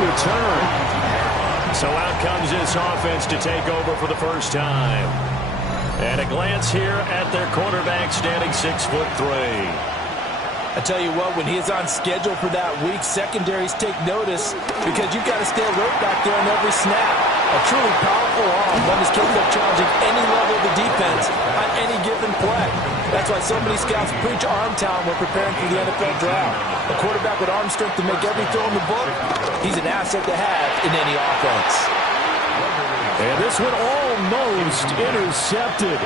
return. So out comes this offense to take over for the first time. And a glance here at their quarterback standing 6'3". I tell you what, when he is on schedule for that week, secondaries take notice because you've got to stay alert back there on every snap. A truly powerful arm, one is capable of challenging any level of the defense on any given play. That's why so many scouts preach arm talent when preparing for the NFL draft. A quarterback with arm strength to make every throw in the book, he's an asset to have in any offense. And this one almost intercepted.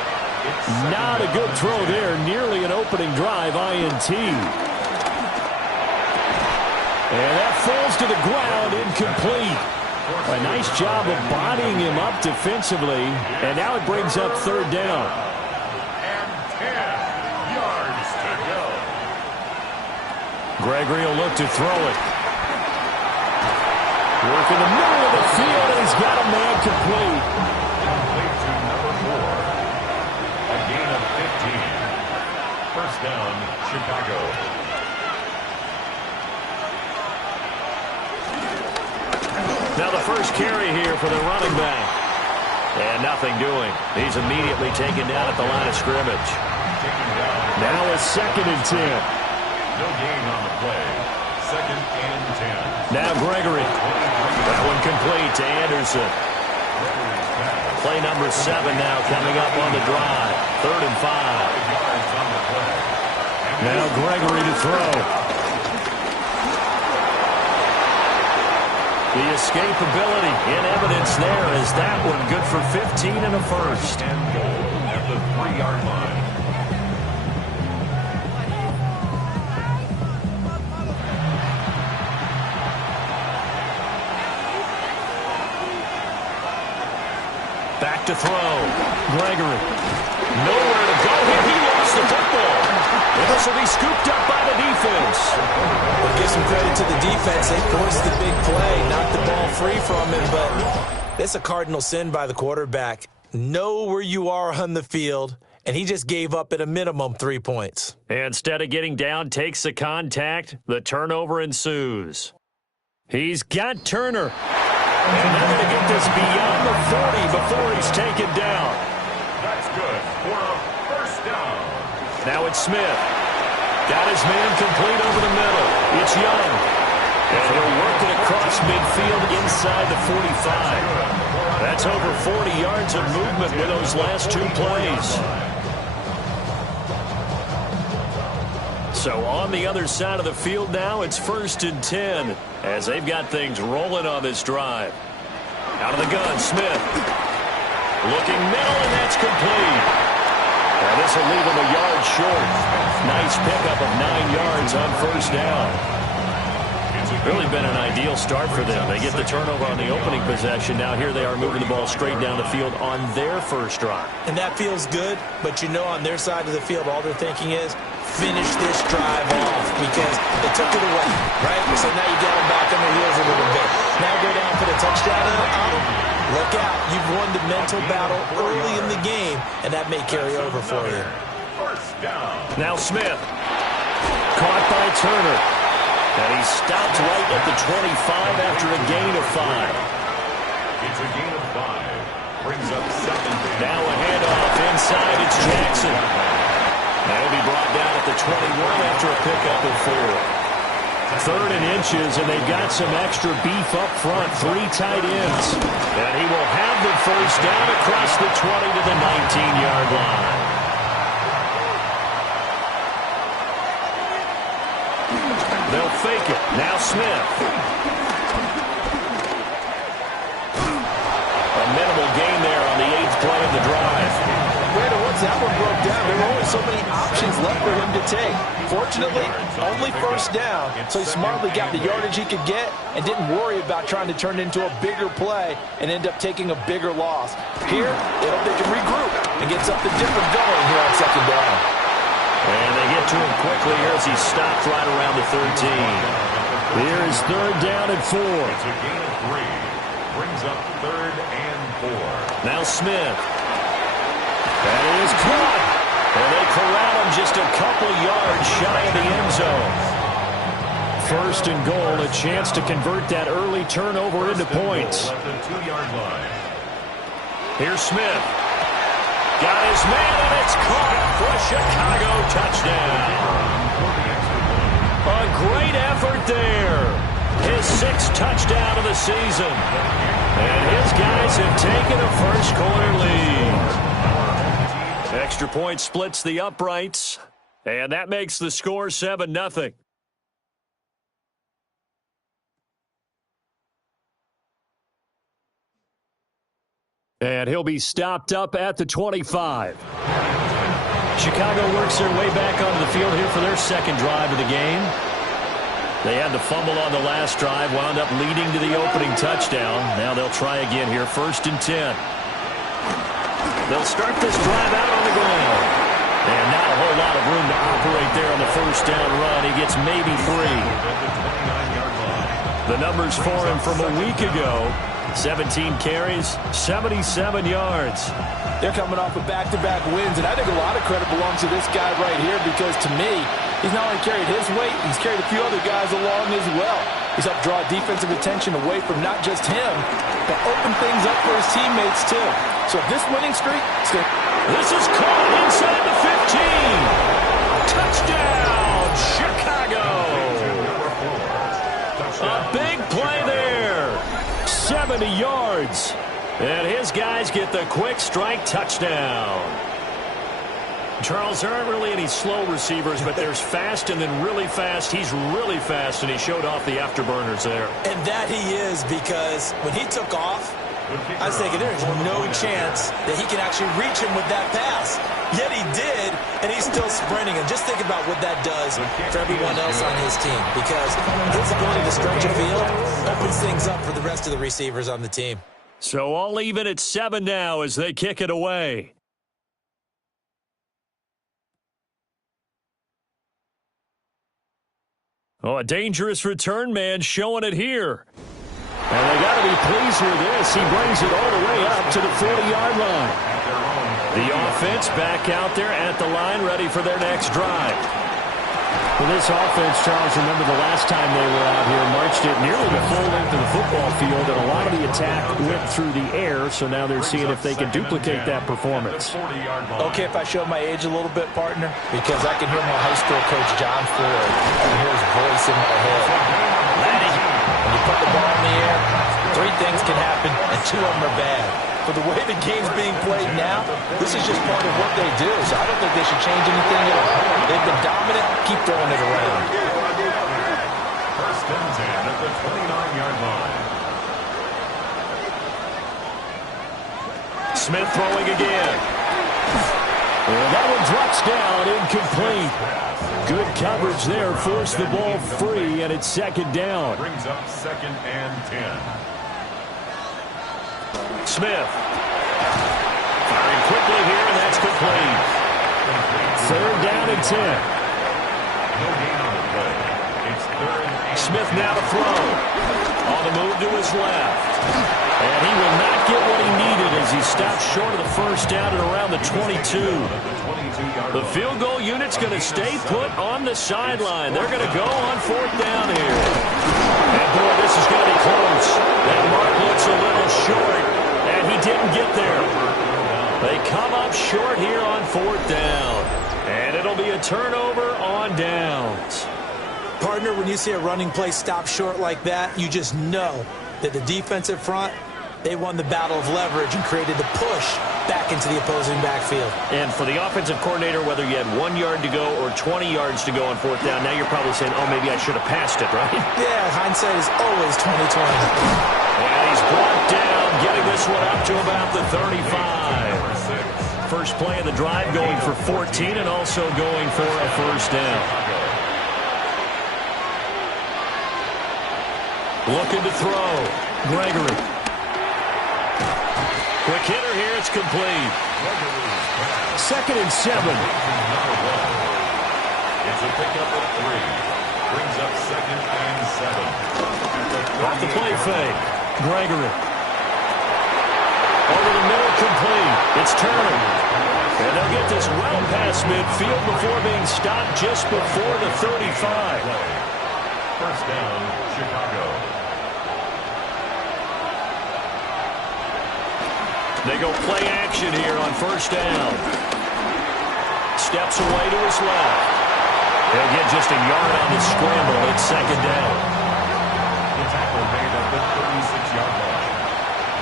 Not a good throw there. Nearly an opening drive, INT. And that falls to the ground, incomplete. A nice job of bodying him up defensively. And now it brings up third down. And 10 yards to go. Gregory will look to throw it. Work in the middle of the field, and he's got a man complete. Complete to number 4. A gain of 15. First down, Chicago. Now the first carry here for the running back. And nothing doing. He's immediately taken down at the line of scrimmage. Now a 2nd and 10. No gain on the play. 2nd and 10. Now Gregory. That one complete to Anderson. Play number 7 now coming up on the drive. 3rd and 5. Now Gregory to throw. The escapability in evidence there is that one good for 15 and a first. And goal at the 3-yard line. Back to throw. Gregory. Nowhere to go here. He lost the football. And this will be scooped up by the defense. Well, give some credit to the defense. They forced the big play, knocked the ball free from him, but that's a cardinal sin by the quarterback. Know where you are on the field, and he just gave up at a minimum 3 points. Instead of getting down, takes the contact. The turnover ensues. He's got Turner. And they're going to get this beyond the 40 before he's taken down. That's good for a first down. Now it's Smith. Got his man complete over the middle. It's Young. And he'll work it across midfield inside the 45. That's over 40 yards of movement with those last 2 plays. So on the other side of the field now, it's 1st and 10 as they've got things rolling on this drive. Out of the gun, Smith. Looking middle, and that's complete. Now this will leave him a yard short. Nice pickup of 9 yards on first down. Really been an ideal start for them. They get the turnover on the opening possession. Now here they are moving the ball straight down the field on their first drive. And that feels good, but you know on their side of the field, all they're thinking is, finish this drive off because they took it away, right? So now you get them back on their heels a little bit. Now go down for the touchdown. Look out. You've won the mental battle early in the game, and that may carry over for you. First down. Now Smith. Caught by Turner. And he stopped right at the 25 after a gain of 5. It's a gain of 5. Brings up 2nd. Now a handoff inside. It's Jackson. That'll be brought down at the 21 after a pickup of 4. 3rd and inches, and they've got some extra beef up front. 3 tight ends. And he will have the first down across the 20 to the 19-yard line. They'll fake it. Now Smith. A minimal gain there on the 8th play of the drive. Brandon, once that one broke down, there were only so many options left for him to take. Fortunately, only first down, so he smartly got the yardage he could get and didn't worry about trying to turn it into a bigger play and end up taking a bigger loss. Here, they can regroup and get something different going here on 2nd down. And they get to him quickly here as he stopped right around the 13. Here is 3rd down and 4. It's a gain of 3. Brings up 3rd and 4. Now Smith. That is caught. And they corral him just a couple yards shy of the end zone. First and goal, a chance to convert that early turnover into points. Here's Smith. Got his man, and it's caught for a Chicago touchdown. A great effort there. His 6th touchdown of the season. And his guys have taken a first-quarter lead. Extra point splits the uprights, and that makes the score 7-0. And he'll be stopped up at the 25. Chicago works their way back onto the field here for their second drive of the game. They had the fumble on the last drive, wound up leading to the opening touchdown. Now they'll try again here, 1st and 10. They'll start this drive out on the ground. And not a whole lot of room to operate there on the first down run. He gets maybe 3. The numbers for him from a week ago: 17 carries, 77 yards. They're coming off of back-to-back wins, and I think a lot of credit belongs to this guy right here because, to me, he's not only carried his weight, he's carried a few other guys along as well. He's helped draw defensive attention away from not just him, but open things up for his teammates, too. So if this winning streak... This is caught inside the 15. Touchdown, Chicago. A big play there. 70 yards. And his guys get the quick strike touchdown. Charles, there aren't really any slow receivers, but there's fast and then really fast. He's really fast, and he showed off the afterburners there. And that he is, because when he took off, I was thinking there's no chance that he can actually reach him with that pass. Yet he did, and he's still sprinting. And just think about what that does for everyone else on his team, because his ability to stretch a field opens things up for the rest of the receivers on the team. So all even at 7 now as they kick it away. Oh, a dangerous return man showing it here. And they got to be pleased with this. He brings it all the way up to the 40-yard line. The offense back out there at the line, ready for their next drive. For this offense, Charles, remember the last time they were out here, marched it nearly the full length of the football field, and a lot of the attack went through the air, so now they're seeing if they can duplicate that performance. Okay, if I show my age a little bit, partner, because I can hear my high school coach, John Ford. I can hear his voice in my head. When you put the ball in the air, 3 things can happen, and 2 of them are bad. For the way the game's being played now, this is just part of what they do, so I don't think they should change anything at all. They've been dominant. Keep throwing it around. 1st and 10 at the 29-yard line. Smith throwing again. And that one drops down, incomplete. Good coverage there, forced the ball free, and it's 2nd down. Brings up 2nd and 10. Smith firing quickly here, and that's complete. 3rd down and 10. No gain on the play. It's 3rd and 8. Smith now to throw. On the move to his left. And he will not get what he needed as he stops short of the first down at around the 22. The field goal unit's going to stay put on the sideline. They're going to go on 4th down here. And boy, this is going to be close. That mark looks a little short, and he didn't get there. They come up short here on 4th down. And it'll be a turnover on downs. Partner, when you see a running play stop short like that, you just know that the defensive front, they won the battle of leverage and created the push back into the opposing backfield. And for the offensive coordinator, whether you had 1 yard to go or 20 yards to go on 4th down, now you're probably saying, oh, maybe I should have passed it, right? Yeah, hindsight is always 20/20. And he's brought down, getting this one up to about the 35. First play of the drive going for 14 and also going for a first down. Looking to throw. Gregory. Quick hitter here. It's complete. 2nd and 7. It's a pickup of 3. Brings up 2nd and 7. Off the play fake. Gregory. Over the middle, complete. It's Turner. And they'll get this well past midfield before being stopped just before the 35. First down, Chicago. They go play action here on first down. Steps away to his left. He'll get just a yard on the scramble. It's second down. The tackle made at the 36-yard line.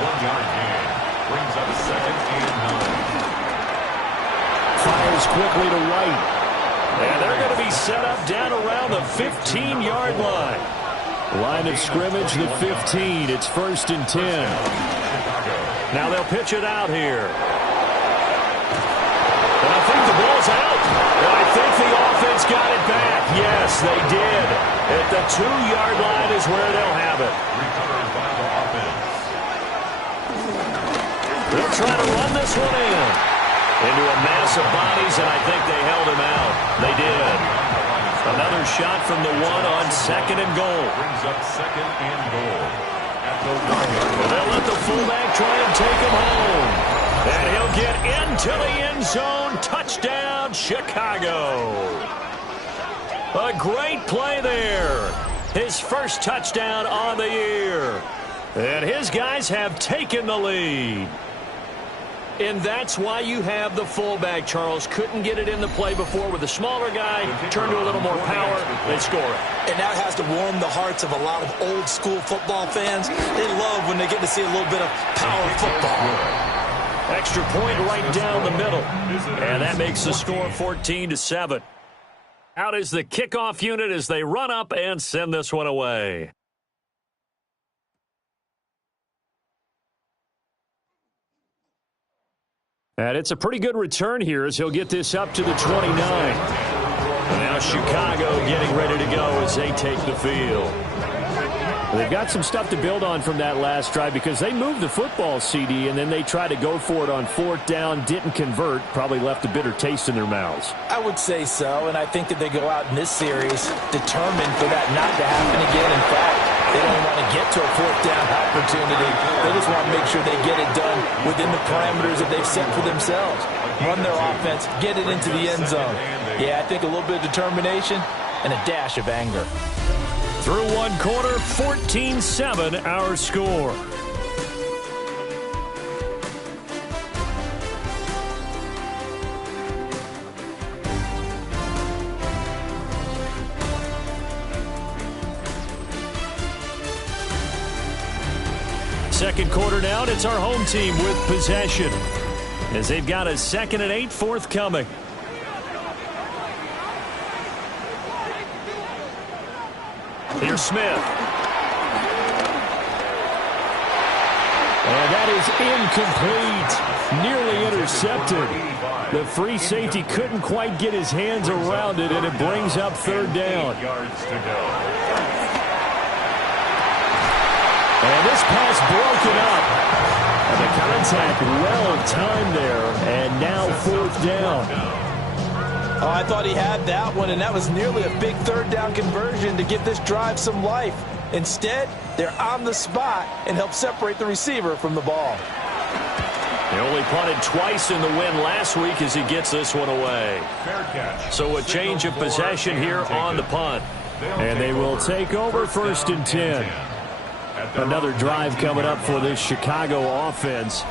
1-yard gain. Brings up second and 9. Fires quickly to right. And they're going to be set up down around the 15-yard line. Line of scrimmage, the 15. It's first and 10. Now they'll pitch it out here. And I think the ball's out. And I think the offense got it back. Yes, they did. At the 2-yard line is where they'll have it. Recovered by the offense. They'll try to run this one into a mass of bodies, and I think they held him out. They did. Another shot from the 1 on second and goal. Brings up second and goal. At the 1-yard line. They'll let the fullback try and take him home. And he'll get into the end zone. Touchdown, Chicago. A great play there. His first touchdown on the year. And his guys have taken the lead. And that's why you have the fullback, Charles. Couldn't get it in the play before with the smaller guy. Turned to a little more power. They score it. And that has to warm the hearts of a lot of old-school football fans. They love when they get to see a little bit of power football. Extra point right down the middle. And that makes the score 14-7. Out is the kickoff unit as they run up and send this one away. And it's a pretty good return here as he'll get this up to the 29. And now Chicago getting ready to go as they take the field. They've got some stuff to build on from that last drive because they moved the football, CD, and then they tried to go for it on fourth down, didn't convert, probably left a bitter taste in their mouths. I would say so, and I think that they go out in this series determined for that not to happen again. In fact, they don't want to get to a fourth down opportunity. They just want to make sure they get it done within the parameters that they've set for themselves. Run their offense, get it into the end zone. Yeah, I think a little bit of determination and a dash of anger. Through one quarter, 14-7 our score. Second quarter down, it's our home team with possession as they've got a 2nd and 8 forthcoming. Here's Smith. And that is incomplete. Nearly intercepted. The free safety couldn't quite get his hands around it, and it brings up third down. 8 yards to go. And this pass broken up. And the contact well timed there, and now fourth down. Oh, I thought he had that one, and that was nearly a big third down conversion to give this drive some life. Instead, they're on the spot and help separate the receiver from the ball. He only punted twice in the win last week as he gets this one away. Fair catch. So a change of possession here on the punt. And they will take over first and 10. Another drive coming up for this Chicago offense.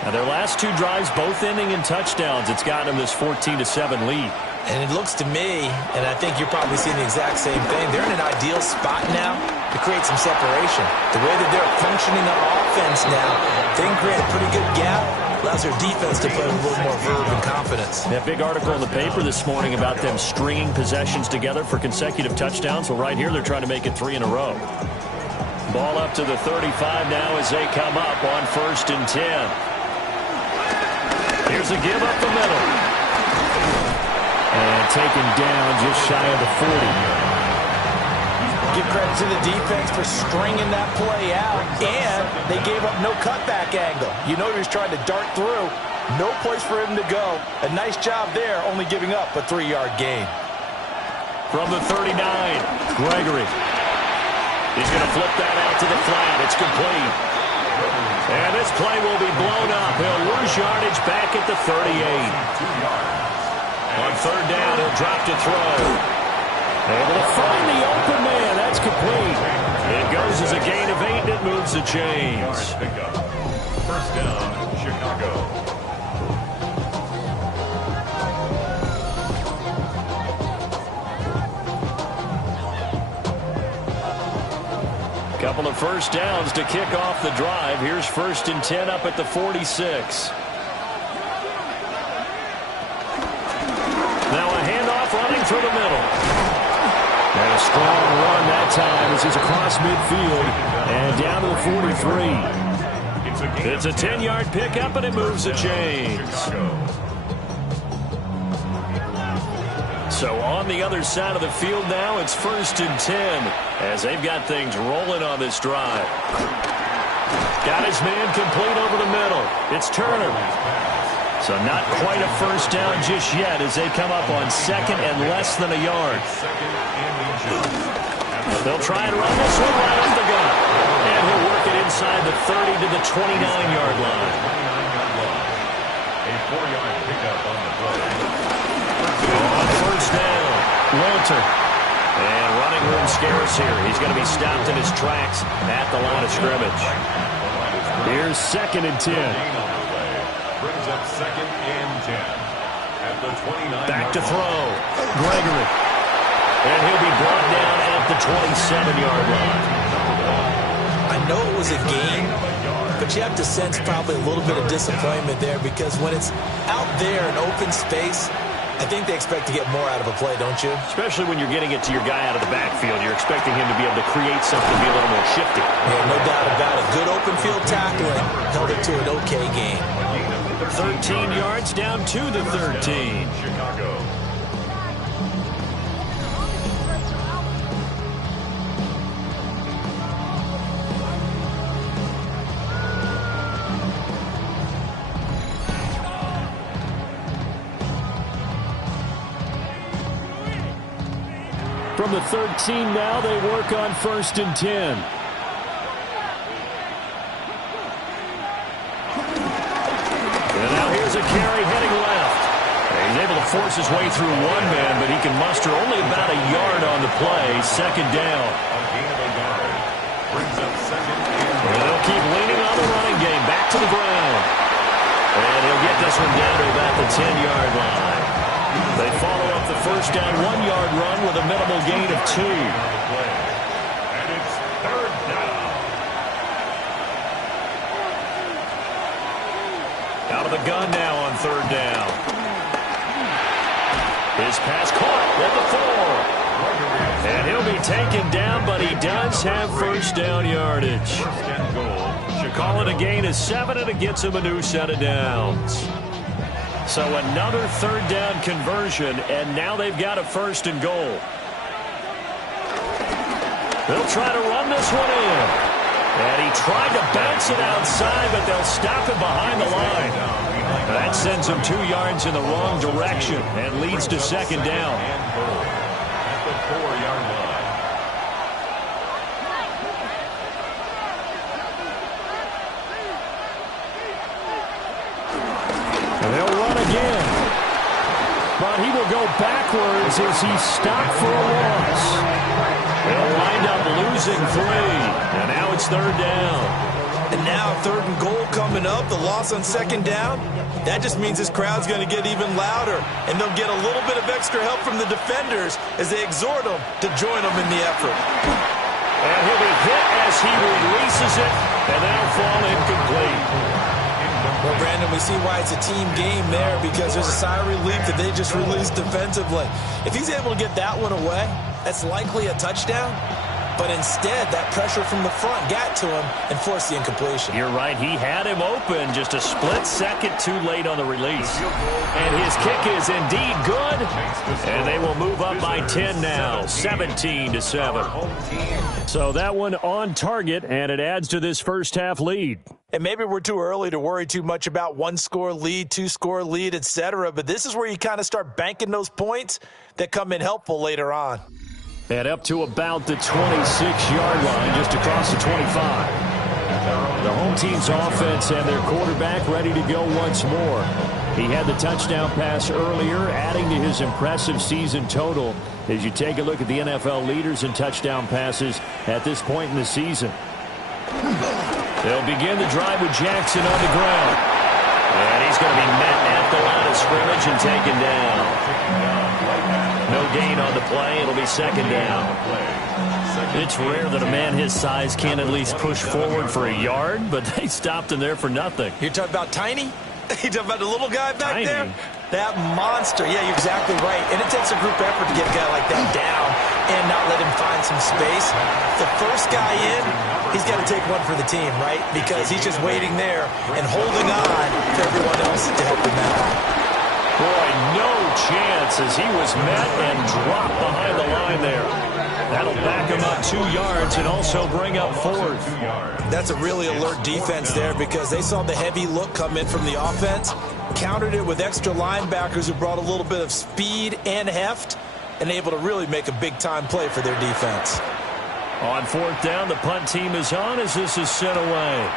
Now their last two drives both ending in touchdowns. It's got them this 14-7 lead. And it looks to me, and I think you're probably seeing the exact same thing, they're in an ideal spot now to create some separation. The way that they're functioning on offense now, they can create a pretty good gap. Allows their defense to play with a little more verve and confidence. That big article in the paper this morning about them stringing possessions together for consecutive touchdowns. Well, right here they're trying to make it 3 in a row. Ball up to the 35 now as they come up on first and 10. Here's a give up the middle. And taken down just shy of the 40. Give credit to the defense for stringing that play out, and they gave up no cutback angle. You know he was trying to dart through. No place for him to go. A nice job there, only giving up a 3-yard gain. From the 39, Gregory. He's going to flip that out to the flat. It's complete. And this play will be blown up. He'll lose yardage back at the 38. On third down, he'll drop to throw. Able to find the open man. That's complete. It goes as a gain of 8, and it moves the chains. First down, Chicago. Couple of first downs to kick off the drive. Here's 1st and 10 up at the 46. Now a handoff running through the middle. And a strong run that time as he's across midfield and down to the 43. It's a 10-yard pickup, and it moves the chains. So on the other side of the field now, it's 1st and 10 as they've got things rolling on this drive. Got his man complete over the middle. It's Turner. So not quite a first down just yet as they come up on 2nd and less than a yard. They'll try and run this one right off the gun. And he'll work it inside the 30 to the 29-yard line. A 4-yard pickup on the play. On first down, Walter. And running room scarce here. He's going to be stopped in his tracks at the line of scrimmage. Here's 2nd and 10. Brings up 2nd and 10 at the 29. Back to throw. Gregory. And he'll be brought down at the 27-yard line. I know it was a game, but you have to sense probably a little bit of disappointment there because when it's out there in open space, I think they expect to get more out of a play, don't you? Especially when you're getting it to your guy out of the backfield. You're expecting him to be able to create something, be a little more shifty. Yeah, no doubt about it. Good open field tackling held it to an okay game. 13 yards down to the 13. Chicago. From the 13 now, they work on 1st and 10. And now here's a carry heading left. He's able to force his way through one man, but he can muster only about a yard on the play. 2nd down. And they'll keep leaning on the running game. Back to the ground. And he'll get this one down to about the 10-yard line. They follow up the first down 1-yard run with a minimal gain of 2. And it's 3rd down. Out of the gun now on 3rd down. His pass caught at the 4. And he'll be taken down, but he does have first down yardage. First and goal. Call it a gain of 7, and it gets him a new set of downs. So another 3rd down conversion, and now they've got a 1st and goal. They'll try to run this one in. And he tried to bounce it outside, but they'll stop it behind the line. That sends him 2 yards in the wrong direction and leads to 2nd down. At the 4-yard line. They'll run again. But he will go backwards as he's stopped for a loss. They'll wind up losing 3. And now it's 3rd down. And now 3rd and goal coming up. The loss on 2nd down. That just means this crowd's going to get even louder. And they'll get a little bit of extra help from the defenders as they exhort them to join them in the effort. And he'll be hit as he releases it. And that'll fall incomplete. Well, Brandon, we see why it's a team game there because there's a sigh of relief that they just released defensively. If he's able to get that one away, that's likely a touchdown. But instead, that pressure from the front got to him and forced the incompletion. You're right. He had him open just a split second too late on the release. And his kick is indeed good. And they will move up by 10 now, 17-7. So that one on target, and it adds to this first half lead. And maybe we're too early to worry too much about 1-score lead, 2-score lead, etc. But this is where you kind of start banking those points that come in helpful later on. And up to about the 26-yard line, just across the 25. The home team's offense and their quarterback ready to go once more. He had the touchdown pass earlier, adding to his impressive season total as you take a look at the NFL leaders in touchdown passes at this point in the season. They'll begin the drive with Jackson on the ground. And he's going to be met at the line of scrimmage and taken down. No gain on the play. It'll be second down. It's rare that a man his size can't at least push forward for a yard, but they stopped him there for nothing. You're talking about Tiny? You're talking about the little guy back Tiny. there? That monster. Yeah, you're exactly right. And it takes a group effort to get a guy like that down and not let him find some space. The first guy in, he's got to take one for the team, right? Because he's just waiting there and holding on for everyone else to help him out. Boy, no chance as he was met and dropped behind the line there. That'll back him up 2 yards and also bring up fourth. That's a really alert defense there because they saw the heavy look come in from the offense, countered it with extra linebackers who brought a little bit of speed and heft, and able to really make a big-time play for their defense. On fourth down, the punt team is on as this is sent away.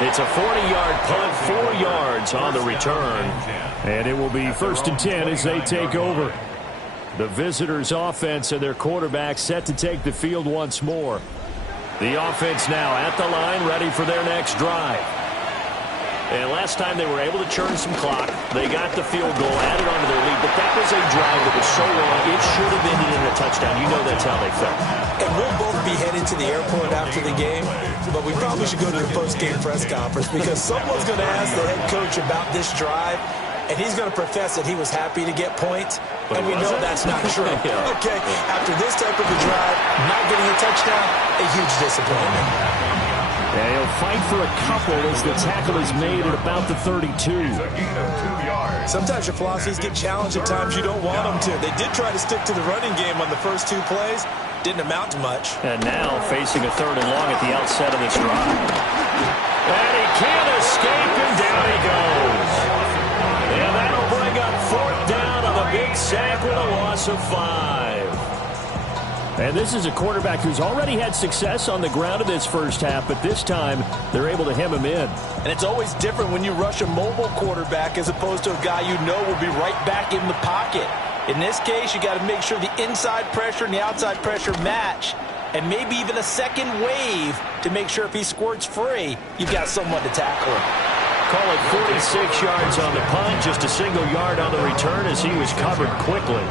It's a 40-yard punt, 4 yards on the return. And it will be 1st and 10 as they take over. The visitors' offense and their quarterback set to take the field once more. The offense now at the line, ready for their next drive. And last time they were able to churn some clock. They got the field goal, added on to their lead, but that was a drive that was so long, it should have ended in a touchdown. You know that's how they felt. And we'll both be headed to the airport after the game, but we probably should go to the post-game press conference because someone's going to ask the head coach about this drive, and he's going to profess that he was happy to get points, and we know that's not true. Yeah. Okay, after this type of a drive, not getting a touchdown, a huge disappointment. And he'll fight for a couple as the tackle is made at about the 32. Sometimes your philosophies get challenged at times you don't want them to. They did try to stick to the running game on the first 2 plays. Didn't amount to much. And now facing a 3rd and long at the outset of this drive. And he can't escape, and down he goes. And that'll bring up 4th down on a big sack with a loss of 5. And this is a quarterback who's already had success on the ground in this first half, but this time they're able to hem him in. And it's always different when you rush a mobile quarterback as opposed to a guy you know will be right back in the pocket. In this case, you got to make sure the inside pressure and the outside pressure match, and maybe even a second wave to make sure if he squirts free, you've got someone to tackle him. Call it 46 yards on the punt, just a single yard on the return as he was covered quickly.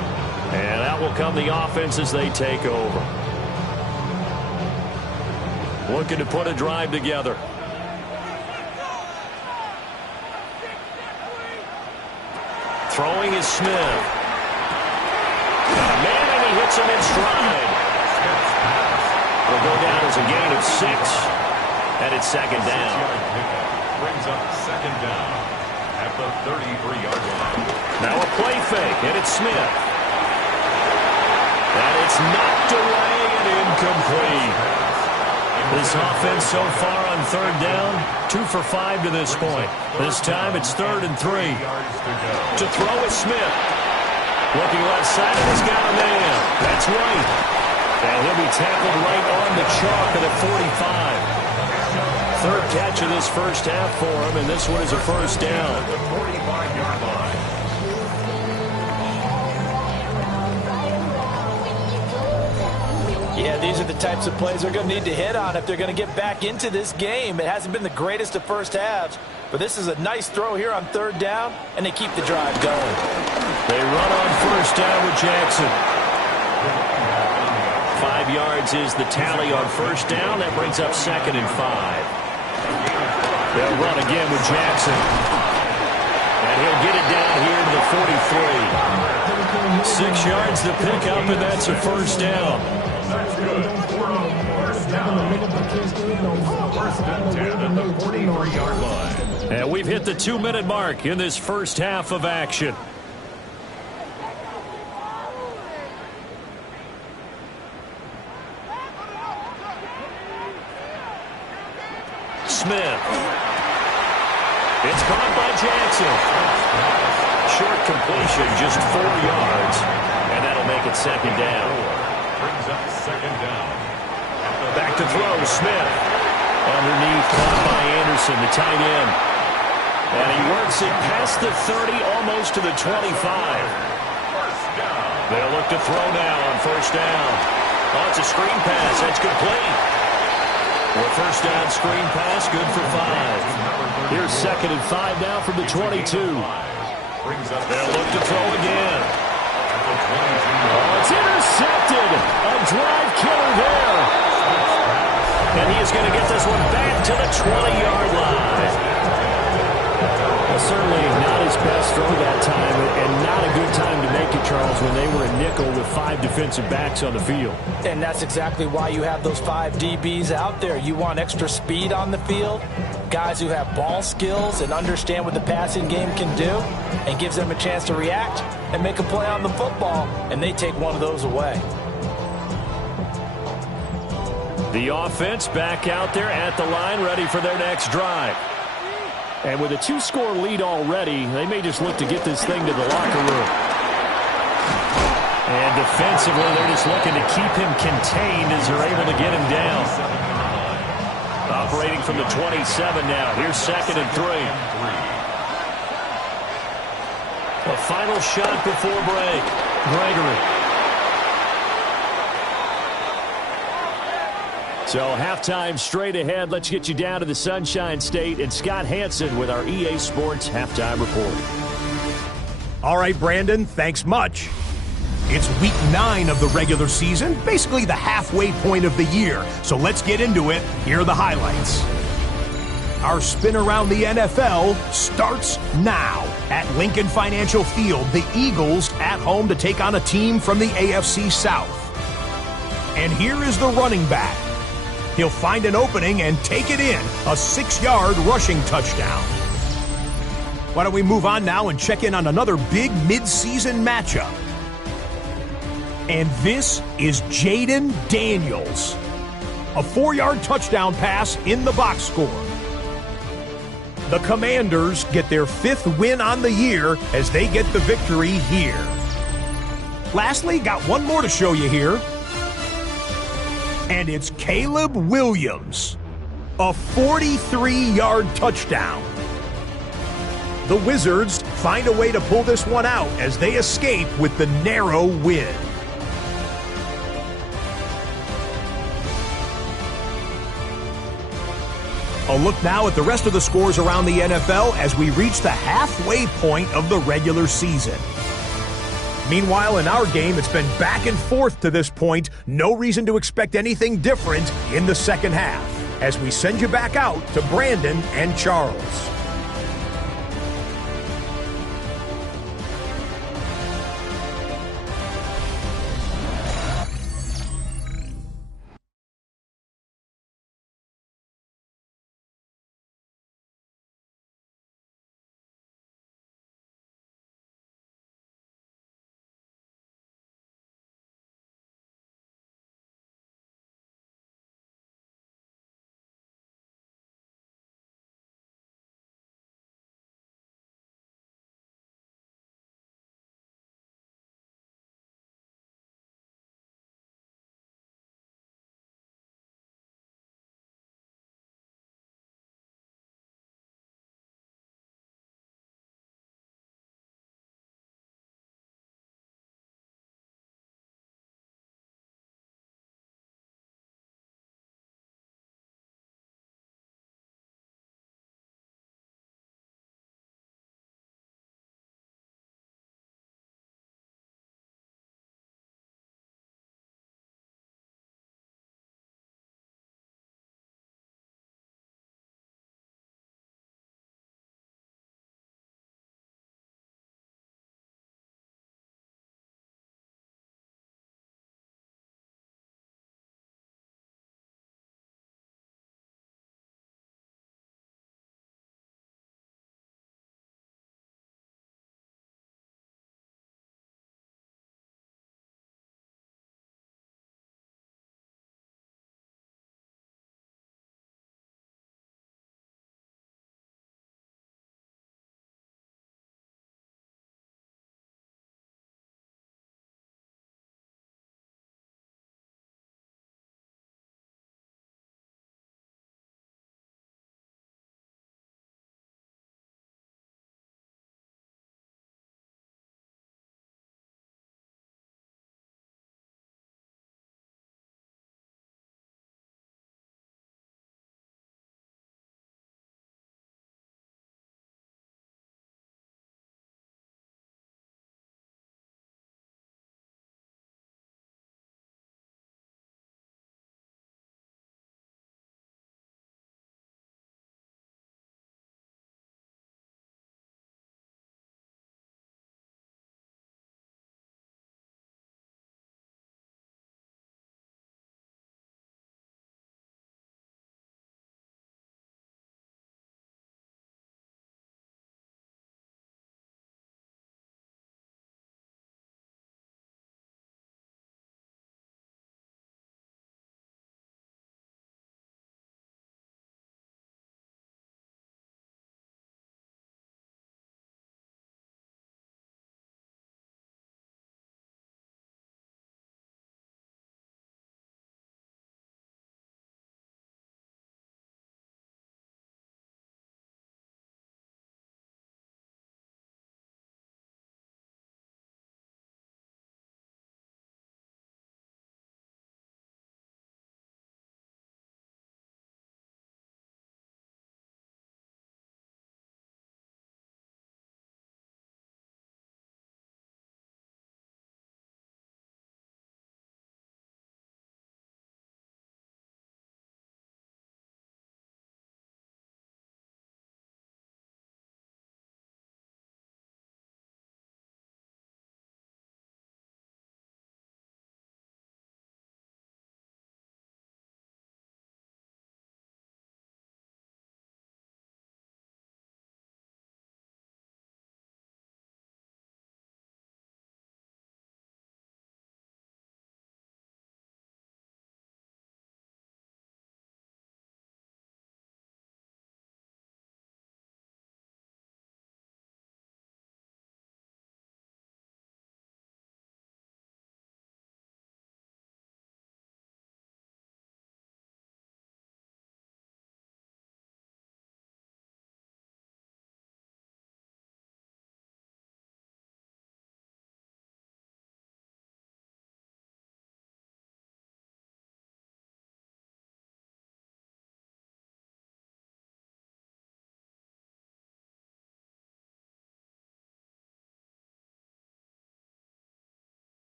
And out will come the offense as they take over. Looking to put a drive together. Throwing is Smith. Got a man and he hits him in stride. Will go down as a gain of 6. And it's 2nd down. Brings up 2nd down at the 33-yard line. Now a play fake, and it's Smith. And it's knocked away and incomplete. This offense so far on 3rd down, 2 for 5 to this point. This time it's 3rd and 3. To throw is Smith. Looking left side, and he's got a man. That's right. And he'll be tackled right on the chalk at the 45. 3rd catch of this first half for him, and this one is a 1st down. The 45-yard line. Yeah, these are the types of plays they're going to need to hit on if they're going to get back into this game. It hasn't been the greatest of first halves, but this is a nice throw here on 3rd down, and they keep the drive going. They run on 1st down with Jackson. 5 yards is the tally on 1st down. That brings up 2nd and 5. They'll run again with Jackson. And he'll get it down here to the 43. 6 yards to pick up, and that's a 1st down. That's good. First down. 1st and 10 at the 43-yard line. And we've hit the 2-minute mark in this first half of action. Smith. It's caught by Jackson. Short completion, just 4 yards. And that'll make it 2nd down. Brings up 2nd down. Back to throw, Smith. Underneath, caught by Anderson, the tight end. And he works it past the 30, almost to the 25. They'll look to throw now on first down. Oh, it's a screen pass. That's complete. Well, first down screen pass, good for 5. Here's 2nd and 5 now from the 22. They'll look to throw again. Oh, it's intercepted. A drive killer there. And he is going to get this one back to the 20-yard line. Well, certainly not his best throw that time, and not a good time to make it, Charles, when they were a nickel with 5 defensive backs on the field. And that's exactly why you have those 5 DBs out there. You want extra speed on the field, guys who have ball skills and understand what the passing game can do, and gives them a chance to react and make a play on the football, and they take one of those away. The offense back out there at the line, ready for their next drive. And with a 2-score lead already, they may just look to get this thing to the locker room. And defensively, they're just looking to keep him contained as they're able to get him down. Operating from the 27 now. Here's 2nd and 3. A final shot before break. Gregory. So halftime straight ahead. Let's get you down to the Sunshine State and Scott Hansen with our EA Sports Halftime Report. All right, Brandon, thanks much. It's week 9 of the regular season, basically the halfway point of the year. So let's get into it. Here are the highlights. Our spin around the NFL starts now. At Lincoln Financial Field, the Eagles at home to take on a team from the AFC South. And here is the running back. He'll find an opening and take it in. A 6-yard rushing touchdown. Why don't we move on now and check in on another big mid-season matchup. And this is Jaden Daniels. A 4-yard touchdown pass in the box score. The Commanders get their 5th win on the year as they get the victory here. Lastly, got one more to show you here. And it's Caleb Williams. A 43-yard touchdown. The Wizards find a way to pull this one out as they escape with the narrow win. A look now at the rest of the scores around the NFL as we reach the halfway point of the regular season. Meanwhile, in our game, it's been back and forth to this point. No reason to expect anything different in the second half as we send you back out to Brandon and Charles.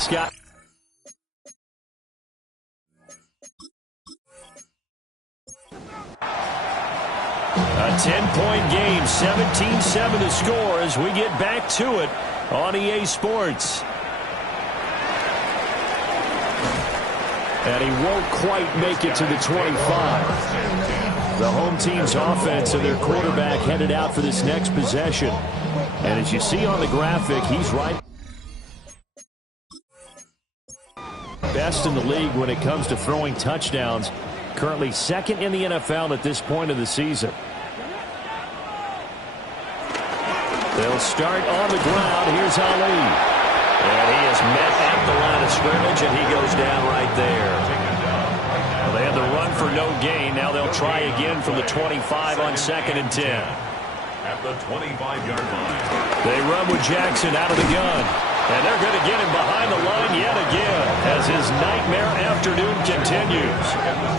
Scott. A 10-point game, 17-7 to score as we get back to it on EA Sports. And he won't quite make it to the 25. The home team's offense and their quarterback headed out for this next possession. And as you see on the graphic, he's right. Best in the league when it comes to throwing touchdowns. Currently second in the NFL at this point of the season. They'll start on the ground. Here's Ali. And he is met at the line of scrimmage, and he goes down right there. Well, they had the run for no gain. Now they'll try again from the 25 on 2nd and 10. At the 25-yard line. They run with Jackson out of the gun. And they're going to get him behind the line yet again as his nightmare afternoon continues.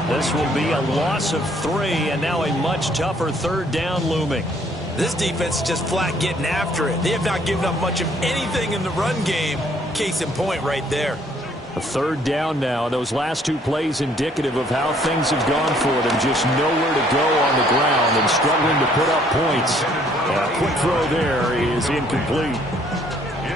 This will be a loss of 3 and now a much tougher 3rd down looming. This defense is just flat getting after it. They have not given up much of anything in the run game. Case in point right there. A 3rd down now. Those last 2 plays indicative of how things have gone for them. Just nowhere to go on the ground and struggling to put up points. A quick throw there is incomplete.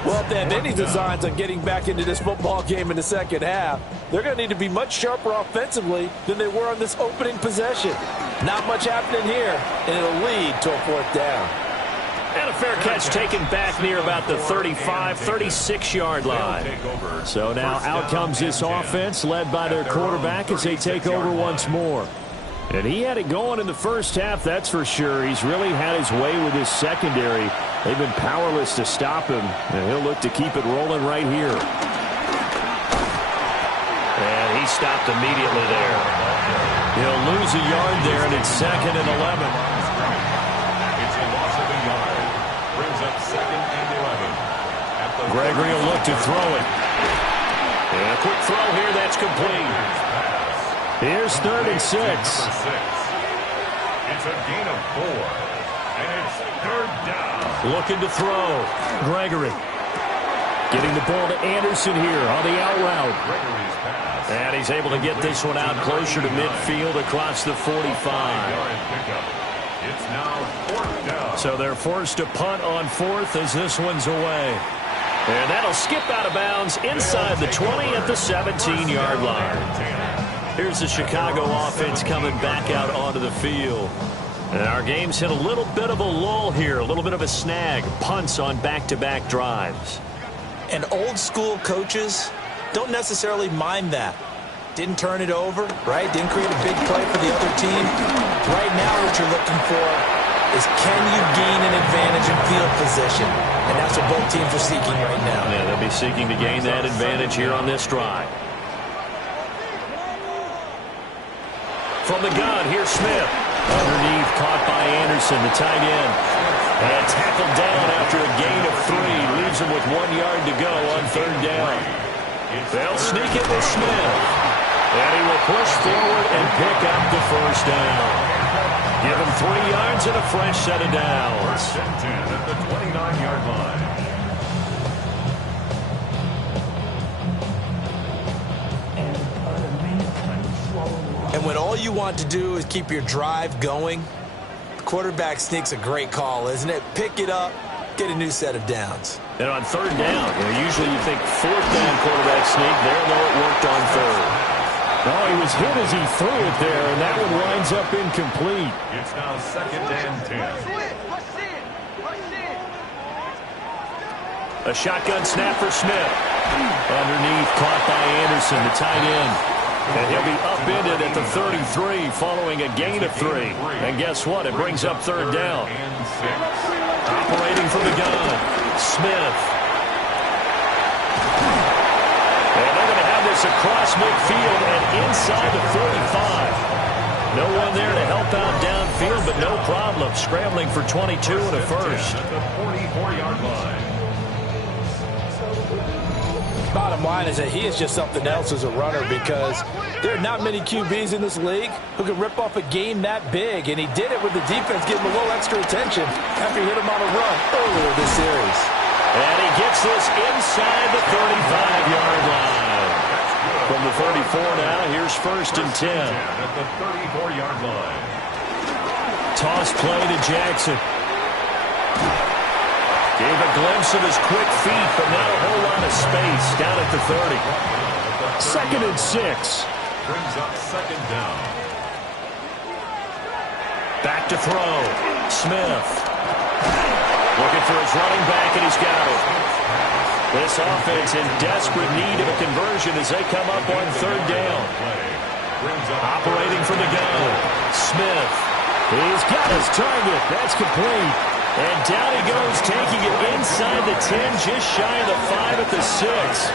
Well, if they have any designs on getting back into this football game in the second half, they're going to need to be much sharper offensively than they were on this opening possession. Not much happening here, and it'll lead to a 4th down. And a fair catch taken back near about the 35, 36-yard line. So now out comes this offense led by their quarterback as they take over once more. And he had it going in the first half, that's for sure. He's really had his way with his secondary. They've been powerless to stop him, and he'll look to keep it rolling right here. And he stopped immediately there. He'll lose a yard there, and it's 2nd and 11. It's a loss of a yard. Brings up 2nd and 11. Gregory will look to throw it. And a quick throw here, that's complete. Here's 3rd and 6. It's a gain of 4. And it's 3rd down. Looking to throw. Gregory. Getting the ball to Anderson here on the out route. Gregory's pass. And he's able to get this one out closer to midfield across the 45. It's now 4th down. So they're forced to punt on 4th as this one's away. And that'll skip out of bounds inside the 20 at the 17-yard line. Here's the Chicago offense coming back out onto the field. And our game's hit a little bit of a lull here, a little bit of a snag. Punts on back-to-back drives. And old-school coaches don't necessarily mind that. Didn't turn it over, right? Didn't create a big play for the other team. Right now what you're looking for is can you gain an advantage in field position? And that's what both teams are seeking right now. Yeah, they'll be seeking to gain that advantage here on this drive. From the gun, here's Smith. Underneath, caught by Anderson, the tight end. And tackled down after a gain of 3. Leaves him with 1 yard to go on 3rd down. They'll sneak it with Smith. And he will push forward and pick up the 1st down. Give him 3 yards and a fresh set of downs. 1st and 10 at the 29-yard line. And when all you want to do is keep your drive going, the quarterback sneak's a great call, isn't it? Pick it up, get a new set of downs. And on 3rd down, usually you think 4th down quarterback sneak. There, though, it worked on 3rd. Oh, he was hit as he threw it there, and that one winds up incomplete. It's now 2nd and 10. A shotgun snap for Smith. Underneath, caught by Anderson, the tight end. And he'll be upended at the 33 following a gain of 3. And guess what? It brings up 3rd down. Operating from the gun, Smith. And they're going to have this across midfield and inside the 45. No one there to help out downfield, but no problem. Scrambling for 22 and a first. At the 44-yard line. Bottom line is that he is just something else as a runner because there are not many QBs in this league who can rip off a game that big, and he did it with the defense getting a little extra attention after he hit him on a run earlier this series. And he gets this inside the 35-yard line. From the 34 now, here's 1st and 10. At the 34-yard line. Toss play to Jackson. Gave a glimpse of his quick feet, but not a whole lot of space down at the 30. 2nd and 6. Brings up 2nd down. Back to throw. Smith. Looking for his running back, and he's got it. This offense in desperate need of a conversion as they come up on 3rd down. Operating from the gun. Smith. He's got his target. That's complete. And down he goes, taking it inside the 10, just shy of the 5 at the 6.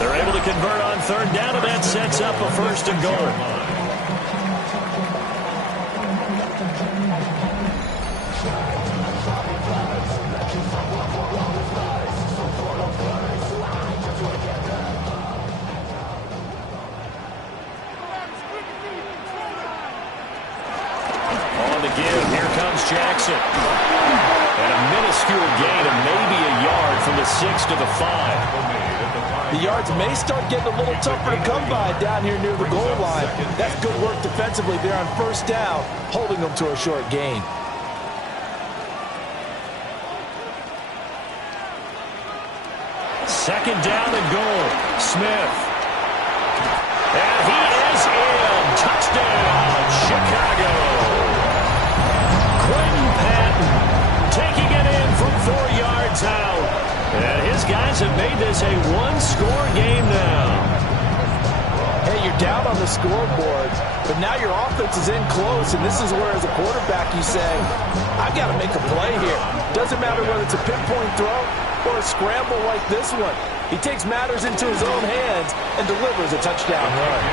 They're able to convert on 3rd down, and that sets up a 1st and goal. Here comes Jackson. And a minuscule gain of maybe a yard from the 6 to the 5. The yards may start getting a little tougher to come by down here near the goal line. That's good work defensively there on 1st down, holding them to a short gain. Second down and goal. Smith. And he is in. Touchdown, Chicago. Quentin Patton taking it in from 4 yards out. And his guys have made this a one-score game now. Hey, you're down on the scoreboard, but now your offense is in close, and this is where, as a quarterback, you say, I've got to make a play here. Doesn't matter whether it's a pinpoint throw or a scramble like this one. He takes matters into his own hands and delivers a touchdown run.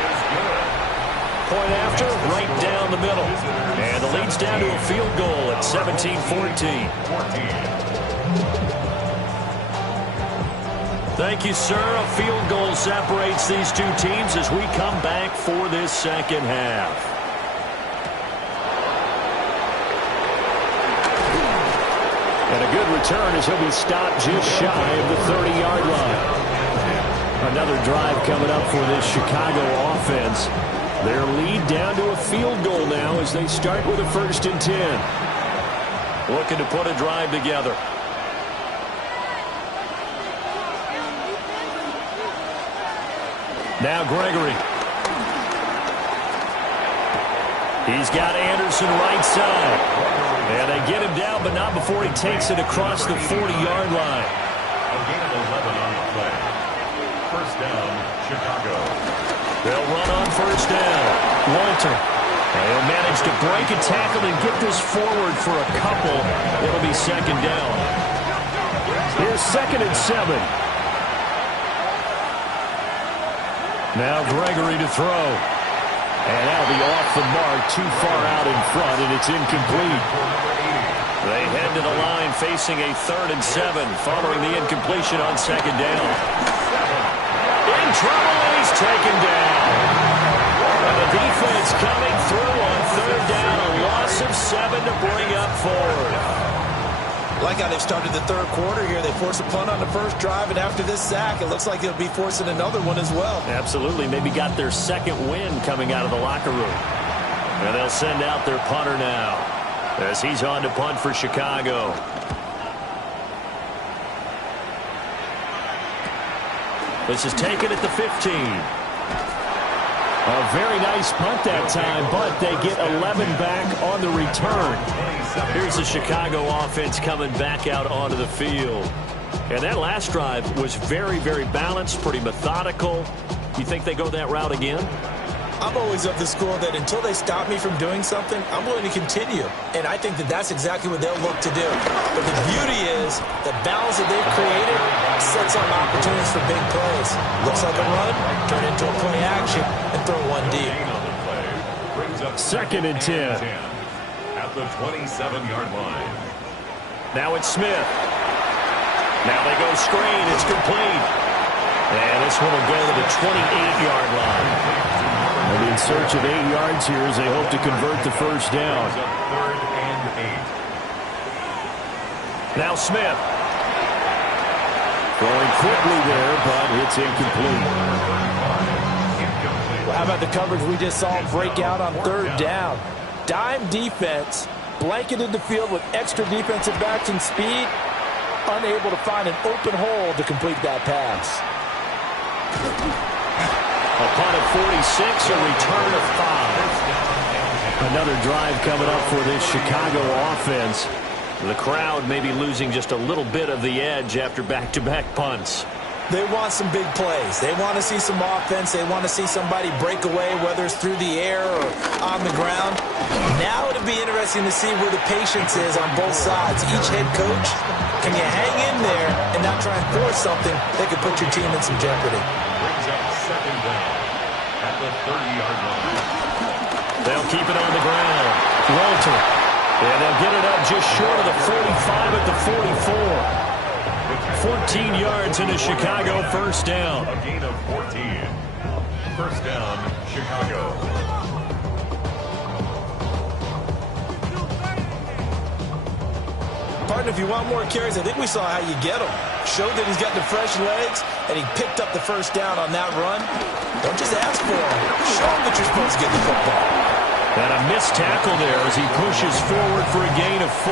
Point after, right down the middle. And the lead's down to a field goal at 17-14. Thank you, sir. A field goal separates these two teams as we come back for this second half. And a good return as he'll be stopped just shy of the 30-yard line. Another drive coming up for this Chicago offense. Their lead down to a field goal now as they start with a 1st and 10. Looking to put a drive together. Now Gregory. He's got Anderson right side. And they get him down, but not before he takes it across the 40-yard line. A gain of 11 on the play. 1st down, Chicago. They'll run on 1st down. Walter. And he'll manage to break a tackle and get this forward for a couple. It'll be 2nd down. Here's 2nd and 7. Now Gregory to throw. And that'll be off the mark, too far out in front, and it's incomplete. They head to the line facing a 3rd and 7 following the incompletion on 2nd down. In trouble, and he's taken down. And the defense coming through on 3rd down, a loss of 7 to bring up 4th. Like how they've started the 3rd quarter here. They force a punt on the 1st drive, and after this sack, it looks like they'll be forcing another one as well. Absolutely. Maybe got their 2nd win coming out of the locker room. And they'll send out their punter now as he's on to punt for Chicago. This is taken at the 15. A very nice punt that time, but they get 11 back on the return. Here's the Chicago offense coming back out onto the field. And that last drive was very, very balanced, pretty methodical. You think they go that route again? I'm always of the school that until they stop me from doing something, I'm willing to continue. And I think that that's exactly what they'll look to do. But the beauty is the balance that they've created sets up opportunities for big plays. Looks like a run, turn into a play action, and throw one deep. 2nd and 10. At the 27-yard line. Now it's Smith. Now they go screen. It's complete. And this one will go to the 28-yard line. And in search of 8 yards here as they hope to convert the 1st down. 3rd and 8. Now Smith. Throwing quickly there, but it's incomplete. Well, how about the coverage we just saw him break out on third down? Dime defense, blanketed the field with extra defensive backs and speed, unable to find an open hole to complete that pass. A punt at 46, a return of 5. Another drive coming up for this Chicago offense. The crowd may be losing just a little bit of the edge after back-to-back punts. They want some big plays. They want to see some offense. They want to see somebody break away, whether it's through the air or on the ground. Now it'll be interesting to see where the patience is on both sides. Each head coach, can you hang in there and not try and force something that could put your team in some jeopardy? Brings up second down at the 30-yard line. They'll keep it on the ground. Walter. And they'll get it up just short of the 45 at the 44. 14 yards into Chicago, first down. A gain of 14. First down, Chicago. Partner, if you want more carries, I think we saw how you get them. Showed that he's got the fresh legs, and he picked up the first down on that run. Don't just ask for him. Show him that you're supposed to get the football. And a missed tackle there as he pushes forward for a gain of 4.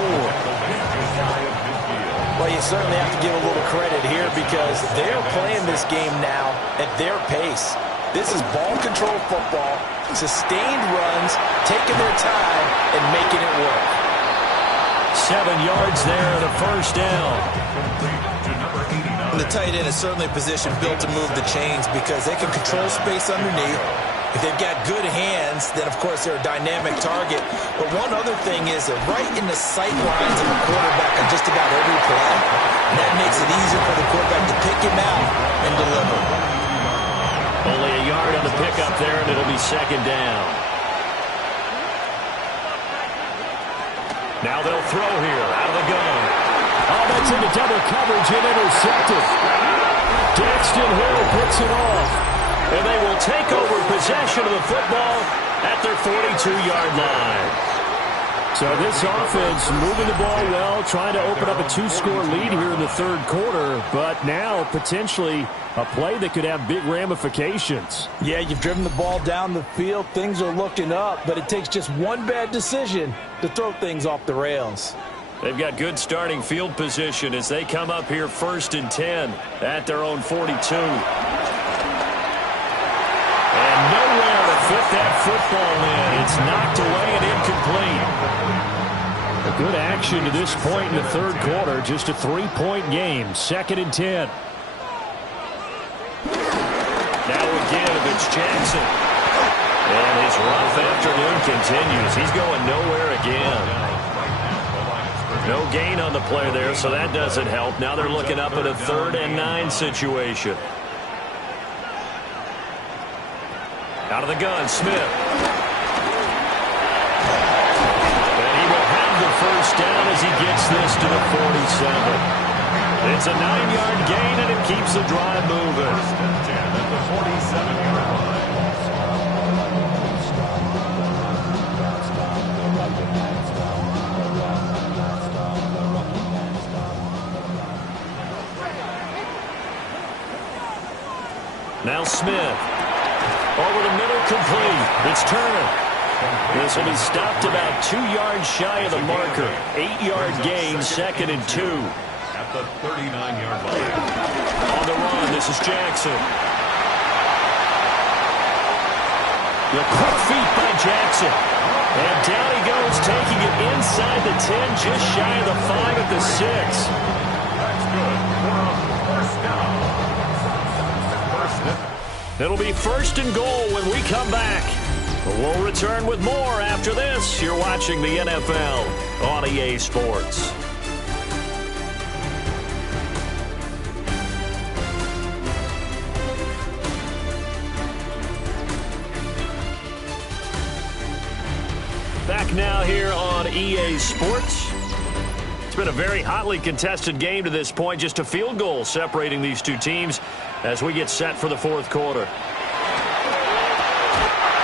Well, you certainly have to give a little credit here because they're playing this game now at their pace. This is ball control football, sustained runs, taking their time, and making it work. 7 yards there and a first down. And the tight end is certainly a position built to move the chains because they can control space underneath. If they've got good hands, then, of course, they're a dynamic target. But one other thing is they're right in the sight lines of the quarterback on just about every play. And that makes it easier for the quarterback to pick him out and deliver. Only a yard on the pickup there, and it'll be second down. Now they'll throw here out of the gun. Oh, that's into double coverage and intercepted. Daxton Hill picks it off. And they will take over possession of the football at their 42-yard line. So this offense moving the ball well, trying to open up a 2-score lead here in the third quarter, but now potentially a play that could have big ramifications. Yeah, you've driven the ball down the field. Things are looking up, but it takes just one bad decision to throw things off the rails. They've got good starting field position as they come up here 1st and 10 at their own 42. And nowhere to fit that football in. It's knocked away and incomplete. A good action to this point in the third quarter. Just a 3-point game. 2nd and 10. Now again, it's Jackson. And his rough afternoon continues. He's going nowhere again. No gain on the play there, so that doesn't help. Now they're looking up at a 3rd and 9 situation. Out of the gun, Smith. And he will have the first down as he gets this to the 47. It's a 9-yard gain, and it keeps the drive moving. At the 47-yard line. Now Smith. Over the middle, complete. It's Turner. This will be stopped about 2 yards shy of the marker. 8-yard gain, 2nd and 2. At the 39-yard line. On the run, this is Jackson. The quick feet by Jackson. And down he goes, taking it inside the 10, just shy of the 5 at the 6. That's good. First down. It'll be 1st and goal when we come back. We'll return with more after this. You're watching the NFL on EA Sports. Back now here on EA Sports. It's been a very hotly contested game to this point. Just a field goal separating these two teams as we get set for the fourth quarter.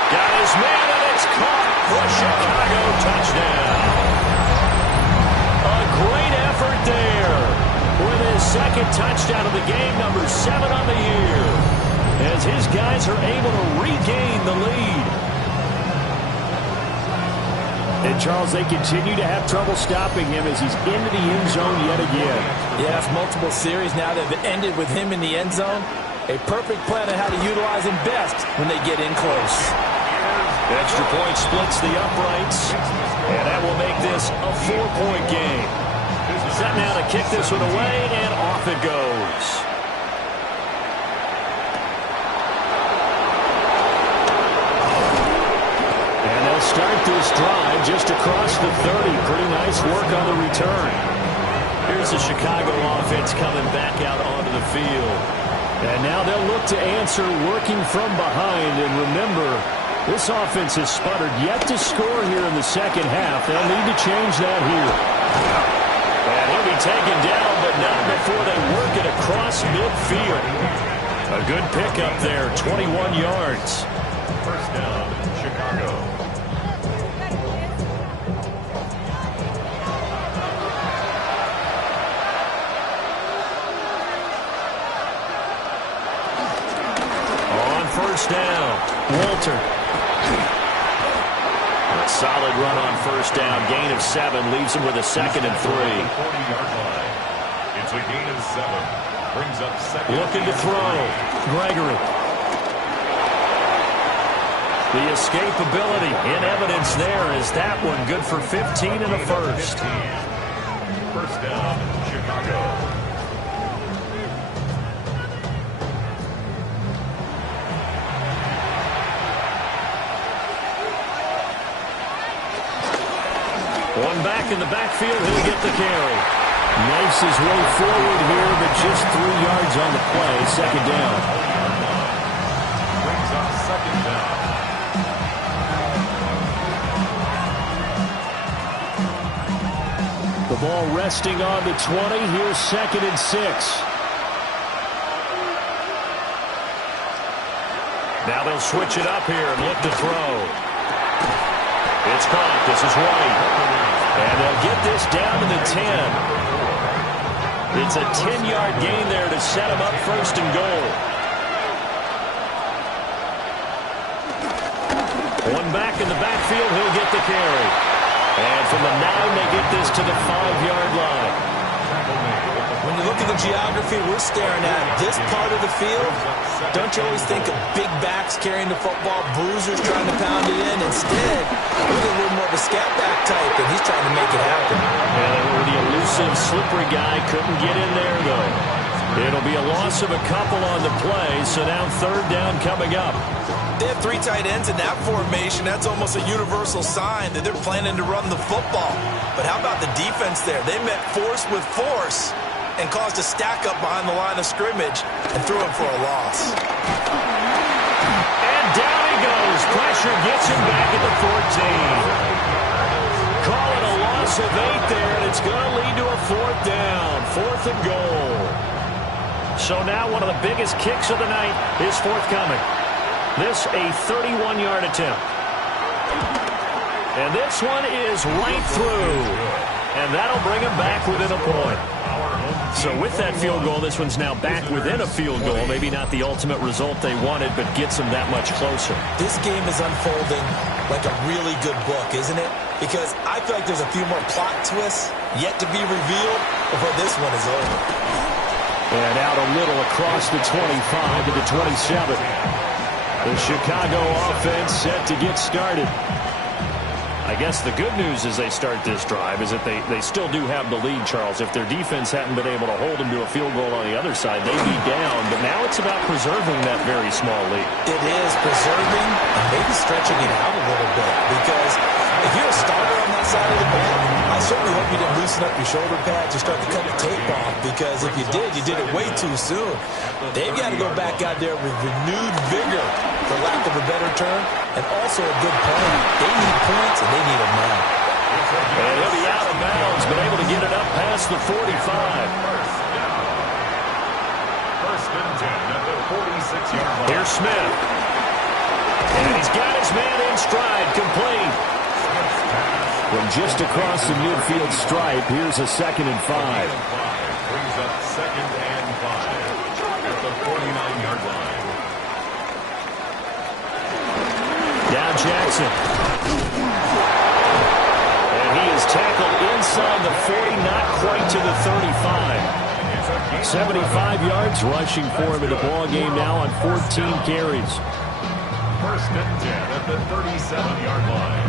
Got his man, and it's caught for a Chicago touchdown. A great effort there with his second touchdown of the game, number 7 on the year, as his guys are able to regain the lead. And, Charles, they continue to have trouble stopping him as he's into the end zone yet again. Yeah, it's multiple series now that have ended with him in the end zone. A perfect plan on how to utilize him best when they get in close. Extra point splits the uprights, and that will make this a 4-point game. Set now to kick this one away, and off it goes. And they'll start this drive just across the 30. Pretty nice work on the return. Here's the Chicago offense coming back out onto the field. And now they'll look to answer working from behind. And remember, this offense has sputtered yet to score here in the second half. They'll need to change that here. And he'll be taken down, but not before they work it across midfield. A good pickup there, 21 yards. First down, Chicago. First down, Walter. A solid run on first down. Gain of 7 leaves him with a 2nd and 3. 40-yard line. It's a gain of 7. Brings up second. Looking to throw. Gregory. The escapability in evidence there is that one good for 15 and a first. First down, Chicago. One back in the backfield, he'll get the carry. Knifes his way forward here, but just 3 yards on the play. Second down. Brings up second down. The ball resting on the 20. Here's 2nd and 6. Now they'll switch it up here and look to throw. It's caught. This is White. And they'll get this down to the 10. It's a 10-yard gain there to set them up 1st and goal. One back in the backfield, he'll get the carry. And from the 9, they get this to the 5-yard line. When you look at the geography we're staring at, this part of the field, don't you always think of big backs carrying the football, bruisers trying to pound it in? Instead, look at a little more of a scat back type, and he's trying to make it happen. And the elusive, slippery guy couldn't get in there, though. It'll be a loss of a couple on the play, so now 3rd down coming up. They have 3 tight ends in that formation. That's almost a universal sign that they're planning to run the football. But how about the defense there? They met force with force and caused a stack up behind the line of scrimmage and threw him for a loss. And down he goes. Pressure gets him back at the 14. Call it a loss of 8 there, and it's going to lead to a 4th down. 4th and goal. So now one of the biggest kicks of the night is forthcoming. This a 31-yard attempt. And this one is right through. And that'll bring him back within a point. So with that field goal, this one's now back within a field goal. Maybe not the ultimate result they wanted, but gets them that much closer. This game is unfolding like a really good book, isn't it? Because I feel like there's a few more plot twists yet to be revealed before this one is over. And out a little across the 25 to the 27. The Chicago offense set to get started. I guess the good news as they start this drive is that they still do have the lead, Charles. If their defense hadn't been able to hold them to a field goal on the other side, they'd be down. But now it's about preserving that very small lead. It is preserving and maybe stretching it out a little bit. Because if you're a starter on that side of the ball, I certainly hope you didn't loosen up your shoulder pads or start to cut the tape off. Because if you did it way too soon. They've got to go back out there with renewed vigor, for lack of a better term, and also a good plan. They need points, and they need them now. And he'll be out of bounds, but able to get it up past the 45. First and 10 at the 46-yard line. Here's Smith. And he's got his man in stride, complete. From just across the midfield stripe, here's a 2nd and 5. Brings up 2nd and 5 at the 49-yard line. Now Jackson. And he is tackled inside the 40, not quite to the 35. 75 yards rushing for him in the ball game now on 14 carries. 1st and 10 at the 37-yard line.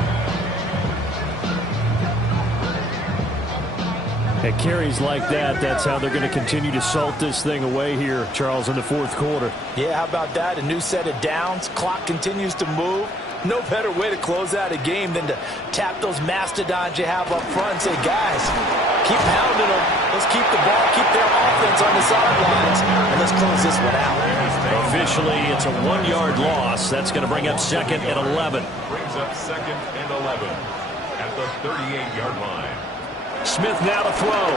At carries like that, that's how they're going to continue to salt this thing away here, Charles, in the 4th quarter. Yeah, how about that? A new set of downs. Clock continues to move. No better way to close out a game than to tap those mastodons you have up front and say, guys, keep pounding them. Let's keep the ball, keep their offense on the sidelines, and let's close this one out. Officially, it's a 1-yard loss. That's going to bring up 2nd and 11. Brings up 2nd and 11 at the 38-yard line. Smith now to throw.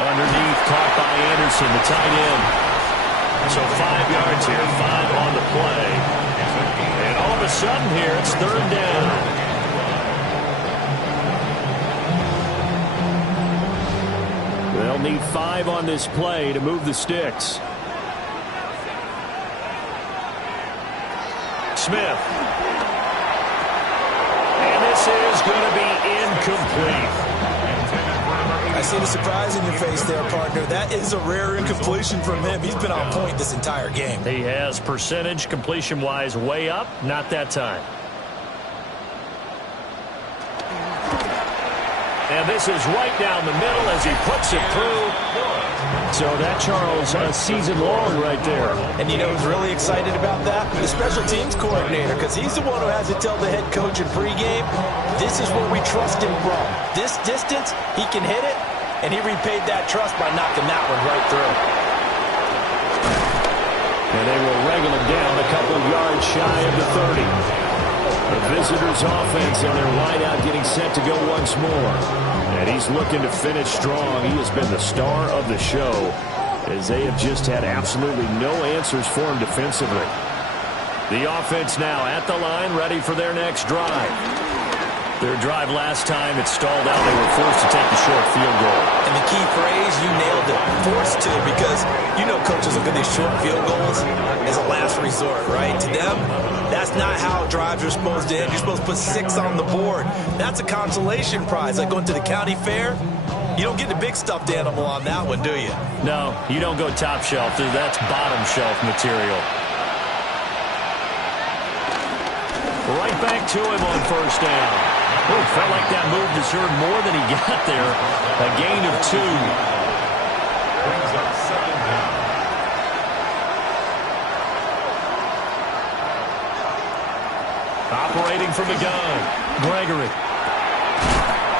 Underneath, caught by Anderson, the tight end. So 5 yards here, 5 on the play. And all of a sudden here, it's 3rd down. They'll need 5 on this play to move the sticks. Smith. And this is going to be incomplete. I see the surprise in your face there, partner. That is a rare incompletion from him. He's been on point this entire game. He has percentage completion-wise way up. Not that time. And this is right down the middle as he puts it through. So that, Charles, a season long right there. And you know who's really excited about that? The special teams coordinator, because he's the one who has to tell the head coach in pregame, this is where we trust him from. This distance, he can hit it, and he repaid that trust by knocking that one right through. And they will wrangle him down a couple of yards shy of the 30. The visitors' offense and their wideout getting set to go once more. And he's looking to finish strong. He has been the star of the show as they have just had absolutely no answers for him defensively. The offense now at the line, ready for their next drive. Their drive last time, it stalled out. They were forced to take the short field goal. And the key phrase, you nailed it, forced to, because you know coaches look at these short field goals as a last resort, right? To them, that's not how drives are supposed to end. You're supposed to put 6 on the board. That's a consolation prize. Like going to the county fair, you don't get the big stuffed animal on that one, do you? No, you don't go top shelf. That's bottom shelf material. Right back to him on 1st down. Oh, felt like that move deserved more than he got there. A gain of 2. Brings up 2nd down. Operating from the gun, Gregory.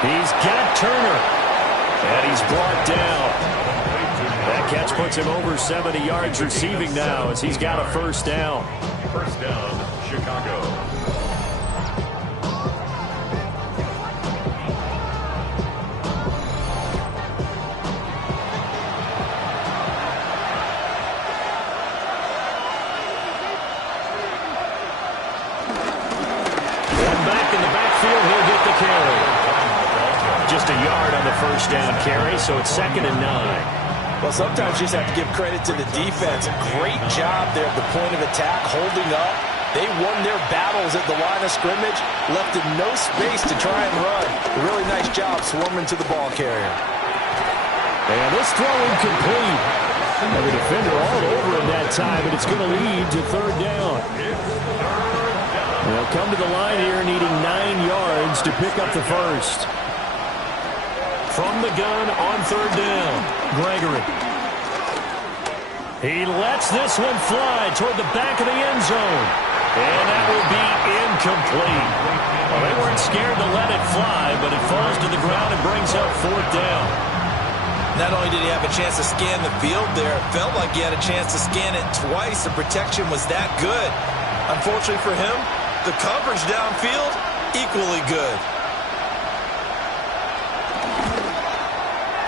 He's got Turner. And he's brought down. That catch puts him over 70 yards receiving now as he's got a 1st down. 1st down, Chicago. Just a yard on the 1st down carry, so it's 2nd and 9. Well, sometimes you just have to give credit to the defense. Great job there at the point of attack, holding up. They won their battles at the line of scrimmage, left in no space to try and run. A really nice job swarming to the ball carrier. And this throw incomplete. And the defender all over him that time, but it's going to lead to 3rd down. They'll come to the line here needing 9 yards to pick up the 1st. From the gun on 3rd down, Gregory. He lets this one fly toward the back of the end zone. And that will be incomplete. Well, they weren't scared to let it fly, but it falls to the ground and brings up 4th down. Not only did he have a chance to scan the field there, it felt like he had a chance to scan it twice. The protection was that good. Unfortunately for him, the coverage downfield, equally good.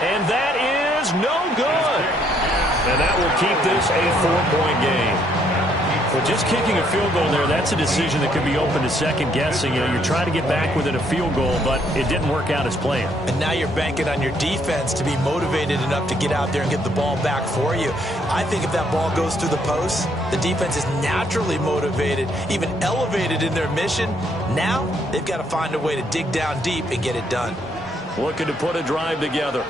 And that is no good. And that will keep this a 4-point game. Well, just kicking a field goal there, that's a decision that could be open to second guessing. You know, you're trying to get back within a field goal, but it didn't work out as planned. And now you're banking on your defense to be motivated enough to get out there and get the ball back for you. I think if that ball goes through the post, the defense is naturally motivated, even elevated in their mission. Now they've got to find a way to dig down deep and get it done. Looking to put a drive together.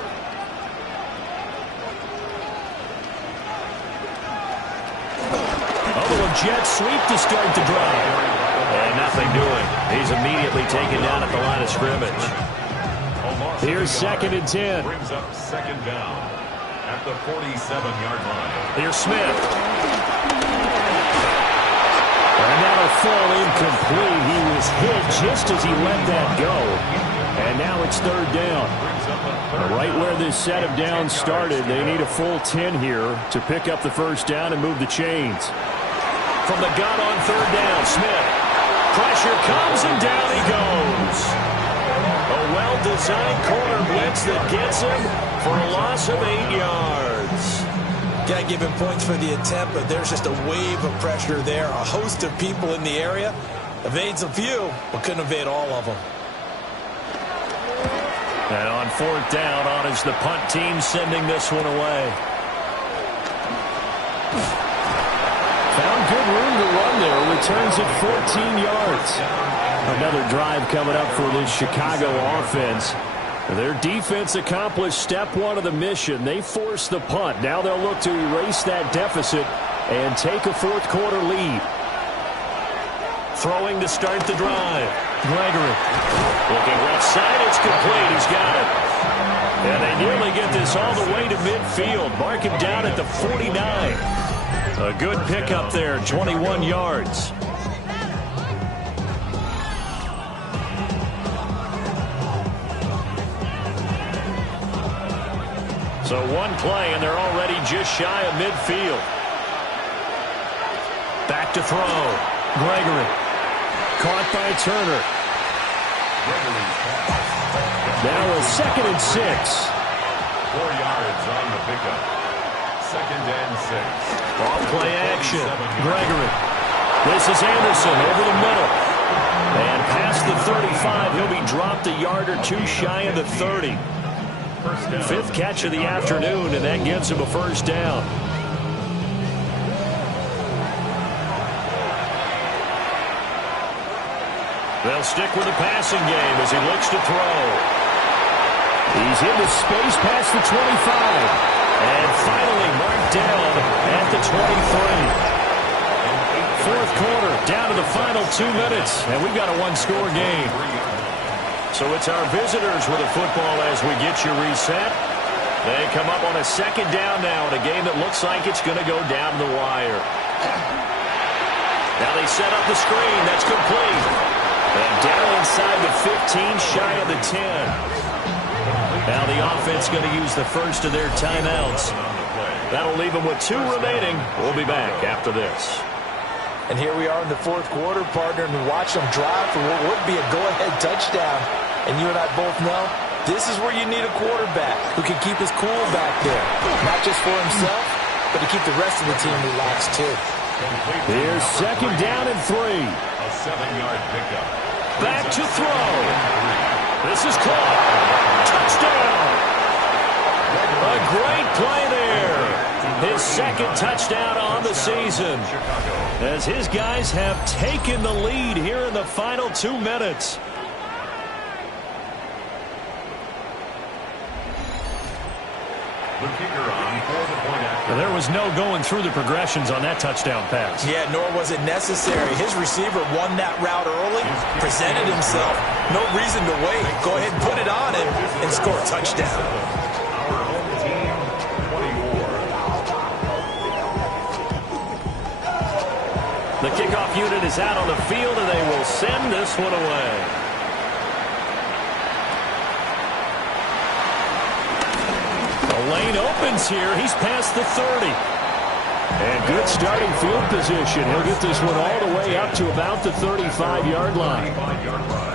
Jet sweep to start the drive. And nothing doing. He's immediately taken down at the line of scrimmage. Here's 2nd and 10. Brings up 2nd down at the 47-yard line. Here's Smith. And that'll fall incomplete. He was hit just as he let that go. And now it's 3rd down. Right where this set of downs started, they need a full 10 here to pick up the 1st down and move the chains. From the gun on 3rd down, Smith. Pressure comes and down he goes. A well-designed corner blitz that gets him for a loss of 8 yards. Got to give him points for the attempt, but there's just a wave of pressure there. A host of people in the area. Evades a few, but couldn't evade all of them. And on 4th down, on is the punt team sending this one away. Found good room to run there. Returns at 14 yards. Another drive coming up for this Chicago offense. Their defense accomplished step 1 of the mission. They forced the punt. Now they'll look to erase that deficit and take a 4th quarter lead. Throwing to start the drive. Gregory. Looking left side. It's complete. He's got it. And they nearly get this all the way to midfield. Mark him down at the 49. A good pickup there, 21 yards. So one play, and they're already just shy of midfield. Back to throw. Gregory. Caught by Turner. Now a 2nd and 6. 4 yards on the pickup. 2nd and 6. Off play action. Gregory. This is Anderson over the middle. And past the 35, he'll be dropped a yard or 2 shy of the 30. 5th catch of the afternoon, and that gives him a 1st down. They'll stick with the passing game as he looks to throw. He's into space past the 25. And finally marked down at the 23. 4th quarter, down to the final 2 minutes, and we've got a 1-score game. So it's our visitors with the football as we get you reset. They come up on a 2nd down now in a game that looks like it's going to go down the wire. Now they set up the screen. That's complete. And down inside the 15, shy of the 10. Now the offense going to use the first of their timeouts. That'll leave them with 2 remaining. We'll be back after this. And here we are in the 4th quarter, partner, and watch them drive for what would be a go-ahead touchdown. And you and I both know this is where you need a quarterback who can keep his cool back there. Not just for himself, but to keep the rest of the team relaxed too. Here's 2nd down and 3. A 7-yard pickup. Back to throw. This is caught. Touchdown! A great play there. His 2nd touchdown on the season. As his guys have taken the lead here in the final 2 minutes. The kicker on for the point after. There was no going through the progressions on that touchdown pass. Yeah, nor was it necessary. His receiver won that route early, presented himself. No reason to wait. Go ahead and put it on him and score a touchdown. Our home team, 24. The kickoff unit is out on the field, and they will send this one away. The lane opens here. He's past the 30. And good starting field position. He'll get this one all the way up to about the 35-yard line.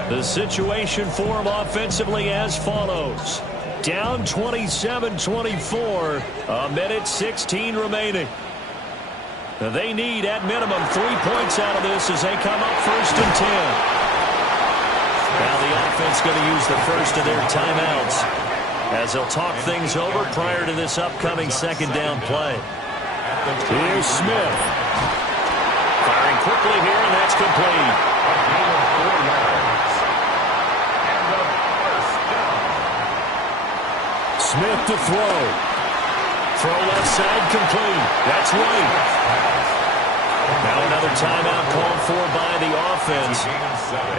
The situation for him offensively as follows. Down 27-24. A minute 16 remaining. They need, at minimum, 3 points out of this as they come up first and 10. Now the offense going to use the first of their timeouts as they'll talk things over prior to this upcoming second down play. Here's Smith. Firing quickly here, and that's complete. A gain of 4 yards. And a first down. Smith to throw. Throw left side complete. That's right. Now another timeout called for by the offense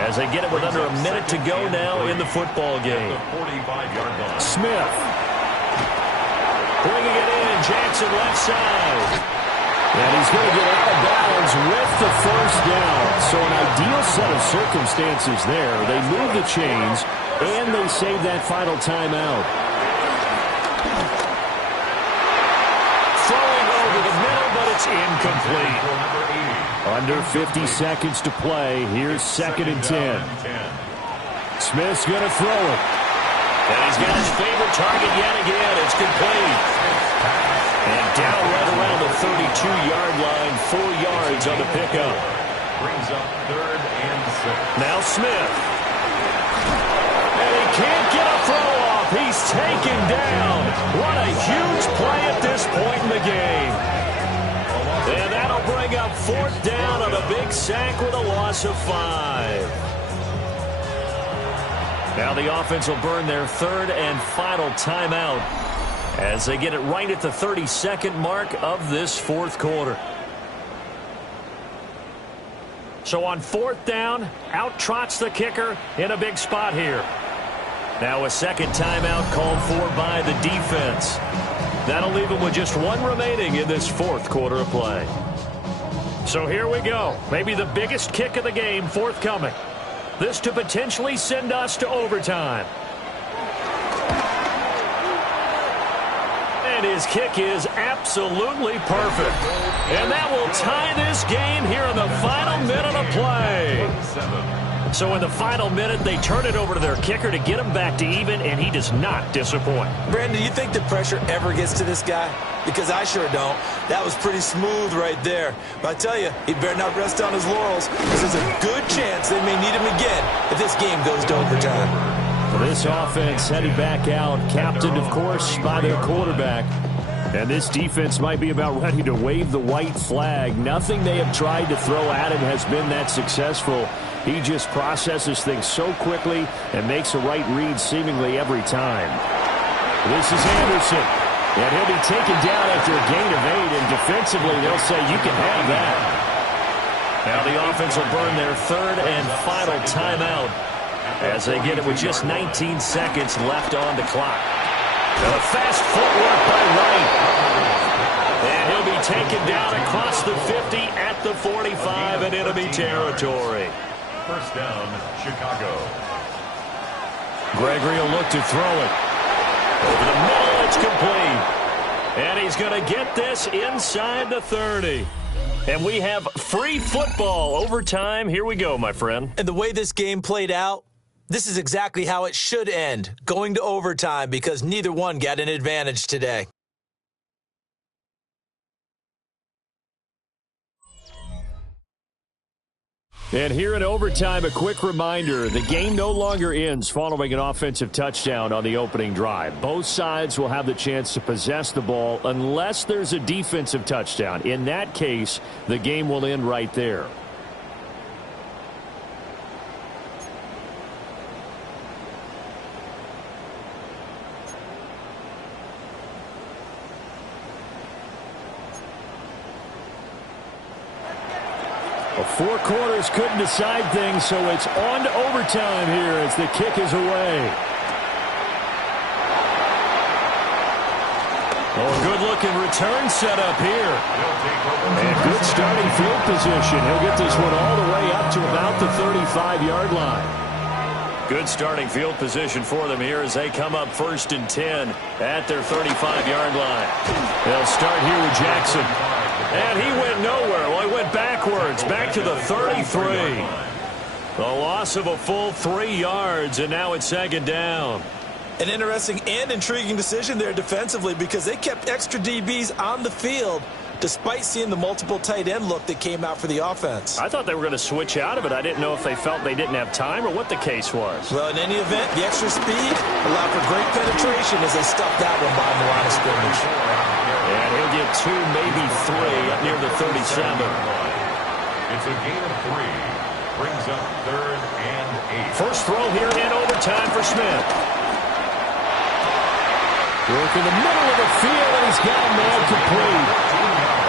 as they get it with under a minute to go now in the football game. Smith. Bringing it in, Jackson left side. And he's going to get out of bounds with the first down. So an ideal set of circumstances there. They move the chains, and they save that final timeout. Throwing over the middle, but it's incomplete. Under 50 seconds to play. Here's second and 10. Smith's going to throw it. And he's got his favorite target yet again. It's complete. And down right around the 32-yard line, 4 yards on the pickup. Brings up 3rd and 6. Now Smith. And he can't get a throw off. He's taken down. What a huge play at this point in the game. And that'll bring up 4th down on a big sack with a loss of 5. Now the offense will burn their 3rd and final timeout as they get it right at the 32nd mark of this 4th quarter. So on 4th down, out trots the kicker in a big spot here. Now a second timeout called for by the defense. That'll leave them with just 1 remaining in this 4th quarter of play. So here we go. Maybe the biggest kick of the game forthcoming. This to potentially send us to overtime. And his kick is absolutely perfect. And that will tie this game here in the final minute of play. So in the final minute, they turn it over to their kicker to get him back to even, and he does not disappoint. Brandon, do you think the pressure ever gets to this guy? Because I sure don't. That was pretty smooth right there. But I tell you, he better not rest on his laurels, because there's a good chance they may need him again if this game goes to overtime. This offense headed back out, captained, of course, by their quarterback. And this defense might be about ready to wave the white flag. Nothing they have tried to throw at him has been that successful. He just processes things so quickly and makes a right read seemingly every time. This is Anderson. And he'll be taken down after a gain of 8. And defensively, they'll say you can have that. Now the offense will burn their 3rd and final timeout as they get it with just 19 seconds left on the clock. Now a fast footwork by Wright. And he'll be taken down across the 50 at the 45 and enemy territory. First down, Chicago. Gregory will look to throw it. Over the middle, it's complete. And he's going to get this inside the 30. And we have free football overtime. Here we go, my friend. And the way this game played out, this is exactly how it should end, going to overtime, because neither one got an advantage today. And here in overtime, a quick reminder, the game no longer ends following an offensive touchdown on the opening drive. Both sides will have the chance to possess the ball unless there's a defensive touchdown. In that case, the game will end right there. Well, 4 quarters couldn't decide things, so it's on to overtime here as the kick is away. Oh, good-looking return set up here. And good starting field position. He'll get this one all the way up to about the 35-yard line. Good starting field position for them here as they come up first and 10 at their 35-yard line. They'll start here with Jackson. And he went nowhere. Well, he went backwards, back to the 33. The loss of a full 3 yards, and now it's second down. An interesting and intriguing decision there defensively because they kept extra DBs on the field, despite seeing the multiple tight end look that came out for the offense. I thought they were going to switch out of it. I didn't know if they felt they didn't have time or what the case was. Well, in any event, the extra speed allowed for great penetration as they stuffed that one behind the line of scrimmage. And he'll get 2, maybe 3 up near the 37. It's a gain of 3. Brings up 3rd and 8. First throw here in overtime for Smith. Work in the middle of the field, and he's got a man complete.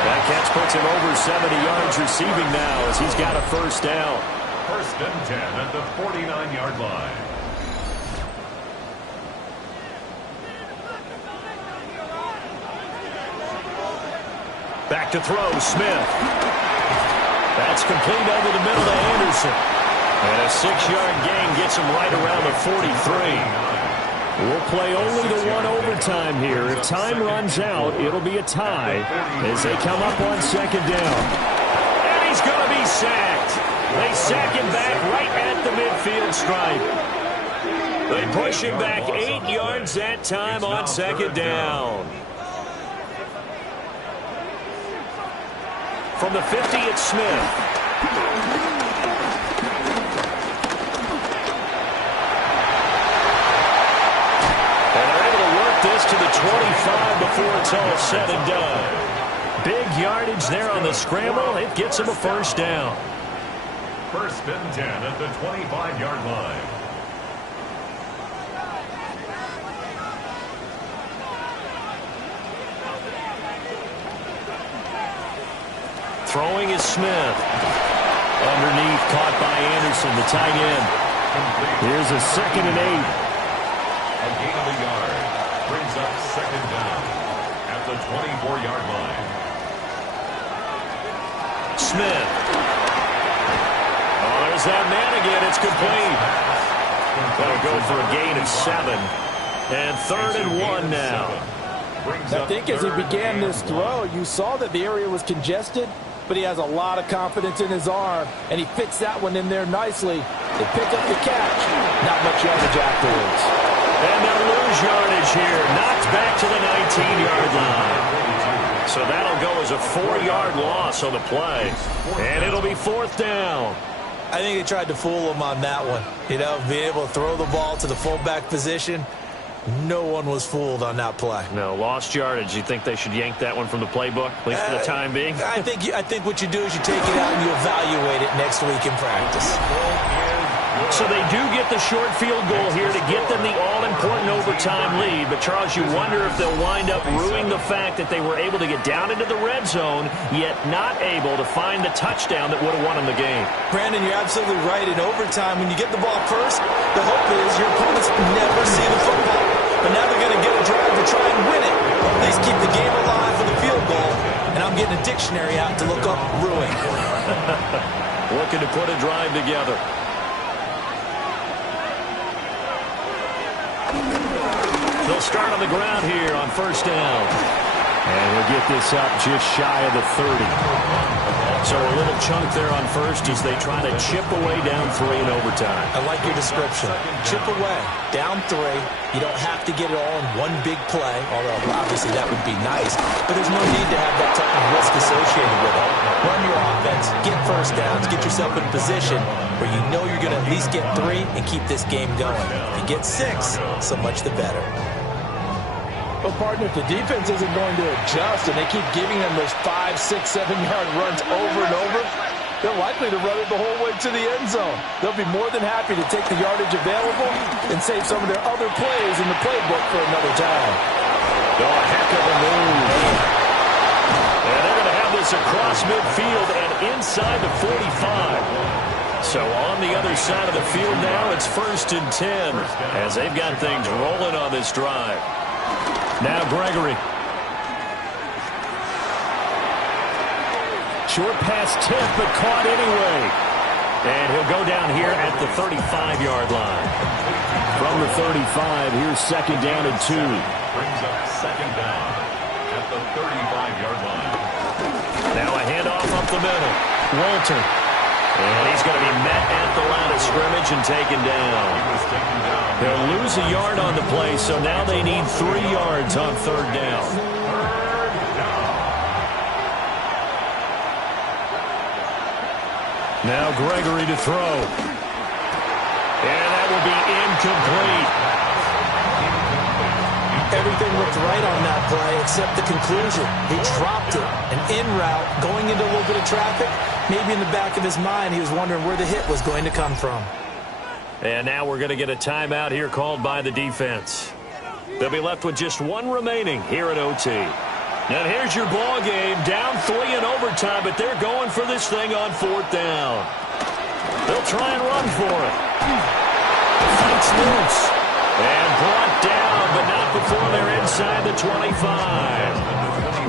That catch puts him over 70 yards receiving now as he's got a first down. 1st and 10 at the 49-yard line. Back to throw, Smith. That's complete over the middle to Anderson. And a 6-yard gain gets him right around the 43. We'll play only the one overtime here. If time runs out, it'll be a tie as they come up on 2nd down. And he's going to be sacked. They sack him back right at the midfield stripe. They push him back 8 yards that time on 2nd down. From the 50, it's Smith. To the 25 before it's all said and done. Big yardage there on the scramble. It gets him a first down. 1st and 10 at the 25-yard line. Throwing is Smith. Underneath, caught by Anderson, the tight end. Here's a 2nd and 8. A gain of a yard. Brings up 2nd down at the 24-yard line. Smith. Oh, there's that man again. It's complete. That'll go for a gain of 7. And 3rd and 1 now. I think as he began this throw, you saw that the area was congested, but he has a lot of confidence in his arm, and he fits that one in there nicely. They pick up the catch. Not much yardage afterwards. And they'll lose yardage here. Knocked back to the 19-yard line. So that'll go as a 4-yard loss on the play. And it'll be 4th down. I think they tried to fool him on that one. You know, being able to throw the ball to the fullback position. No one was fooled on that play. No, lost yardage. You think they should yank that one from the playbook, at least for the time being? I think what you do is you take it out and you evaluate it next week in practice. So they do get the short field goal here to get them the all-important overtime lead. But, Charles, you wonder if they'll wind up ruining the fact that they were able to get down into the red zone, yet not able to find the touchdown that would have won them the game. Brandon, you're absolutely right. In overtime, when you get the ball first, the hope is your opponents never see the football. But now they're going to get a drive to try and win it, or at least keep the game alive for the field goal. And I'm getting a dictionary out to look up ruin. Looking to put a drive together. They'll start on the ground here on 1st down. And we'll get this up just shy of the 30. So a little chunk there on 1st as they try to chip away down 3 in overtime. I like your description. Chip away. Down 3. You don't have to get it all in one big play, although obviously that would be nice. But there's no need to have that type of risk associated with it. Run your offense, get first downs, get yourself in a position where you know you're going to at least get 3 and keep this game going. If you get 6, so much the better. But, partner, if the defense isn't going to adjust and they keep giving them those 5, 6, 7-yard runs over and over, they're likely to run it the whole way to the end zone. They'll be more than happy to take the yardage available and save some of their other plays in the playbook for another time. Oh, a heck of a move. And they're going to have this across midfield and inside the 45. So on the other side of the field now, it's 1st and 10 as they've got things rolling on this drive. Now Gregory. Short pass tipped, but caught anyway. And he'll go down here at the 35-yard line. From the 35, here's 2nd down and 2. Brings up 2nd down at the 35-yard line. Now a handoff up the middle. Walter. And he's going to be met at the line of scrimmage and taken down. They'll lose a yard on the play, so now they need 3 yards on 3rd down. Now Gregory to throw. And that will be incomplete. Everything looked right on that play except the conclusion. He dropped it. An in route, going into a little bit of traffic. Maybe in the back of his mind, he was wondering where the hit was going to come from. And now we're going to get a timeout here called by the defense. They'll be left with just one remaining here at OT. And here's your ball game. Down 3 in overtime, but they're going for this thing on 4th down. They'll try and run for it. Fights loose. And brought down, but not before they're inside the 25.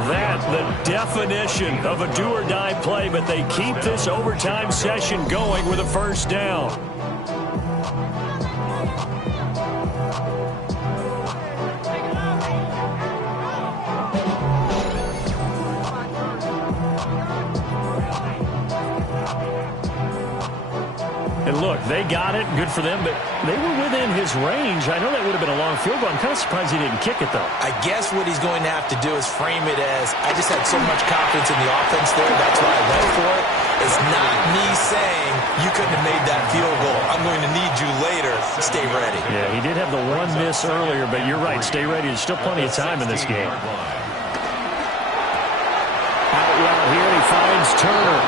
That, the definition of a do-or-die play, but they keep this overtime session going with a first down. And look, they got it. Good for them, but they were within his range. I know that would have been a long field goal. I'm kind of surprised he didn't kick it, though. I guess what he's going to have to do is frame it as, I just had so much confidence in the offense there, that's why I went for it. It's not me saying you couldn't have made that field goal. I'm going to need you later. Stay ready. Yeah, he did have the one miss earlier, but you're right. Stay ready. There's still plenty of time in this game. Out route here, he finds Turner.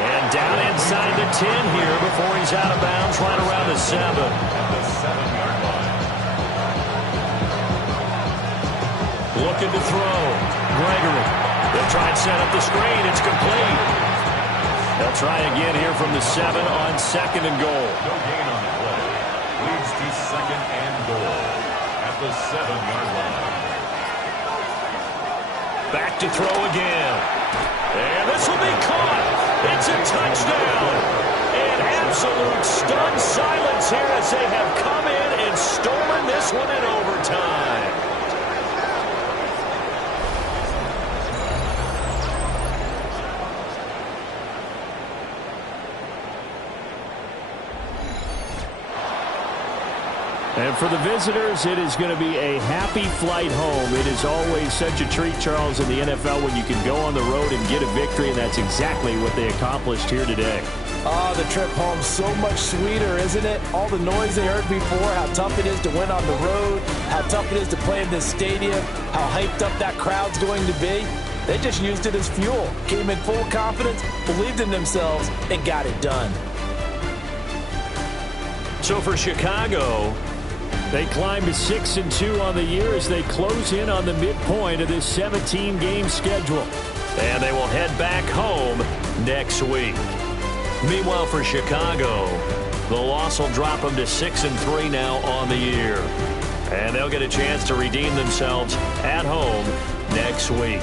And down inside the 10 here before he's out of bounds, right around the 7. The 7-yard line. Looking to throw. Gregory. They'll try and set up the screen. It's complete. They'll try again here from the 7 on 2nd and goal. No gain on the play. Leads to 2nd and goal at the 7-yard line. Back to throw again. And this will be caught. It's a touchdown. And absolute stunned silence here as they have come in and stolen this one in overtime. And for the visitors, it is going to be a happy flight home. It is always such a treat, Charles, in the NFL when you can go on the road and get a victory, and that's exactly what they accomplished here today. Oh, the trip home so much sweeter, isn't it? All the noise they heard before, how tough it is to win on the road, how tough it is to play in this stadium, how hyped up that crowd's going to be. They just used it as fuel, came in full confidence, believed in themselves, and got it done. So for Chicago, they climb to 6-2 on the year as they close in on the midpoint of this 17-game schedule. And they will head back home next week. Meanwhile, for Chicago, the loss will drop them to 6-3 now on the year. And they'll get a chance to redeem themselves at home next week.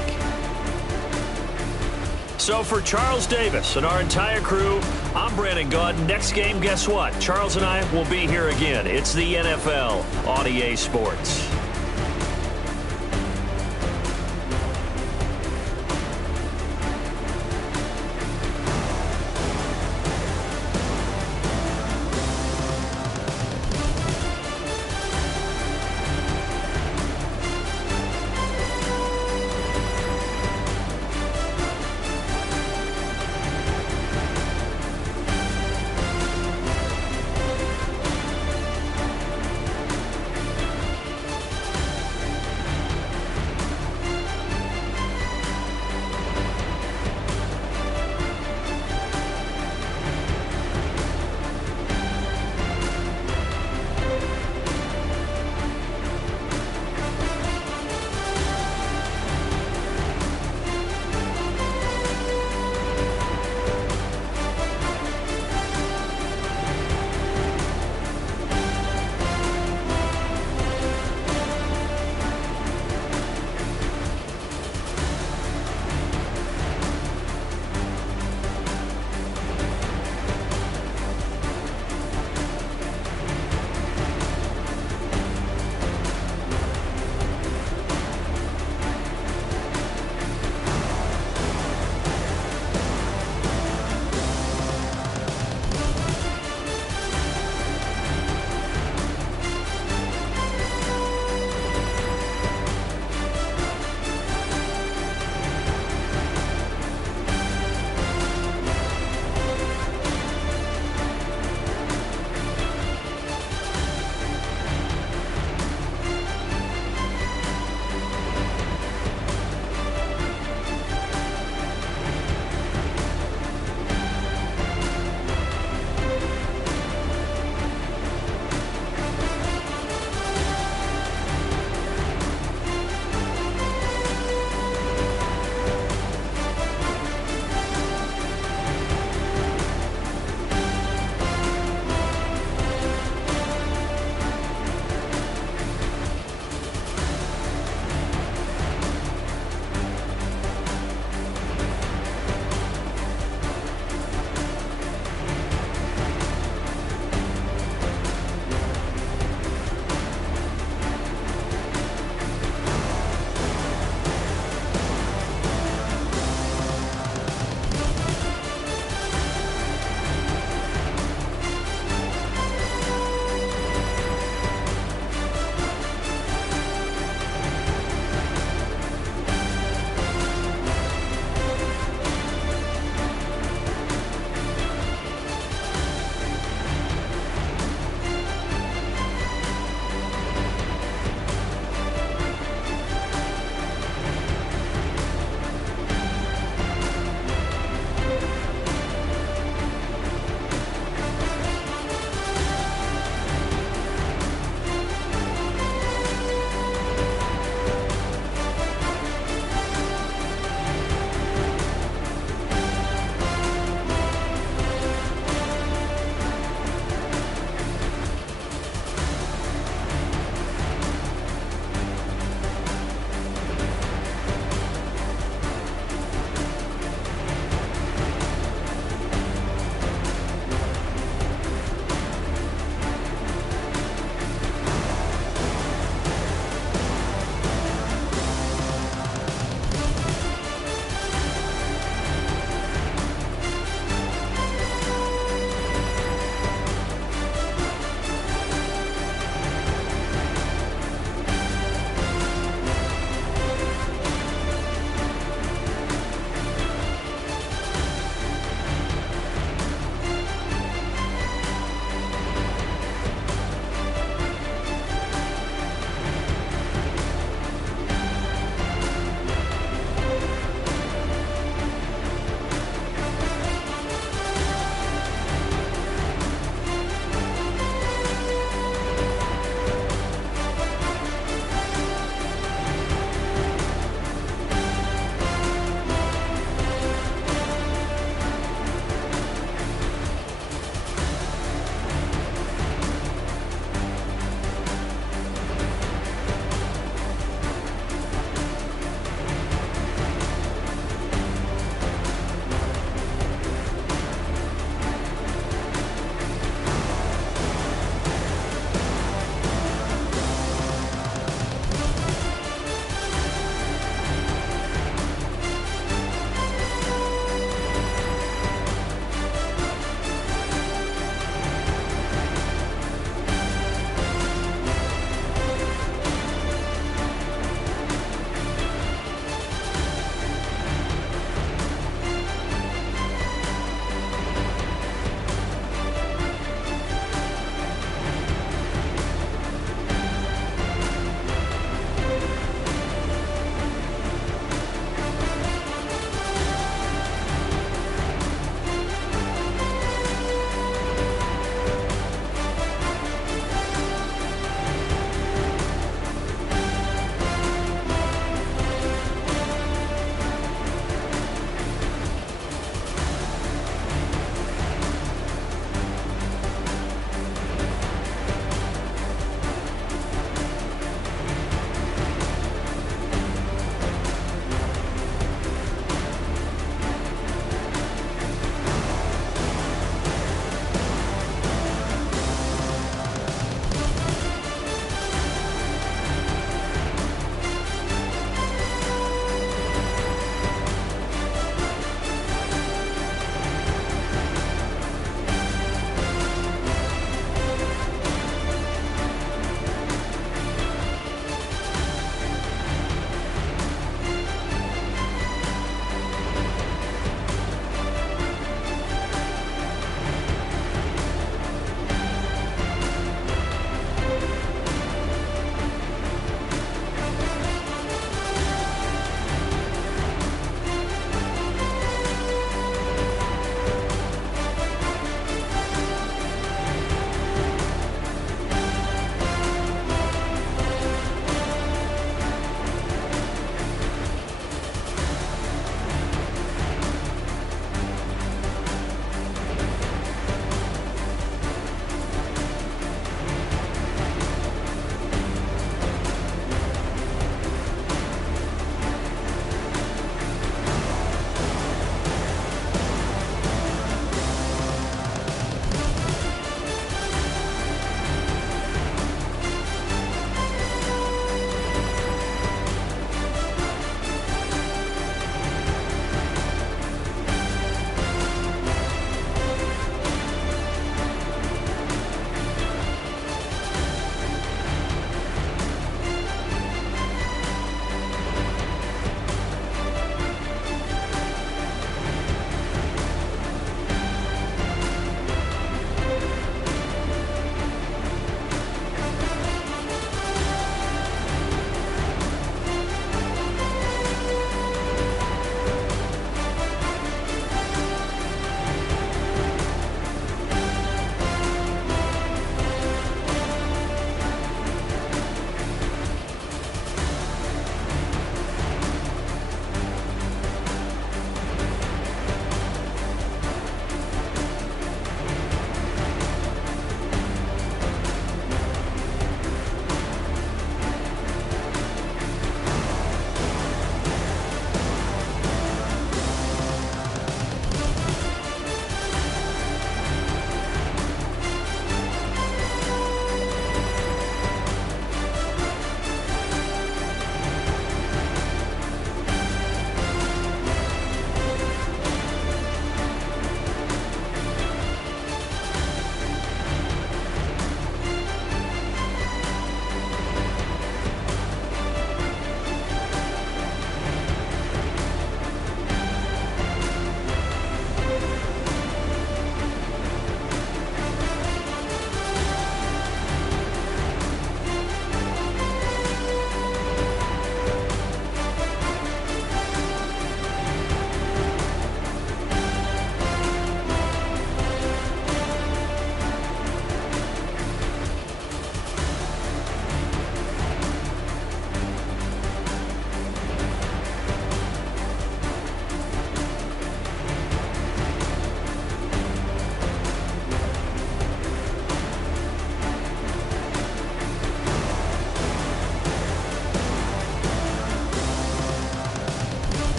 So for Charles Davis and our entire crew, I'm Brandon Gaudin. Next game, guess what? Charles and I will be here again. It's the NFL on EA Sports.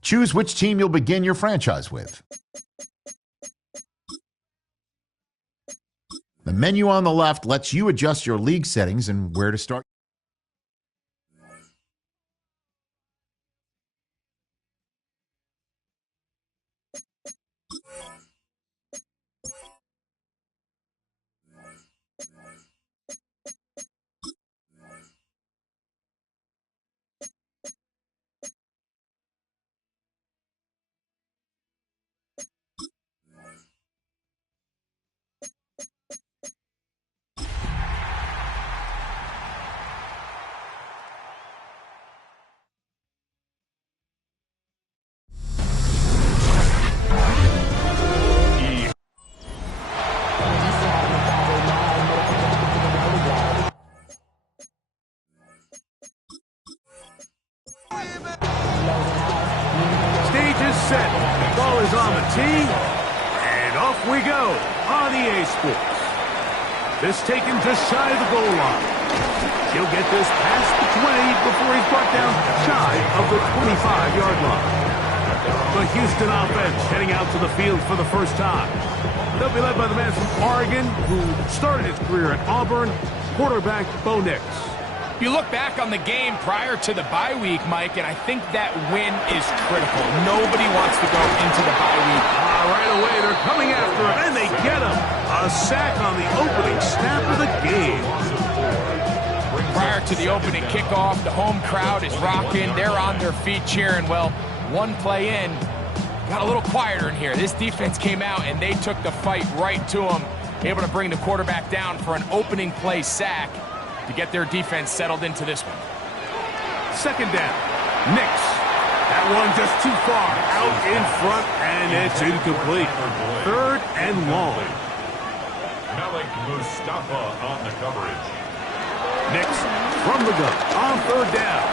Choose which team you'll begin your franchise with. The menu on the left lets you adjust your league settings and where to start. Set. The ball is on the tee, and off we go on EA Sports. This taken just shy of the goal line. He'll get this past the 20 before he's brought down shy of the 25-yard line. The Houston offense heading out to the field for the first time. They'll be led by the man from Oregon who started his career at Auburn, quarterback Bo Nix. You look back on the game prior to the bye week, Mike, and I think that win is critical. Nobody wants to go into the bye week. Right away, they're coming after him, and they get him. A sack on the opening snap of the game. Prior to the opening kickoff, the home crowd is rocking. They're on their feet cheering. Well, one play in, got a little quieter in here. This defense came out, and they took the fight right to him, able to bring the quarterback down for an opening play sack to get their defense settled into this one. Second down. Nix. That one just too far out in front, and it's incomplete. Third and long. Malik Mustafa on the coverage. Nix from the gun on third down.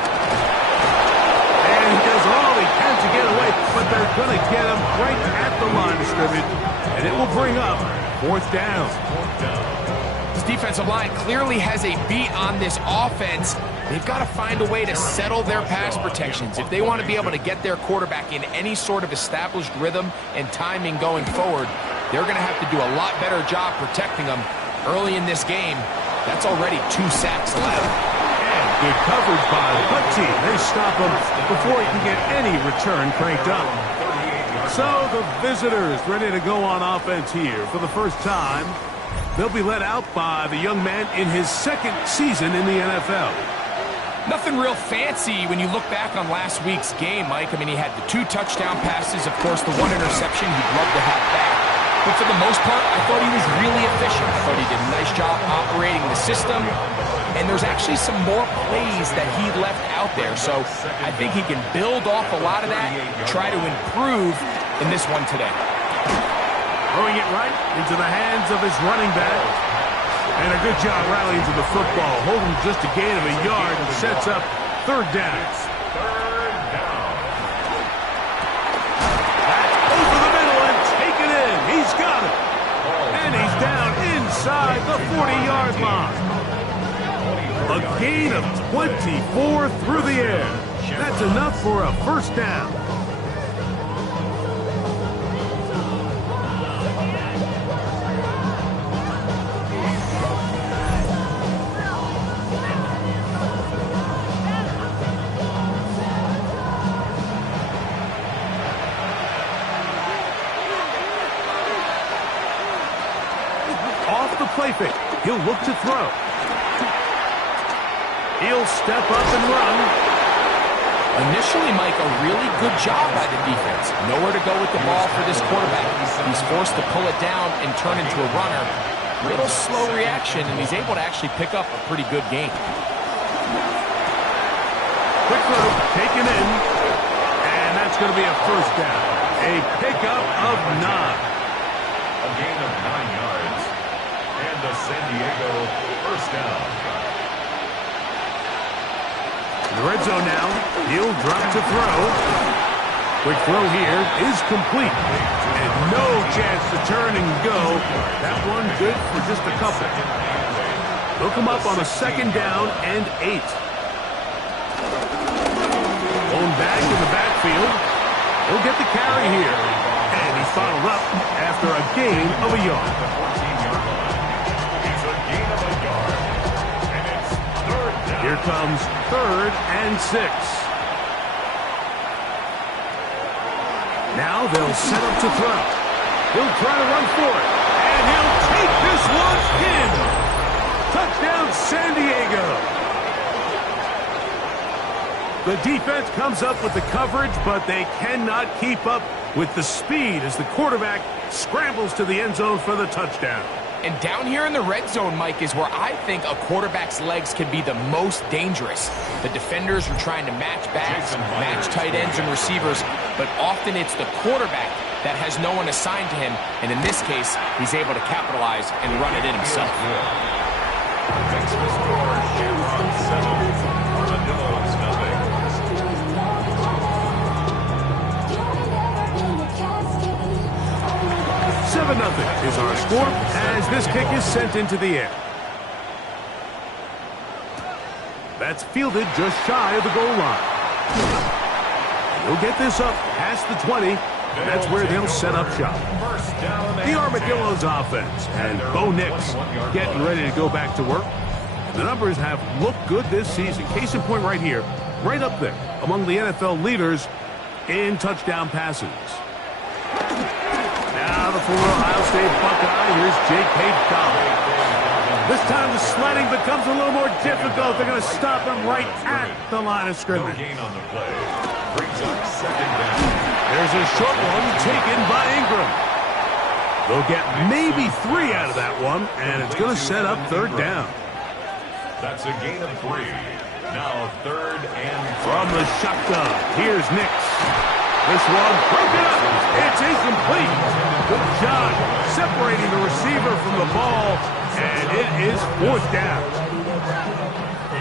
And he does all he can to get away, but they're going to get him right at the line of scrimmage, and it will bring up fourth down. This defensive line clearly has a beat on this offense. They've got to find a way to settle their pass protections. If they want to be able to get their quarterback in any sort of established rhythm and timing going forward, they're going to have to do a lot better job protecting them early in this game. That's already 2 sacks allowed. And good coverage by the punt team. They stop him before he can get any return cranked up. So the visitors ready to go on offense here for the first time. They'll be led out by the young man in his second season in the NFL. Nothing real fancy when you look back on last week's game, Mike. I mean, he had the 2 touchdown passes, of course, the 1 interception he'd love to have back. But for the most part, I thought he was really efficient. I thought he did a nice job operating the system. And there's actually some more plays that he left out there. So I think he can build off a lot of that, try to improve in this one today. Throwing it right into the hands of his running back. And a good job rallying to the football. Holding just a gain of a yard and sets up third down. Back over the middle and take it in. He's got it. And he's down inside the 40-yard line. A gain of 24 through the air. That's enough for a first down. Play fake. He'll look to throw. He'll step up and run. Initially, Mike, a really good job by the defense. Nowhere to go with the ball for this quarterback. He's forced to pull it down and turn into a runner. Little slow reaction, and he's able to actually pick up a pretty good game. Quick throw, taken in, and that's going to be a first down. A pickup of 9. A gain of 9 yards. And the San Diego first down. In the red zone now. He'll drop to throw. Quick throw here is complete. And no chance to turn and go. That one good for just a couple. They'll come up on a 2nd down and 8. Going back in the backfield. He'll get the carry here. And he's followed up after a gain of a yard. It's a gain of a yard. And it's 3rd down. Here comes 3rd and 6. Now they'll set up to throw. He'll try to run for it. And he'll take this one in. Touchdown, San Diego. The defense comes up with the coverage, but they cannot keep up with the speed as the quarterback scrambles to the end zone for the touchdown. And down here in the red zone, Mike, is where I think a quarterback's legs can be the most dangerous. The defenders are trying to match backs, match tight ends and receivers, but often it's the quarterback that has no one assigned to him, and in this case, he's able to capitalize and run it in himself. Makes the score Shamrock 7, Armadillos nothing. 7-0 is our score as this kick is sent into the air. That's fielded just shy of the goal line. He'll get this up past the 20. That's where they'll set up shop. The Armadillos offense and Bo Nix getting ready to go back to work. The numbers have looked good this season. Case in point right here, right up there among the NFL leaders in touchdown passes. Now the former Ohio State Buckeye, here's J.K. Dobbins. This time the sledding becomes a little more difficult. They're going to stop him right at the line of scrimmage. No gain on the play. Brings up 2nd down. There's a short one taken by Ingram. They'll get maybe 3 out of that one, and it's going to set up 3rd down. That's a gain of 3. Now 3rd and From the shotgun, here's Nix. This one broken up. It's incomplete. Good job separating the receiver from the ball, and it is 4th down.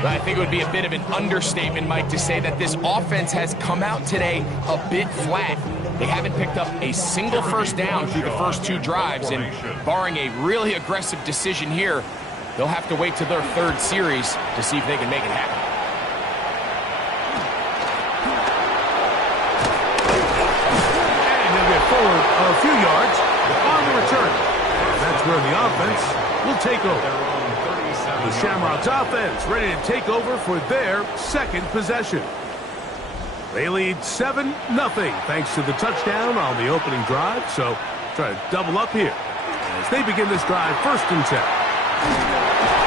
I think it would be a bit of an understatement, Mike, to say that this offense has come out today a bit flat. They haven't picked up a single 1st down through the first 2 drives, and barring a really aggressive decision here, they'll have to wait to their 3rd series to see if they can make it happen. And they'll get forward a few yards on the return. And that's where the offense will take over. The Shamrocks offense ready to take over for their 2nd possession. They lead 7-0 thanks to the touchdown on the opening drive. So try to double up here as they begin this drive 1st and 10.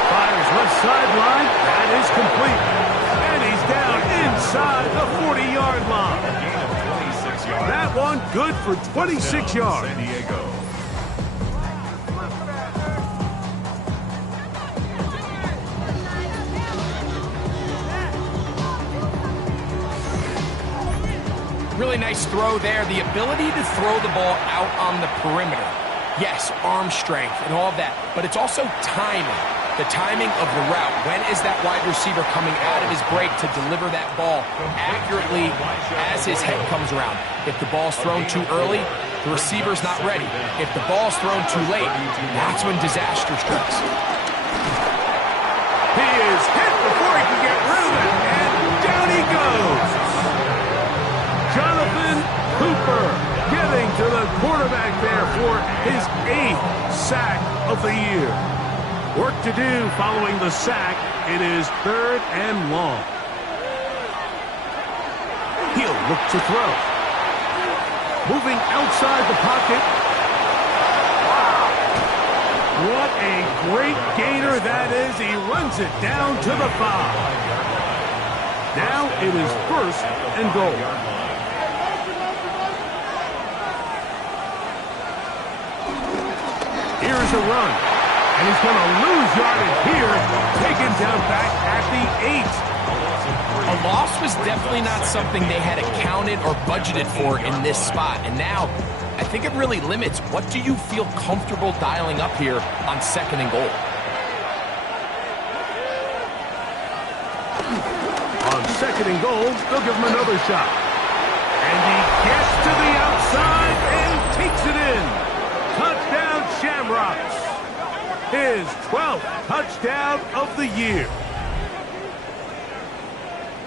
Fires left sideline. That is complete. And he's down inside the 40-yard line. That one good for 26 yards. San Diego. Really nice throw there. The ability to throw the ball out on the perimeter. Yes, arm strength and all of that, but it's also timing. The timing of the route. When is that wide receiver coming out of his break to deliver that ball accurately as his head comes around? If the ball's thrown too early, the receiver's not ready. If the ball's thrown too late, that's when disaster strikes. He is hit before he can get rid of it, and down he goes. Jonathan Cooper getting to the quarterback there for his 8th sack of the year. Work to do following the sack. It is 3rd and long. He'll look to throw. Moving outside the pocket. What a great gainer that is. He runs it down to the 5. Now it is 1st and goal. Here's a run. And he's going to lose yardage here. Taken down back at the 8. A loss was definitely not something they had accounted or budgeted for in this spot. And now, I think it really limits what do you feel comfortable dialing up here on 2nd and goal. On 2nd and goal, they'll give him another shot. And he gets to the outside and takes it in. Touchdown, Shamrocks. his 12th touchdown of the year.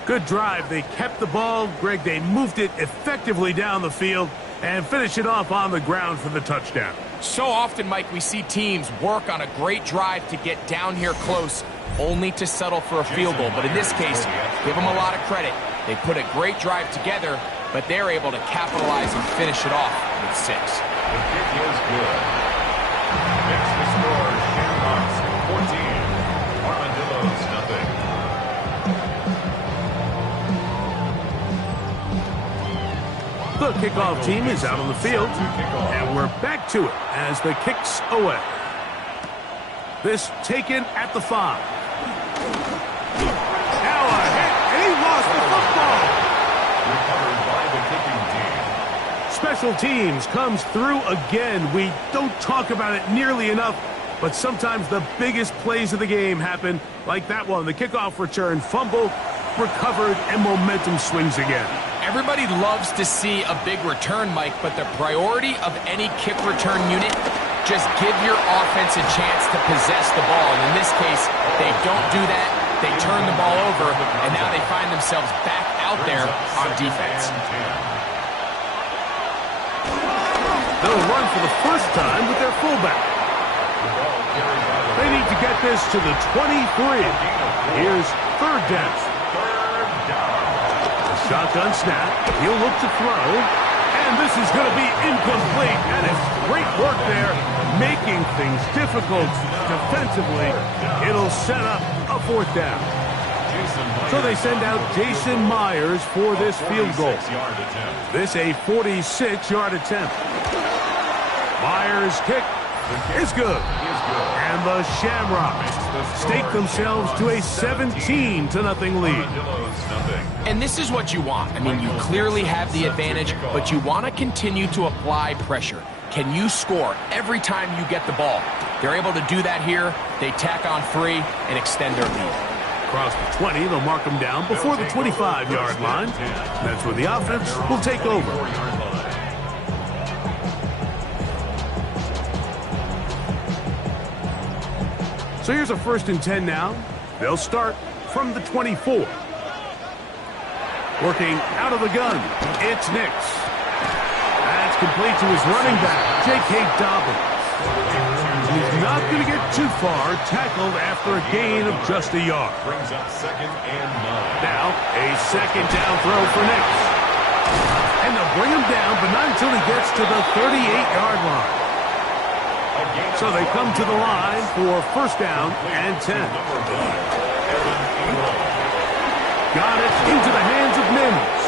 Good drive. They kept the ball. Greg, they moved it effectively down the field and finished it off on the ground for the touchdown. So often, Mike, we see teams work on a great drive to get down here close, only to settle for a field goal. But in this case, give them a lot of credit. They put a great drive together, but they're able to capitalize and finish it off with 6. The kick is good. Next to score, Shamrocks 14, Armadillos nothing. The kickoff team is out on the field, and we're back to it as the kick's away. This taken at the 5. Now a hit, and he lost the football. Recovered by the kicking team. Special teams comes through again. We don't talk about it nearly enough, but sometimes the biggest plays of the game happen, like that one. The kickoff return, fumble, recovered, and momentum swings again. Everybody loves to see a big return, Mike, but the priority of any kick return unit, just give your offense a chance to possess the ball. And in this case, they don't do that. They turn the ball over, and now they find themselves back out there on defense. They'll run for the first time with their fullback. They need to get this to the 23. Here's third down. Shotgun snap. He'll look to throw. And this is going to be incomplete. And it's great work there, making things difficult defensively. It'll set up a 4th down. So they send out Jason Myers for this field goal. This a 46-yard attempt. Myers' kick is good. And the Shamrocks stake themselves to a 17-0 lead. And this is what you want. I mean, you clearly have the advantage, but you want to continue to apply pressure. Can you score every time you get the ball? They're able to do that here. They tack on 3 and extend their lead. Across the 20, they'll mark them down before the 25-yard line. That's where the offense will take over. So here's a 1st and 10 now. They'll start from the 24. Working out of the gun, it's Nix. That's complete to his running back, J.K. Dobbins. He's not going to get too far, tackled after a gain of just a yard. Brings up 2nd and 9. Now, a 2nd down throw for Nix. And they'll bring him down, but not until he gets to the 38-yard line. So they come to the line for 1st down and 10. Got it into the hands of Mims.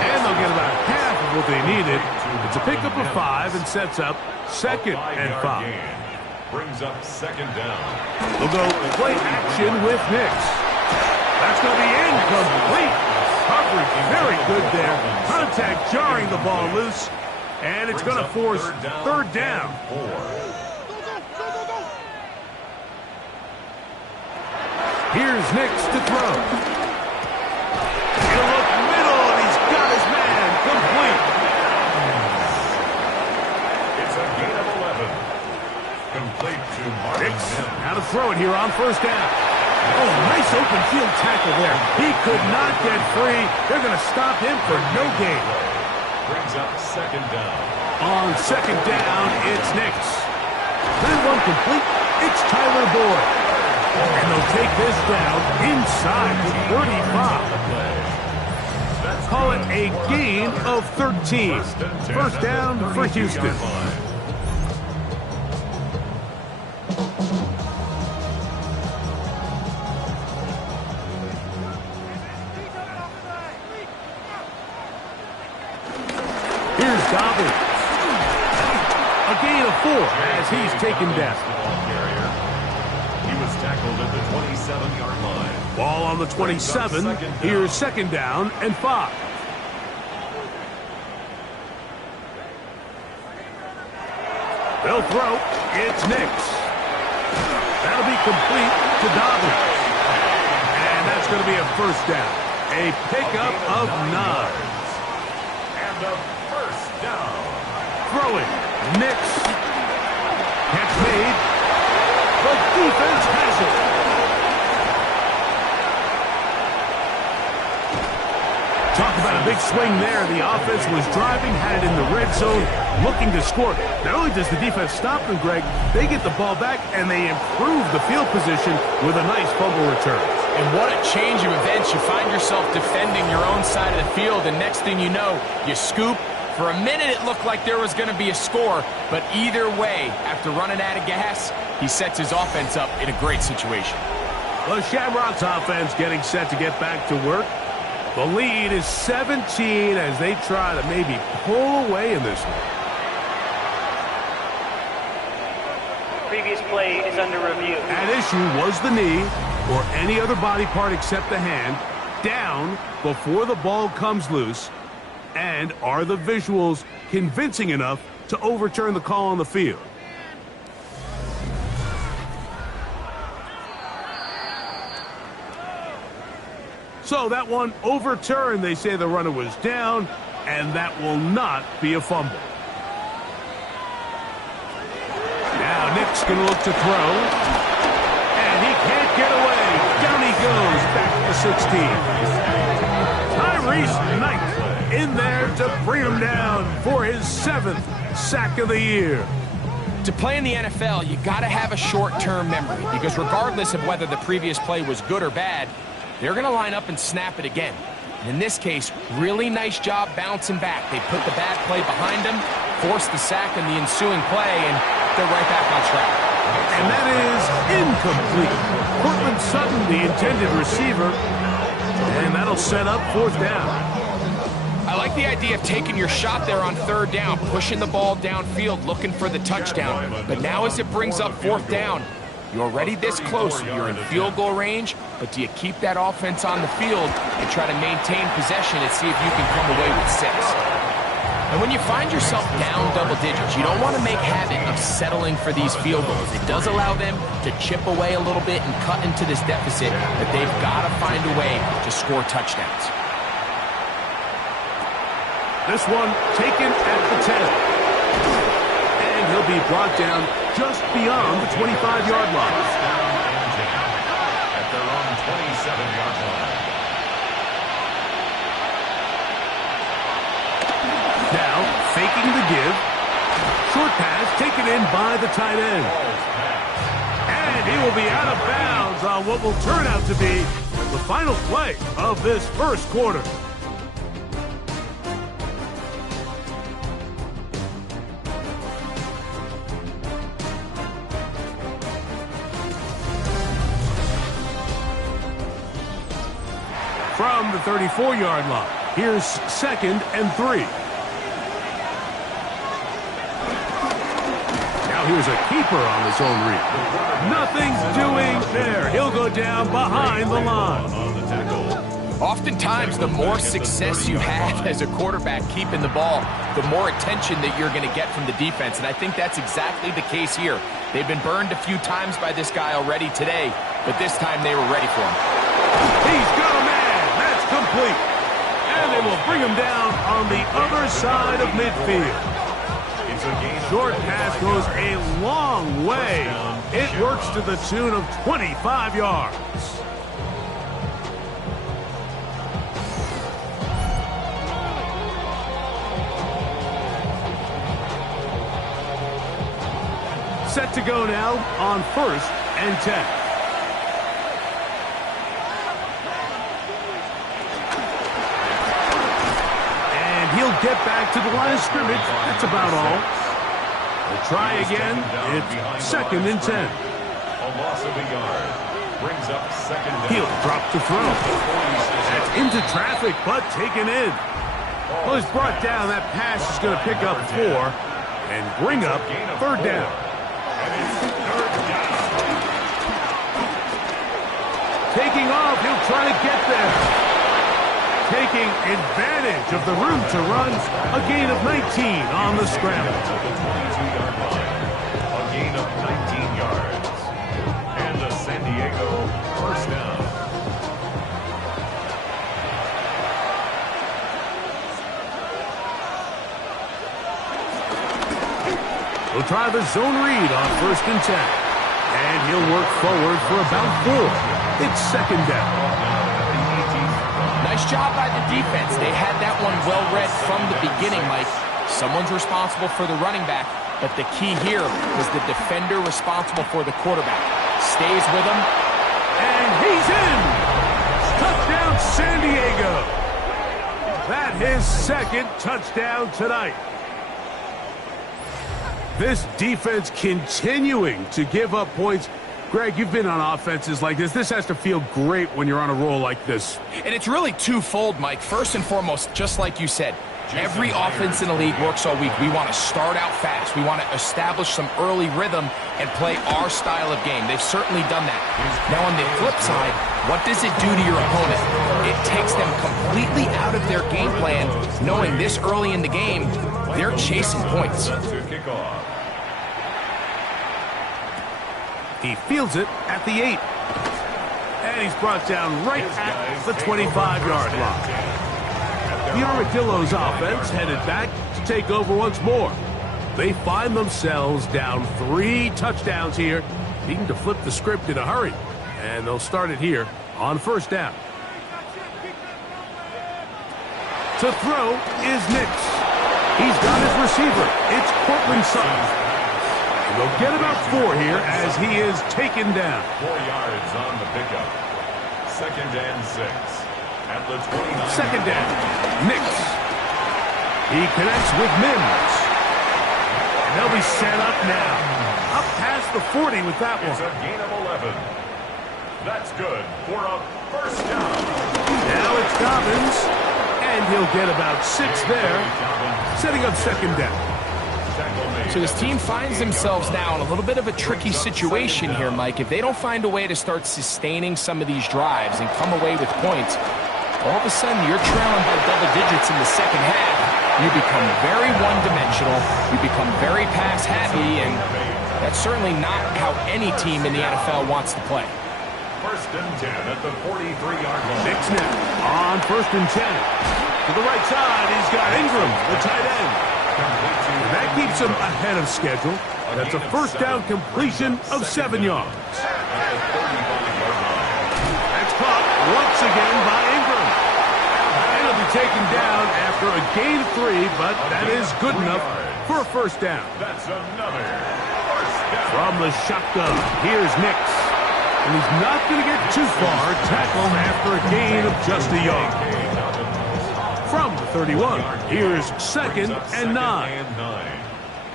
And they'll get about half of what they needed. It's a pickup of 5 and sets up 2nd and 5. Brings up 2nd down. They'll go play action with Nix. That's going to be incomplete. Coverage very good there. Contact jarring the ball loose. And it's going to force 3rd down. Here's Nix to throw. He'll look middle, and he's got his man complete. It's a gain of 11. Complete to Martin Nix Mims. now to throw it here on 1st down. Oh, nice open field tackle there. He could not get free. They're going to stop him for no gain. Brings up 2nd down. On 2nd down, it's Nix. That one complete. It's Tyler Boyd. And they'll take this down inside the 35. Call it a gain of 13. 1st down for Houston. Here's Dobbins. A gain of 4 as he's taken down. He was tackled at the 27-yard line. Ball on the 27. Here's 2nd down and 5. They'll throw. It's Nix. That'll be complete to Dobbins. And that's going to be a 1st down. A pickup of 9. And a 1st down. Throwing. Nix. Catch made. defense has it. Talk about a big swing there. The offense was driving, had it in the red zone, looking to score. Not only does the defense stop them, Greg, they get the ball back, and they improve the field position with a nice fumble return. And what a change of events. You find yourself defending your own side of the field, and next thing you know, you scoop. For a minute, it looked like there was going to be a score, but either way, after running out of gas, he sets his offense up in a great situation. Well, Shamrock's offense getting set to get back to work. The lead is 17 as they try to maybe pull away in this one. Previous play is under review. At issue was the knee or any other body part except the hand down before the ball comes loose. And are the visuals convincing enough to overturn the call on the field? So that one overturned. They say the runner was down, and that will not be a fumble. Now Nick's going to look to throw, and he can't get away. Down he goes, back to 16. Tyrese Knight in there to bring him down for his 7th sack of the year. To play in the NFL, you got to have a short-term memory, because regardless of whether the previous play was good or bad, they're going to line up and snap it again. And in this case, really nice job bouncing back. They put the bad play behind them, forced the sack in the ensuing play, and they're right back on track. And that is incomplete. Cortland Sutton, the intended receiver, and that'll set up 4th down. I like the idea of taking your shot there on 3rd down, pushing the ball downfield, looking for the touchdown. But now as it brings up 4th down, you're already this close. You're in field goal range, but do you keep that offense on the field and try to maintain possession and see if you can come away with 6? And when you find yourself down double digits, you don't want to make habit of settling for these field goals. It does allow them to chip away a little bit and cut into this deficit, but they've got to find a way to score touchdowns. This one taken at the 10. And he'll be brought down just beyond the 25-yard line. At their own 27-yard line. Now, faking the give. Short pass taken in by the tight end. And he will be out of bounds on what will turn out to be the final play of this first quarter. From the 34-yard line, here's 2nd and 3. Now here's a keeper on the zone read. Nothing's doing there. He'll go down behind the line. Oftentimes, the more success you have as a quarterback keeping the ball, the more attention that you're going to get from the defense, and I think that's exactly the case here. They've been burned a few times by this guy already today, but this time they were ready for him. He's got a man. That's complete. And they will bring him down on the other side of midfield. Short pass goes a long way. It works to the tune of 25 yards. Set to go now on 1st and 10. He'll get back to the line of scrimmage. That's about all. We'll try again. It's 2nd and 10. A loss of a yard. Brings up 2nd down. He'll drop to throw. That's into traffic, but taken in. Well, he's brought down. That pass is going to pick up 4 and bring up 3rd down. Taking off. He'll try to get there. Taking advantage of the room to run, a gain of 19 on the scramble. A gain of 19 yards. And a San Diego 1st down. We'll try the zone read on 1st and 10. And he'll work forward for about 4. It's second down. Nice job by the defense. They had that one well read from the beginning, Mike. Someone's responsible for the running back, but the key here was the defender responsible for the quarterback. Stays with him. And he's in! Touchdown, San Diego! That his second touchdown tonight. This defense continuing to give up points. Greg, you've been on offenses like this. This has to feel great when you're on a roll like this. And it's really twofold, Mike. First and foremost, just like you said, every offense in the league works all week. We want to start out fast. We want to establish some early rhythm and play our style of game. They've certainly done that. Now, on the flip side, what does it do to your opponent? It takes them completely out of their game plan, knowing this early in the game, they're chasing points. He fields it at the 8. And he's brought down right at the 25-yard line. The Armadillos offense headed back to take over once more. They find themselves down 3 touchdowns here, needing to flip the script in a hurry. And they'll start it here on first down. To throw is Nix. He's got his receiver. It's Cortland Sutton. They'll get about 4 here as he is taken down. 4 yards on the pickup. Second and 6. At the 29. Second down. Nix. He connects with Mims. And they'll be set up now. Up past the 40 with that one. It's a gain of 11. That's good for a first down. Now it's Dobbins. And he'll get about 6 there. Setting up second down. So this team finds themselves now in a little bit of a tricky situation here, Mike. If they don't find a way to start sustaining some of these drives and come away with points, all of a sudden you're trailing by double digits in the second half. You become very one-dimensional. You become very pass-happy, and that's certainly not how any team in the NFL wants to play. First and 10 at the 43-yard line. Nix now on first and 10. To the right side, he's got Ingram, the tight end. That keeps him ahead of schedule. That's a first down completion of 7 yards. That's caught once again by Ingram. And he'll be taken down after a gain of 3, but that is good enough for a first down. That's another first down. From the shotgun, here's Nix. And he's not going to get too far, tackled after a gain of just a yard. From the 31, here's second and 9.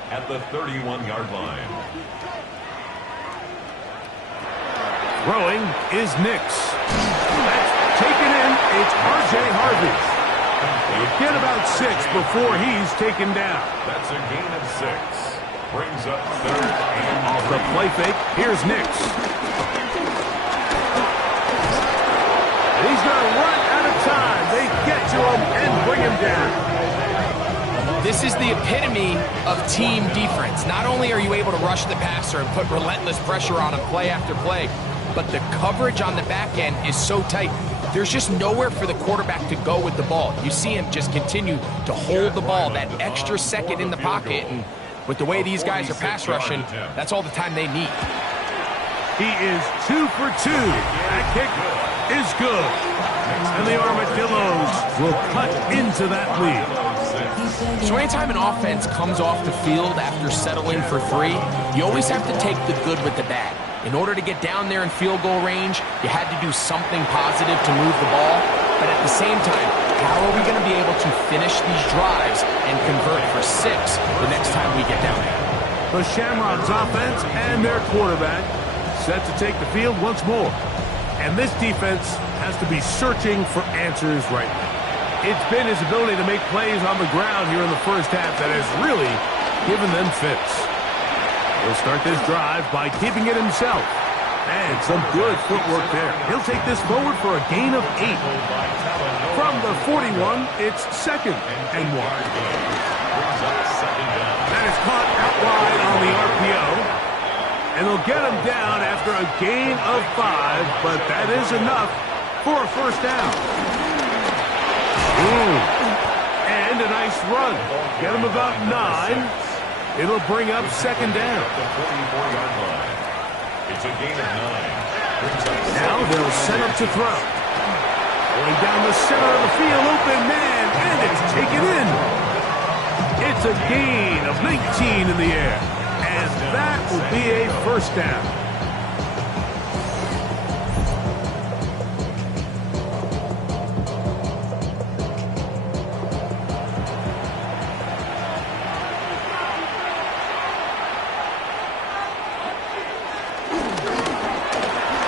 At the 31-yard line. Throwing is Nix. That's taken in. It's R.J. Harvey. He'll get about 6 before he's taken down. That's a gain of 6. Brings up third and off the play fake. Here's Nix. He's going to run out of time. They get to him and bring him down. This is the epitome of team defense. Not only are you able to rush the passer and put relentless pressure on him play after play, but the coverage on the back end is so tight. There's just nowhere for the quarterback to go with the ball. You see him just continue to hold the ball that extra second in the pocket, and with the way these guys are pass rushing, that's all the time they need. He is 2 for 2. That kick is good. And the Armadillos will cut into that lead. So anytime an offense comes off the field after settling for 3, you always have to take the good with the bad. In order to get down there in field goal range, you had to do something positive to move the ball. But at the same time, how are we going to be able to finish these drives and convert for 6 the next time we get down there? The Shamrocks offense and their quarterback set to take the field once more. And this defense has to be searching for answers right now. It's been his ability to make plays on the ground here in the first half that has really given them fits. He'll start this drive by keeping it himself. And some good footwork there. He'll take this forward for a gain of 8. From the 41, it's second and 1. That is caught out wide on the RPO. And they'll get him down after a gain of 5, but that is enough for a first down. And a nice run. Get him about 9. It'll bring up second down. It's a gain of 9. Now they'll set up to throw. Going down the center of the field, open man, and it's taken in. It's a gain of 19 in the air, and that will be a first down.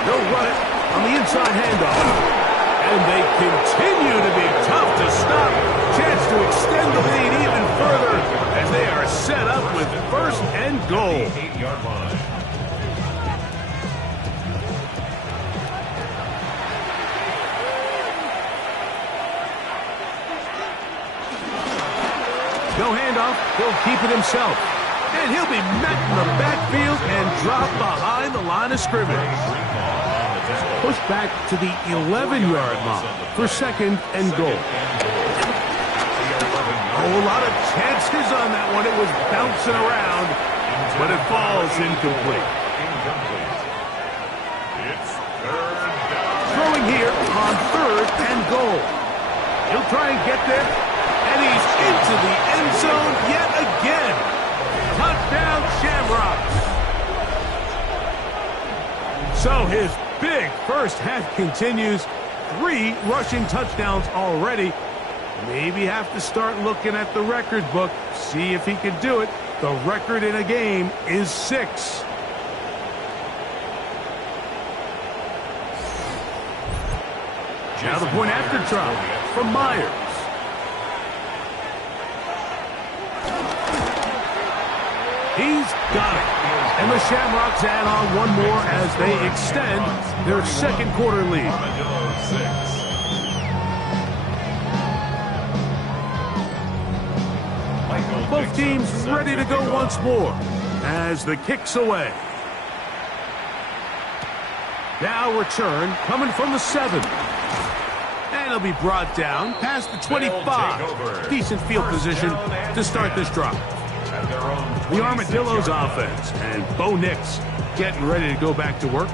They'll run it on the inside handoff. And they continue to be tough to stop. Chance to extend the lead even further as they are set up with first and goal. 8-yard line. No handoff. He'll keep it himself. And he'll be met in the backfield and dropped behind the line of scrimmage. Pushed back to the 11-yard line for second and goal. Oh, a lot of chances on that one. It was bouncing around, but it falls incomplete. It's third down. Throwing here on third and goal. He'll try and get there, and he's into the end zone yet again. Touchdown, Shamrocks. So his big first half continues. 3 rushing touchdowns already. Maybe have to start looking at the record book, see if he can do it. The record in a game is 6. Now the point after try from Myers. He's got it. And the Shamrocks add on one more as they extend their second quarter lead. Both teams ready to go once more as the kick's away. Now return coming from the 7. And it'll be brought down past the 25. Decent field position to start this drive. The Armadillos offense, and Bo Nix getting ready to go back to work.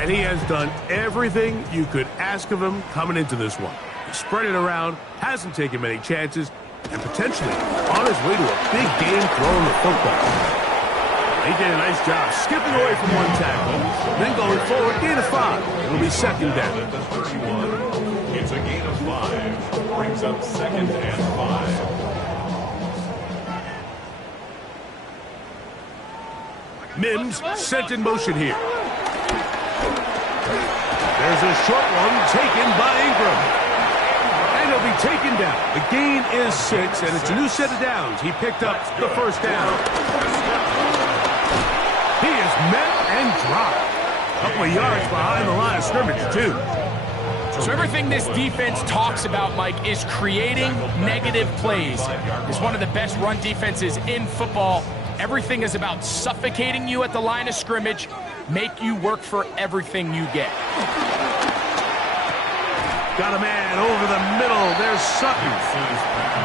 And he has done everything you could ask of him coming into this one. He spread it around, hasn't taken many chances, and potentially on his way to a big game throwing the football. He did a nice job skipping away from one tackle, then going forward, gain of 5. It'll be second down. It's a gain of 5. Brings up second and 5. Mims sent in motion here. There's a short one taken by Ingram. And he'll be taken down. The gain is 6, and it's a new set of downs. He picked up the first down. He is met and dropped. A couple of yards behind the line of scrimmage, too. So everything this defense talks about, Mike, is creating negative plays. It's one of the best run defenses in football. Everything is about suffocating you at the line of scrimmage, make you work for everything you get. Got a man over the middle. There's Sutton.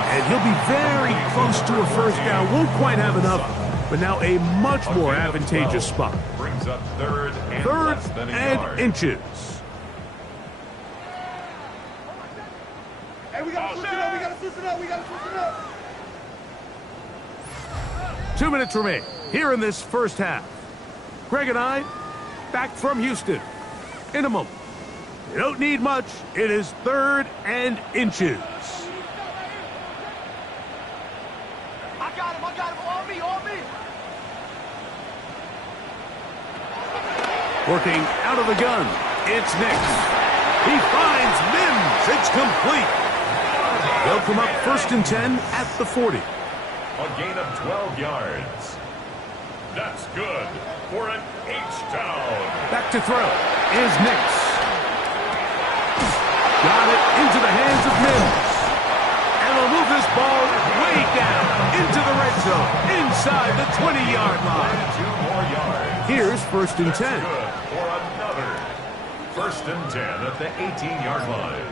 And he'll be very close to a first down. Won't quite have enough, but now a much more advantageous spot. Brings up third and inches. Hey, we got to switch it up. We got to switch it up. We got to switch it up. 2 minutes remain here in this first half. Greg and I back from Houston in a moment. You don't need much. It is third and inches. I got him. On me. Working out of the gun. It's Nix. He finds Mims. It's complete. They'll come up first and 10 at the 40. A gain of 12 yards. That's good for an H-down. Back to throw is Nix. Got it into the hands of Mims. And they'll move this ball way down into the red zone, inside the 20-yard line. 2 more yards. Here's first and 10. Good for another. First and 10 at the 18-yard line.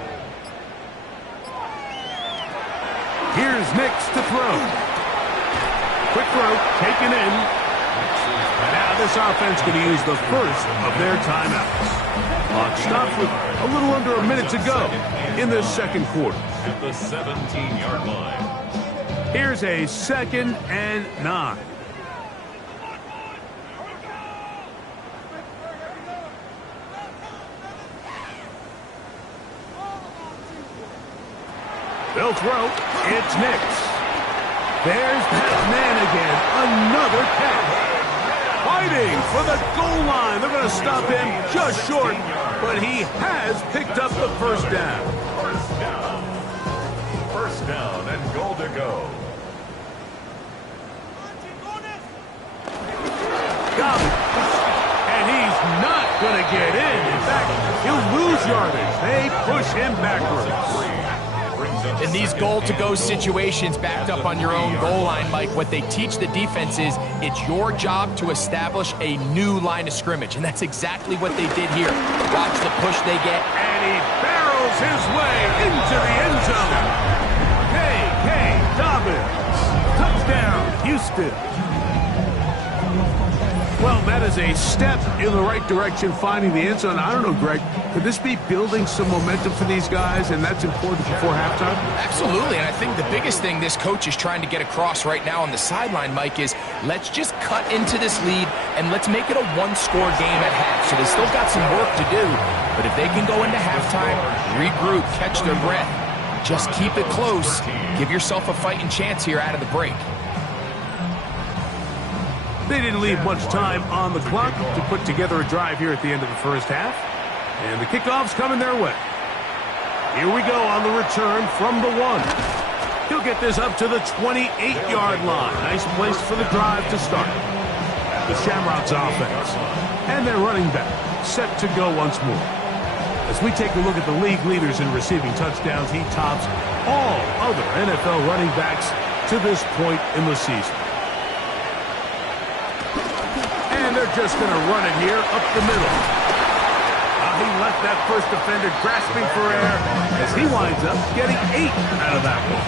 Here's Nix to throw. Quick throw, taken in. Now this offense going to use the first of their timeouts. Clock stops with a little under a minute to go in the second quarter. At the 17-yard line. Here's a 2nd and 9. They'll throw. It's Nix. There's that man again. Another catch. Fighting for the goal line. They're going to stop him just short, but he has picked up the first down. First down and goal to go. Got it. And he's not going to get in. In fact, he'll lose yardage. They push him backwards. In these goal-to-go situations backed up on your own goal line, Mike, what they teach the defense is it's your job to establish a new line of scrimmage, and that's exactly what they did here. Watch the push they get. And he barrels his way into the end zone. K.K. Dobbins. Touchdown, Houston. Well, that is a step in the right direction, finding the end zone. I don't know, Greg, could this be building some momentum for these guys, and that's important before halftime? Absolutely, and I think the biggest thing this coach is trying to get across right now on the sideline, Mike, is let's just cut into this lead, and let's make it a one-score game at half. So they still got some work to do, but if they can go into halftime, regroup, catch their breath, just keep it close, give yourself a fighting chance here out of the break. They didn't leave much time on the clock to put together a drive here at the end of the first half. And the kickoff's coming their way. Here we go on the return from the 1. He'll get this up to the 28-yard line. Nice place for the drive to start. The Shamrocks offense. And their running back set to go once more. As we take a look at the league leaders in receiving touchdowns, he tops all other NFL running backs to this point in the season. And they're just going to run it here up the middle. He left that first defender grasping for air as he winds up getting 8 out of that one.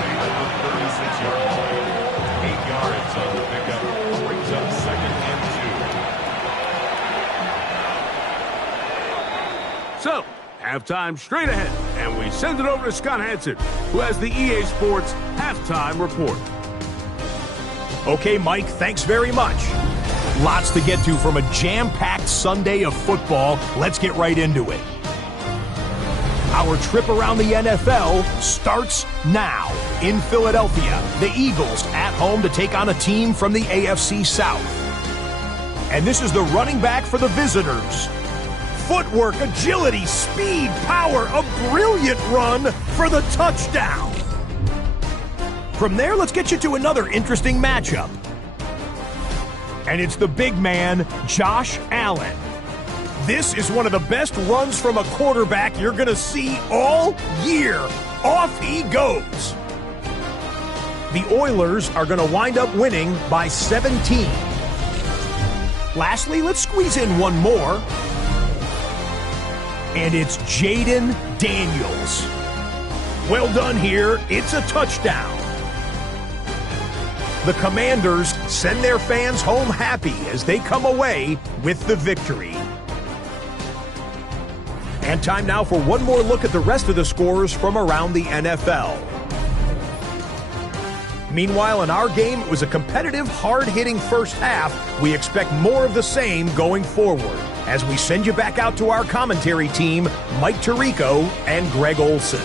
36-yard line. 8 yards on the pickup. Brings up 2nd and 2. So, halftime straight ahead. And we send it over to Scott Hanson, who has the EA Sports halftime report. Okay, Mike, thanks very much. Lots to get to from a jam-packed Sunday of football. Let's get right into it. Our trip around the NFL starts now. In Philadelphia, the Eagles at home to take on a team from the AFC South. And this is the running back for the visitors. Footwork, agility, speed, power, a brilliant run for the touchdown. From there, let's get you to another interesting matchup. And it's the big man, Josh Allen. This is one of the best runs from a quarterback you're going to see all year. Off he goes. The Oilers are going to wind up winning by 17. Lastly, let's squeeze in one more. And it's Jaden Daniels. Well done here. It's a touchdown. The Commanders send their fans home happy as they come away with the victory. And time now for one more look at the rest of the scores from around the NFL. Meanwhile, in our game, it was a competitive, hard-hitting first half. We expect more of the same going forward as we send you back out to our commentary team, Mike Tirico and Greg Olson.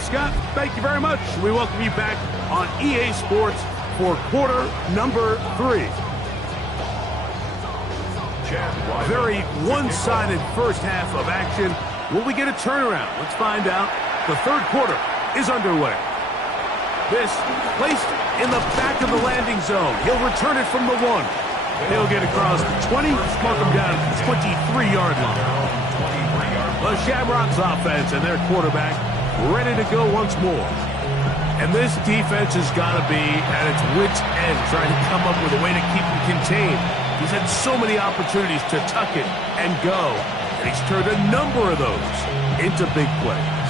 Scott, thank you very much. We welcome you back on EA Sports for quarter number 3. A very one-sided first half of action. Will we get a turnaround? Let's find out. The third quarter is underway. This placed in the back of the landing zone. He'll return it from the 1. He'll get across the 20, mark him down at the 23-yard line. The Shamrocks offense and their quarterback ready to go once more. And this defense has got to be at its wits' end, trying to come up with a way to keep him contained. He's had so many opportunities to tuck it and go, and he's turned a number of those into big plays.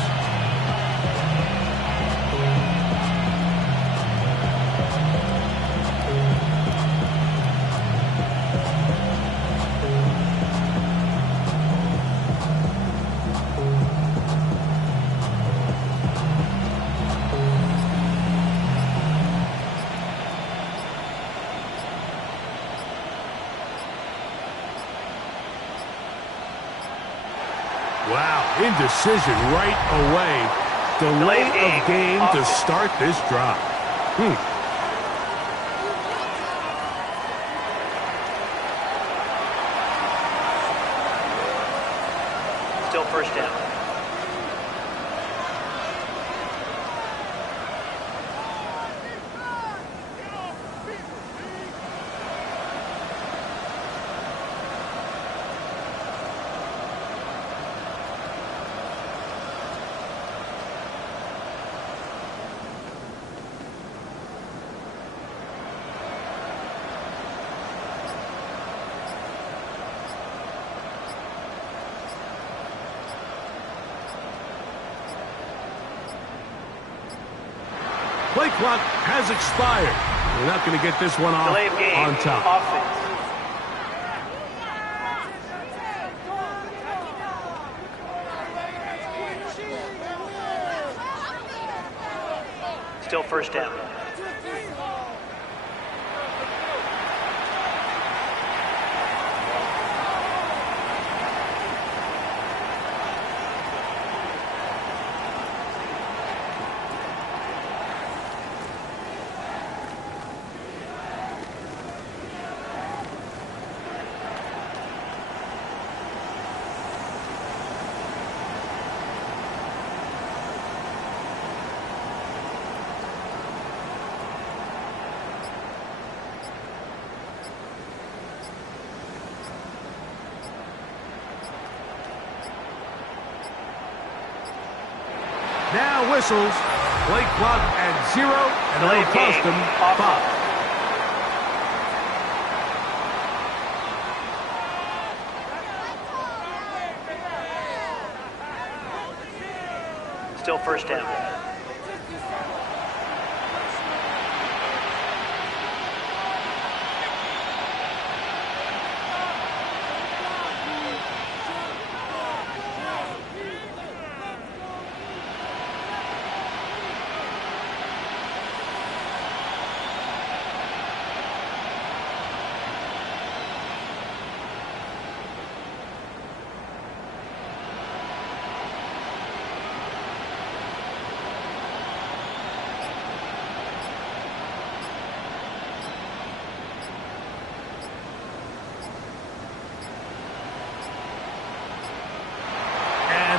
Indecision right away. Delay of game to start this drive. Still first down. Play clock has expired. We're not going to get this one off Delay of game. on top. Offense. Still first down. Now whistles. Play clock at 0, and it'll cost them 5. Still first down.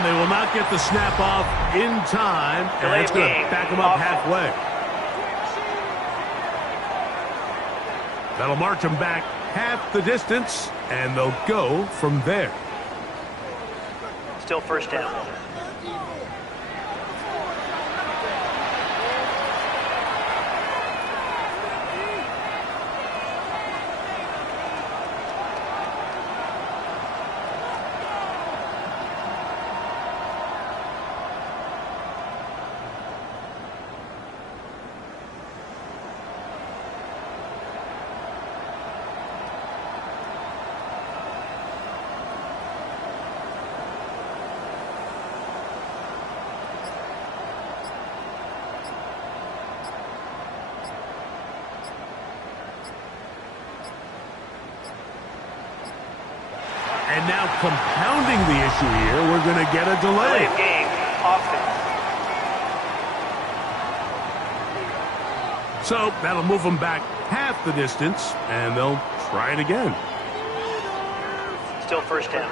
They will not get the snap off in time, and it's going to back them up halfway. That'll march them back half the distance, and they'll go from there. Still first down. And now compounding the issue here, we're going to get a delay. Delay of game. Offense. So that'll move them back half the distance, and they'll try it again. Still first down.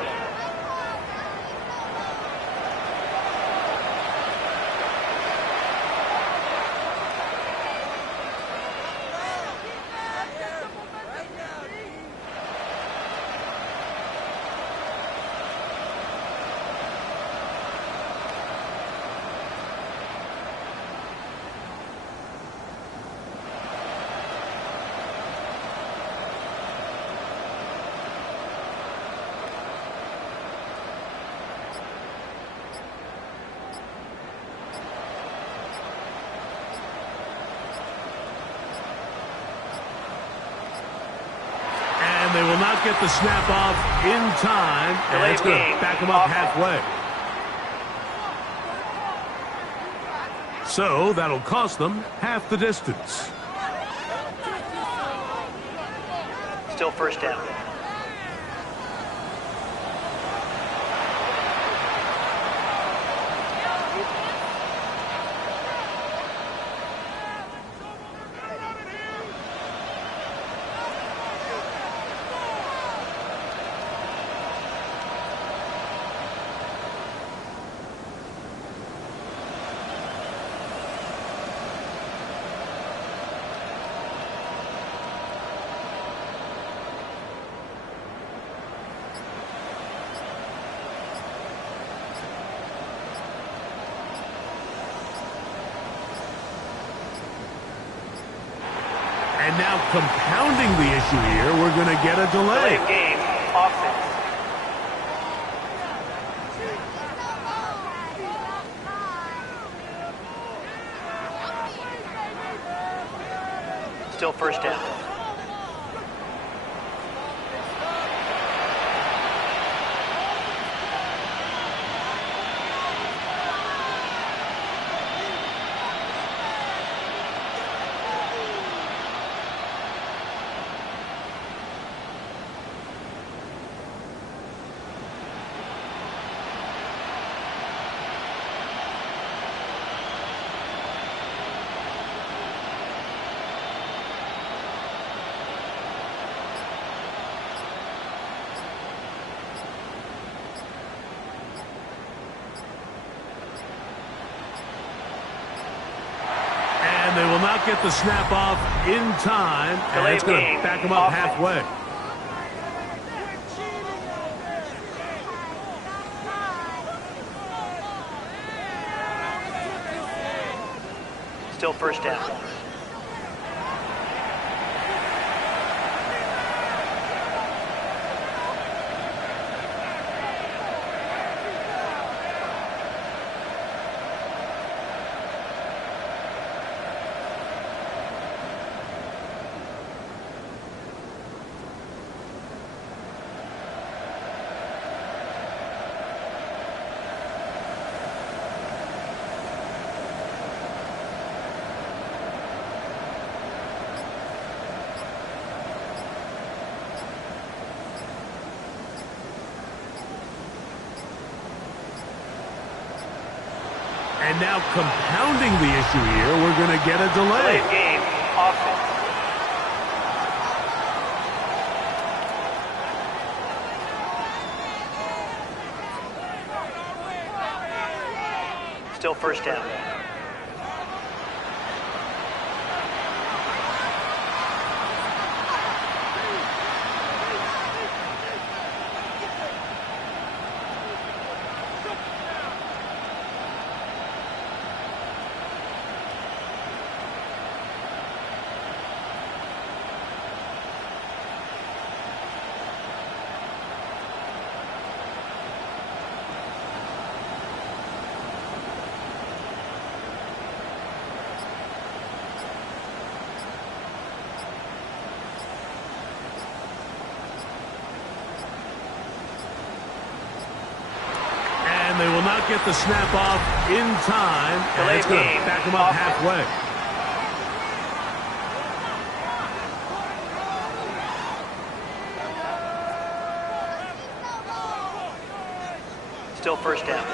They will not get the snap off in time, and it's going to back them up halfway. So that'll cost them half the distance. Still first down. And now compounding the issue here, we're going to get a delay. Delay game, offense. Still first down. They will not get the snap off in time, and it's going to back them up halfway. Still first down. And now compounding the issue here, we're going to get a delay. Delay game, offense. Still first down. And they will not get the snap off in time, and it's going to back them up halfway. Still first down.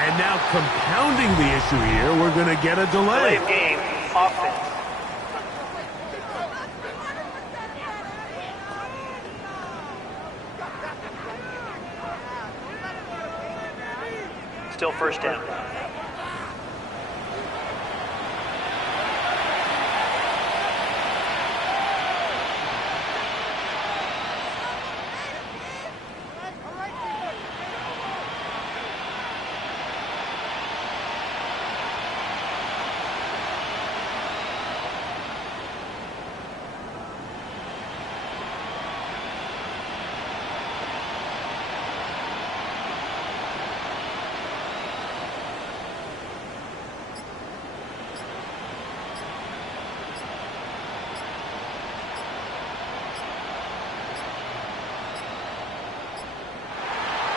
And now compounding the issue here, we're going to get a delay. Delay game, offense. Still first down.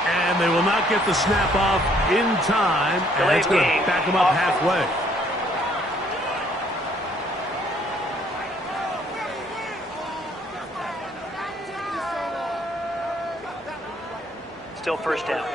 And they will not get the snap off in time, and it's going to back them up halfway. Still first down.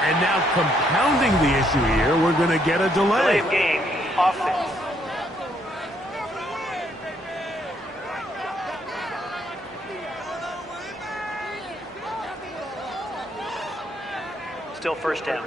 And now compounding the issue here, we're going to get a delay. Delay of game, offense. Still first down.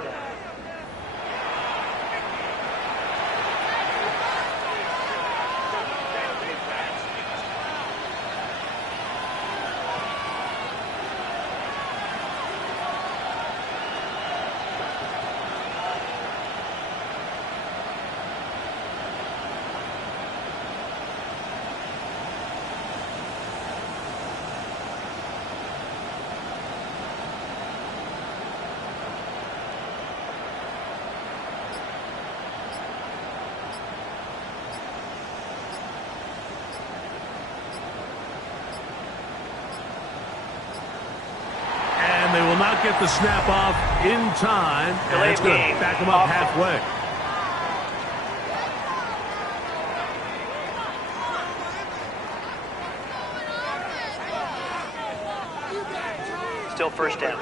They will not get the snap off in time, and it's going to back them up halfway. Still first down.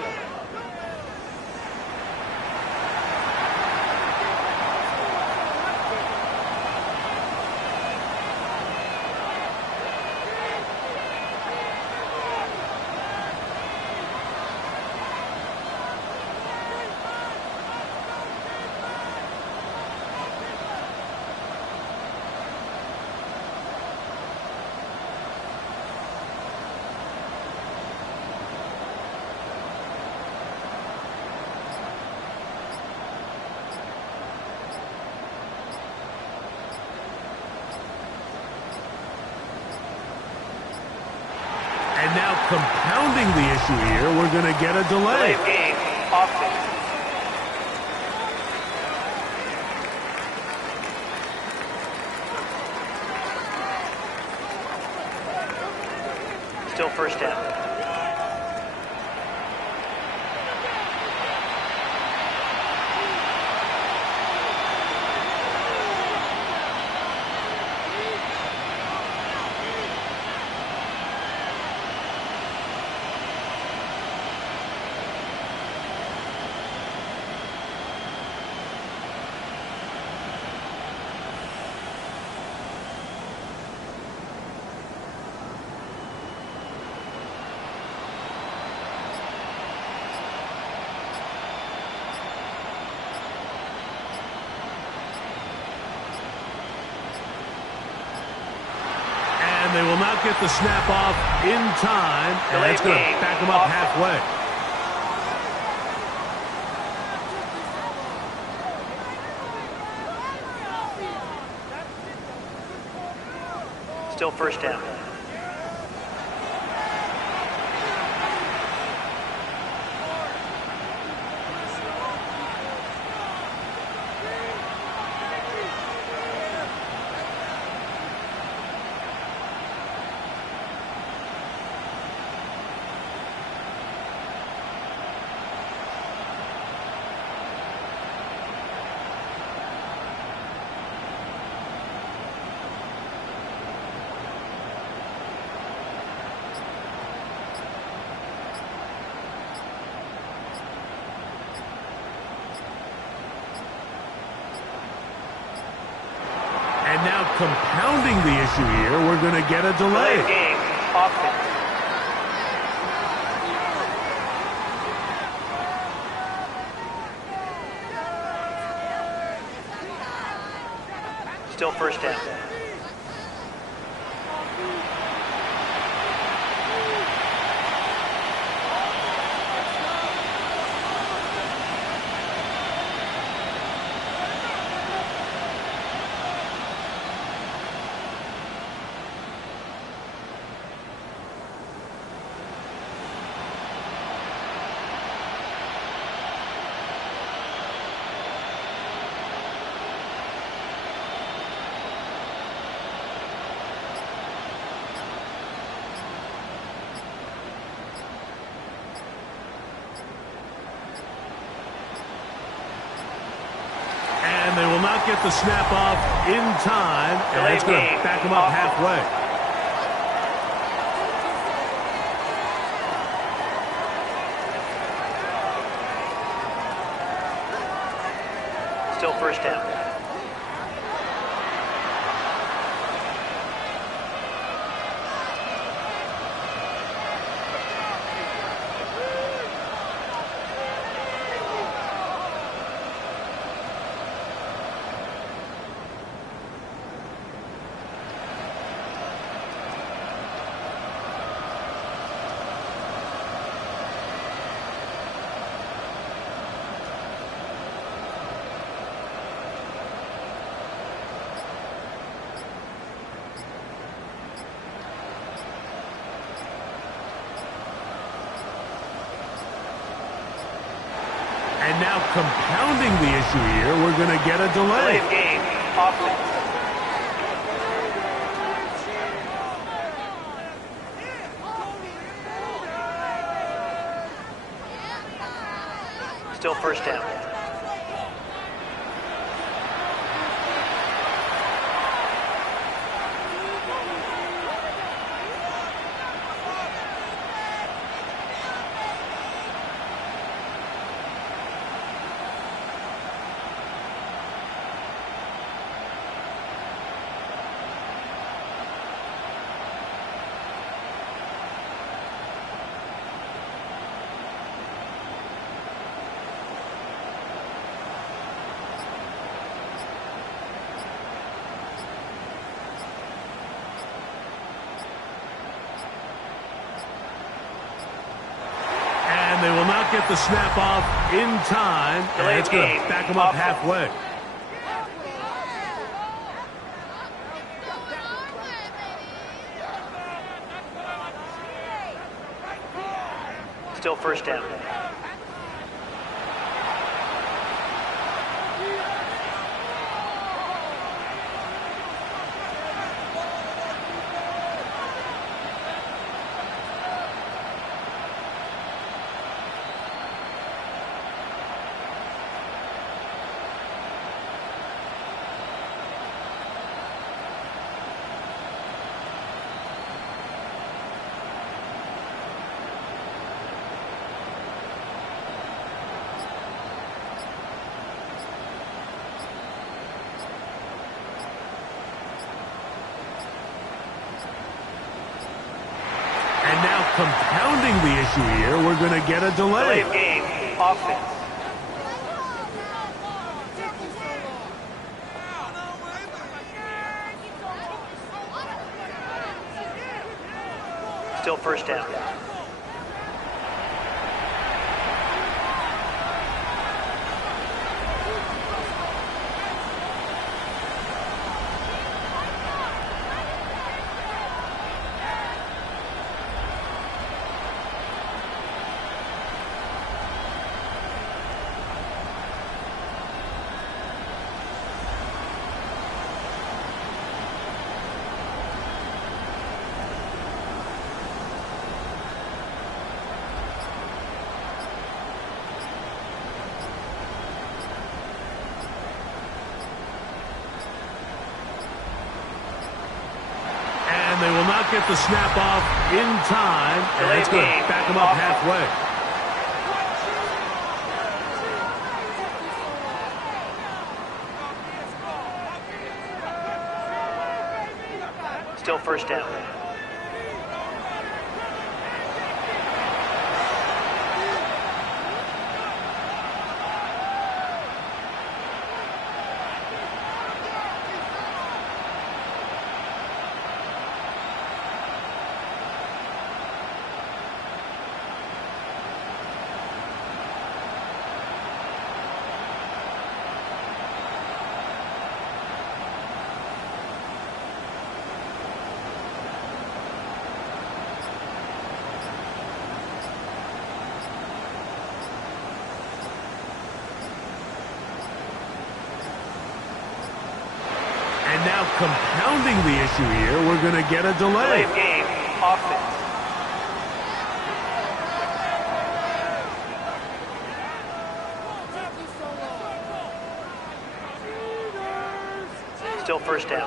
And now compounding the issue here, we're going to get a delay. Delay of game, offense. Still first down. And they will not get the snap off in time, and it's going to back them up halfway. Still first down. And now compounding the issue here, we're going to get a delay. Delay of game, offense. Still first down. not get the snap off in time, and it's going to back them up halfway. Still first down. And now compounding the issue here, we're going to get a delay. Delay of game. Offense. Still first down. And they will not get the snap off in time, and it's going to back them up halfway. Still first down. And now compounding the issue here, we're going to get a delay. Delay of game. Offense. Still first down. And they will not get the snap off in time, and it's going to back them up halfway. Still first down. And now compounding the issue here, we're going to get a delay. Delay of game. Offense. Still first down.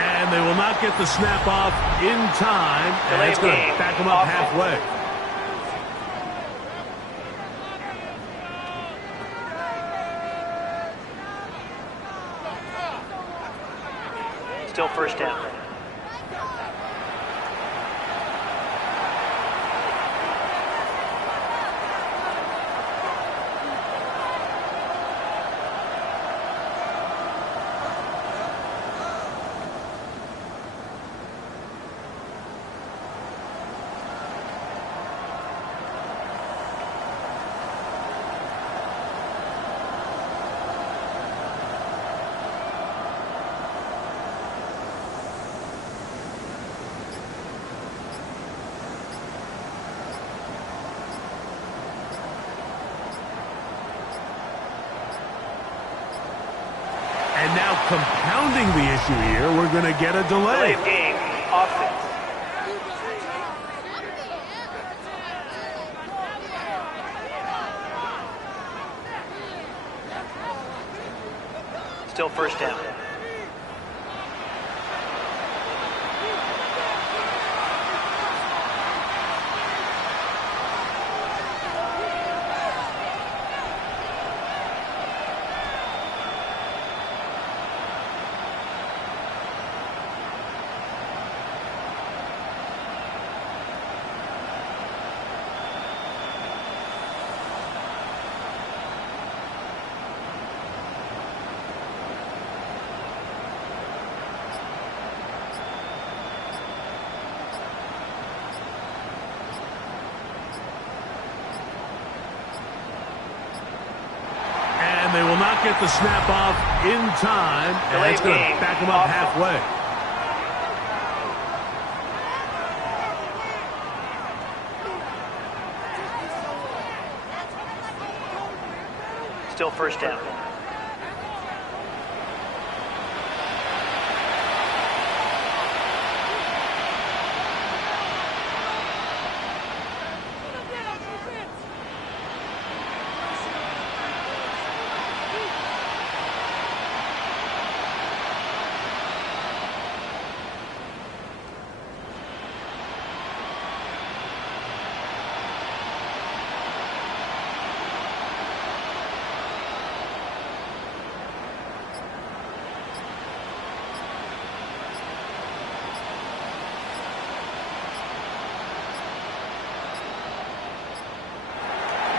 And they will not get the snap off in time, and it's going to back them up halfway. Still first down. And now compounding the issue here, we're going to get a delay. Delay of game, offense. Still first down. And they will not get the snap off in time, and it's going to back them up halfway. Still first down.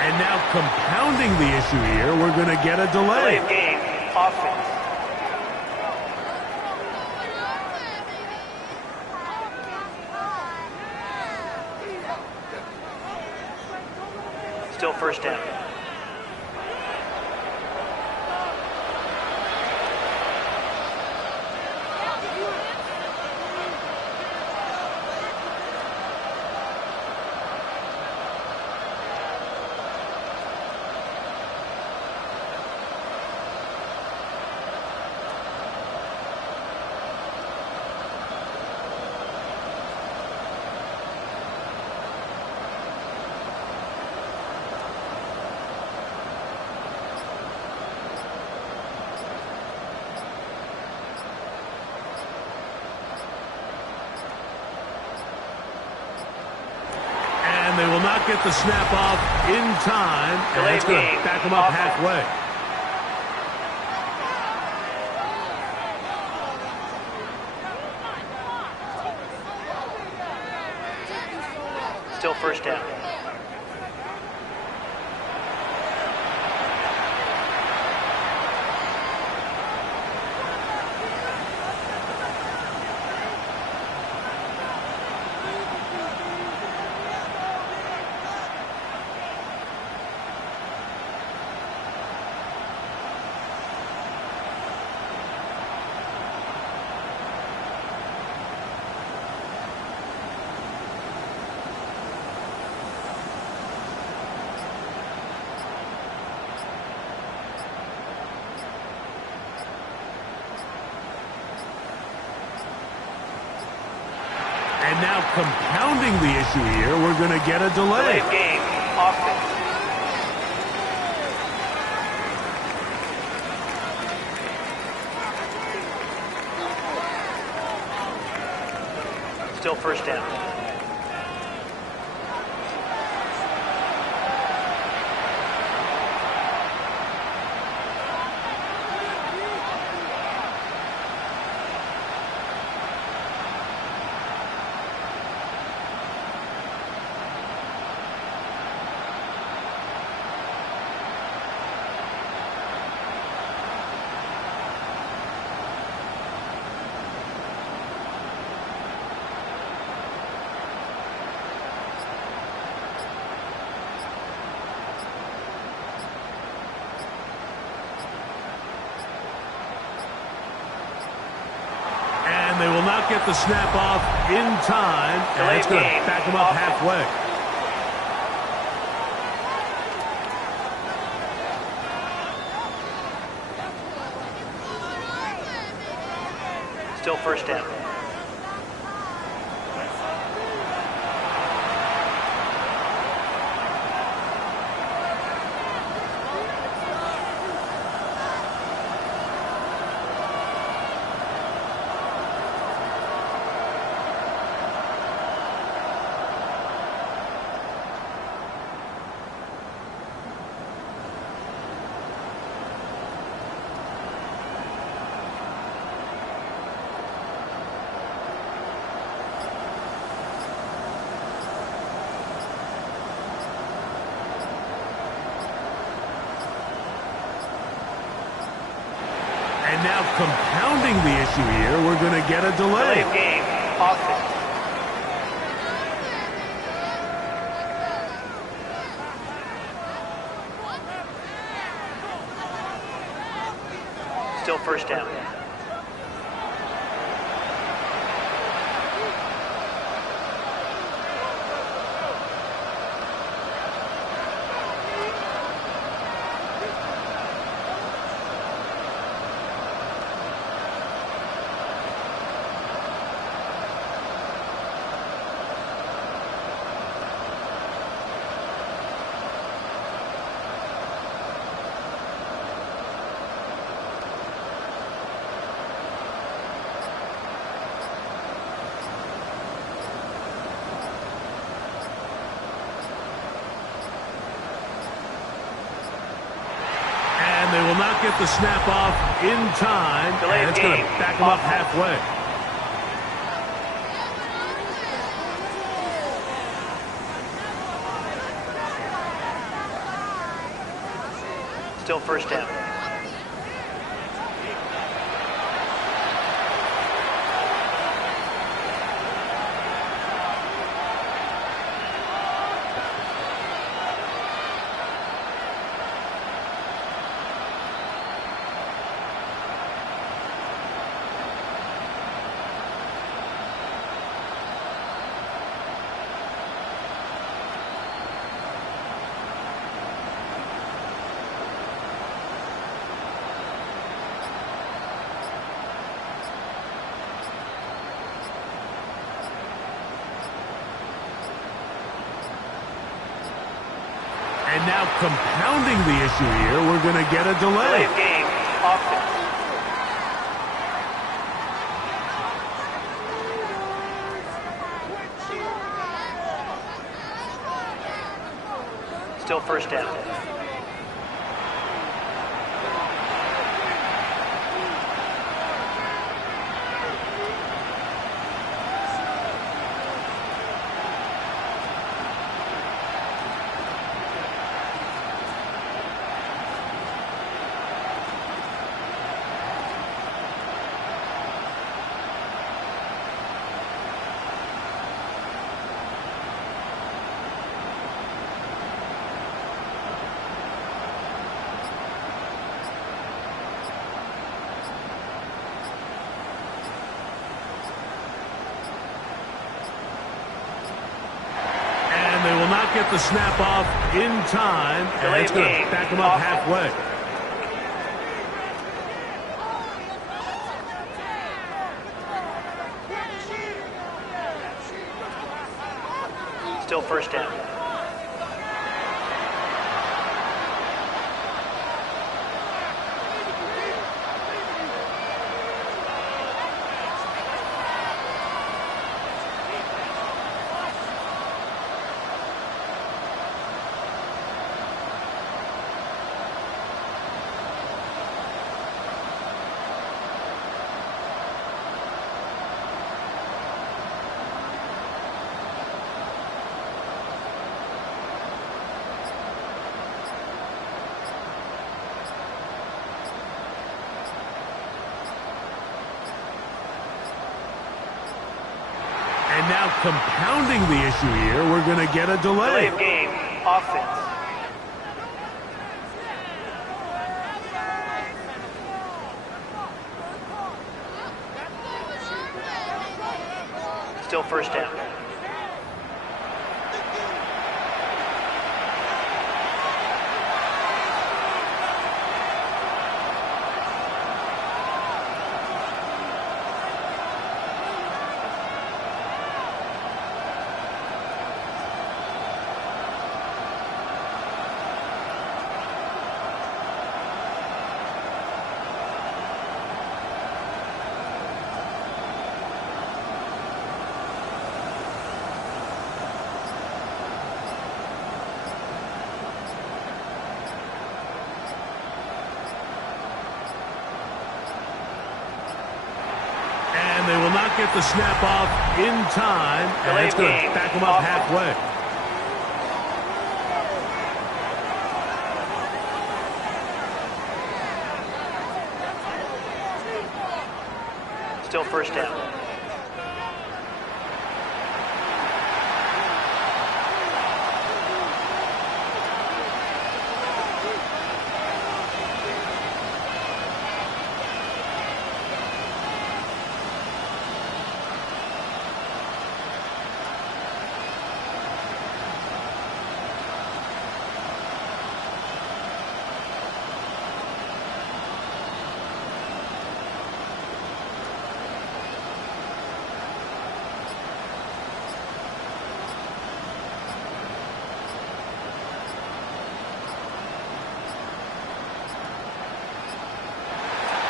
And now compounding the issue here, we're going to get a delay. Delay of game, offense. Still first down. And they will not get the snap off in time, and it's going to back them up halfway. Still first down. And now compounding the issue here, we're going to get a delay. Delay of game, offense. Still first down. They will not get the snap off in time, and it's going to back them up halfway. Still first down. And now compounding the issue here, we're going to get a delay. Delay of game, offense. Still first down. They will not get the snap off in time, and it's going to back them up halfway. Still first down. And now compounding the issue here, we're going to get a delay. Delay of game, offense. Still first down. They will not get the snap off in time, and it's going to back them up halfway. Still first down. And now compounding the issue here, we're going to get a delay. Delay of game, offense. Still first down. They will not get the snap off in time, and it's going to back them up halfway. Still first down.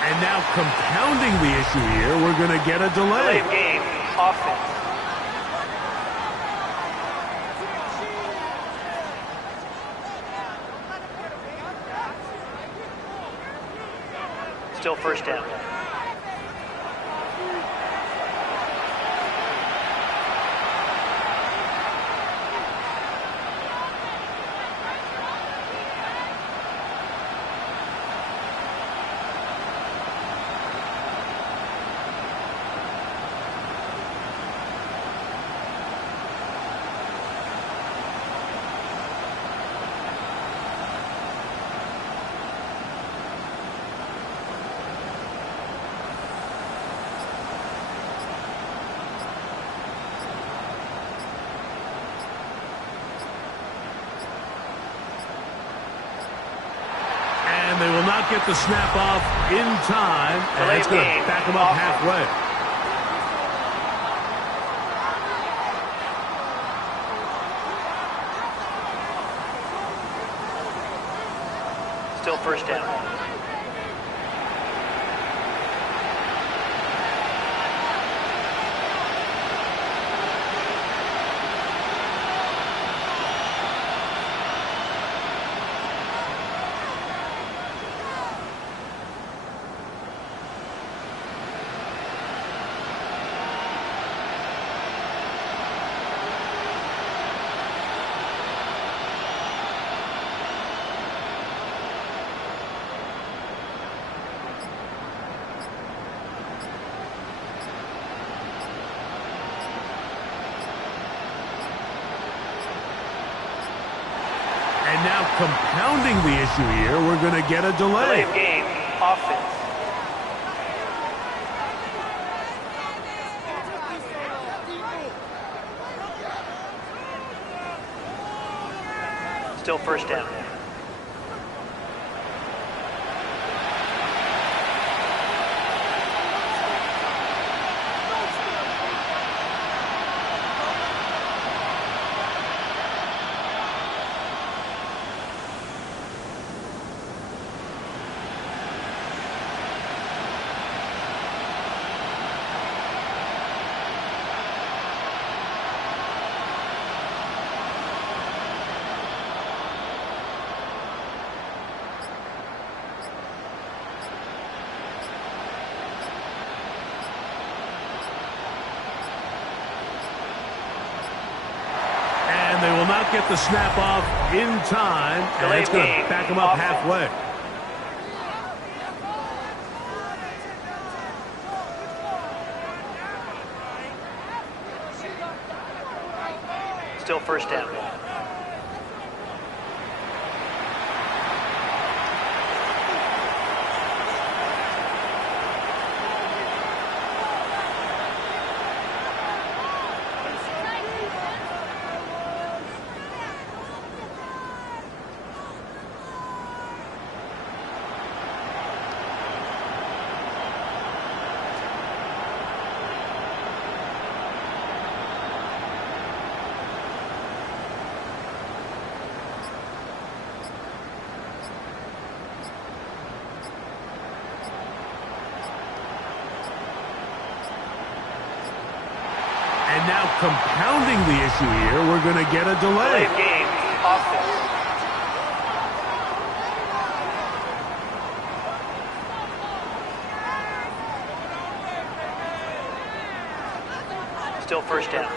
And now compounding the issue here, we're going to get a delay. Delay of game, offense. Still first down. And they will not get the snap off in time, and it's going to back them up halfway. Still first down. And now compounding the issue here, we're going to get a delay. Delay of game, offense. Still first down. they will not get the snap off in time, and it's going to back them up halfway. Still first down. And now compounding the issue here, we're going to get a delay. Delay game, offense. Still first down.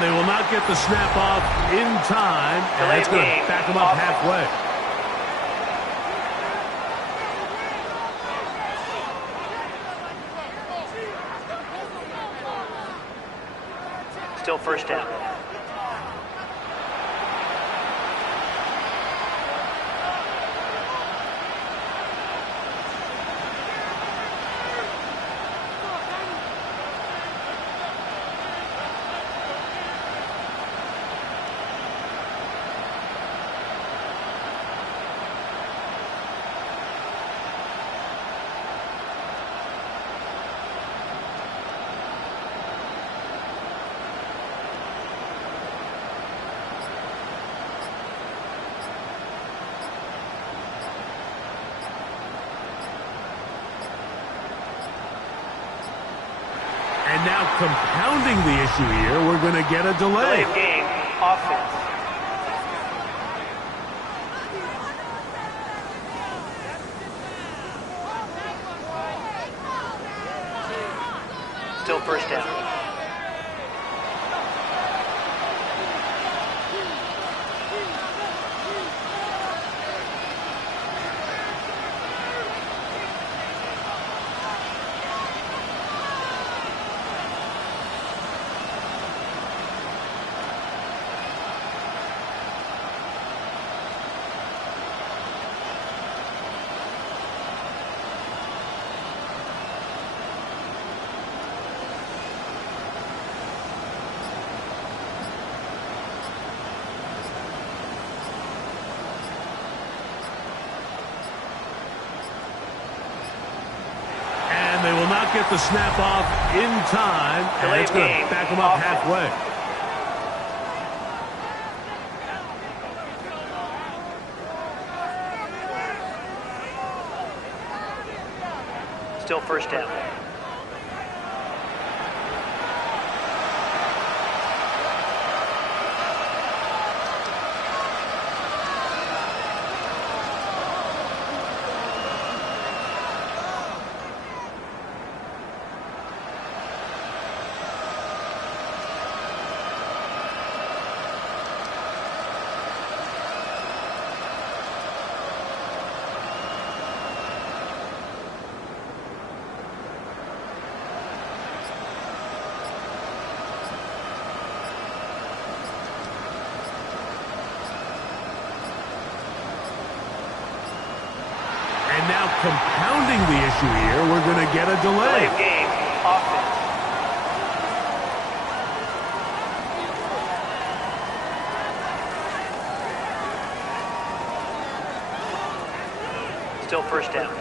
They will not get the snap off in time, and it's going to back them up halfway. Still first down. And now compounding the issue here, we're going to get a delay. Delay game, offense. Still first down. They will not get the snap off in time, and it's going to back them up halfway. Still first down. And now compounding the issue here, we're going to get a delay. Delay game, offense. down.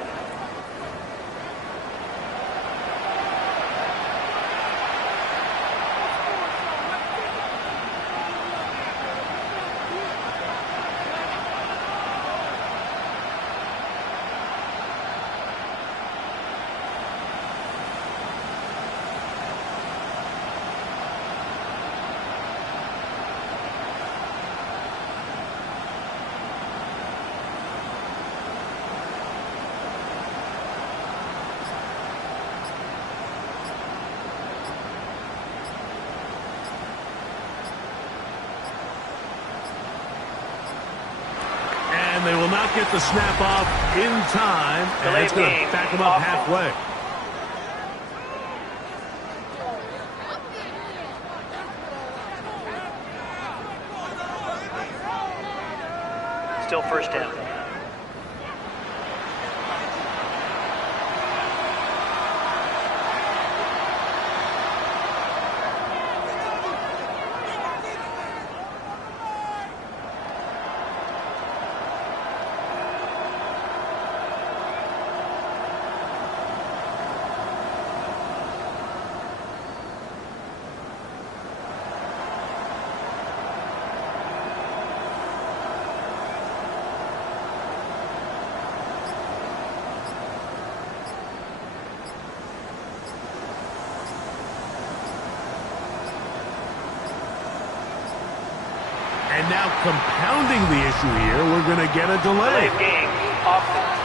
And they will not get the snap off in time. And it's going to back them up halfway. Still first down. And now compounding the issue here, we're going to get a delay. Delay of game, offense.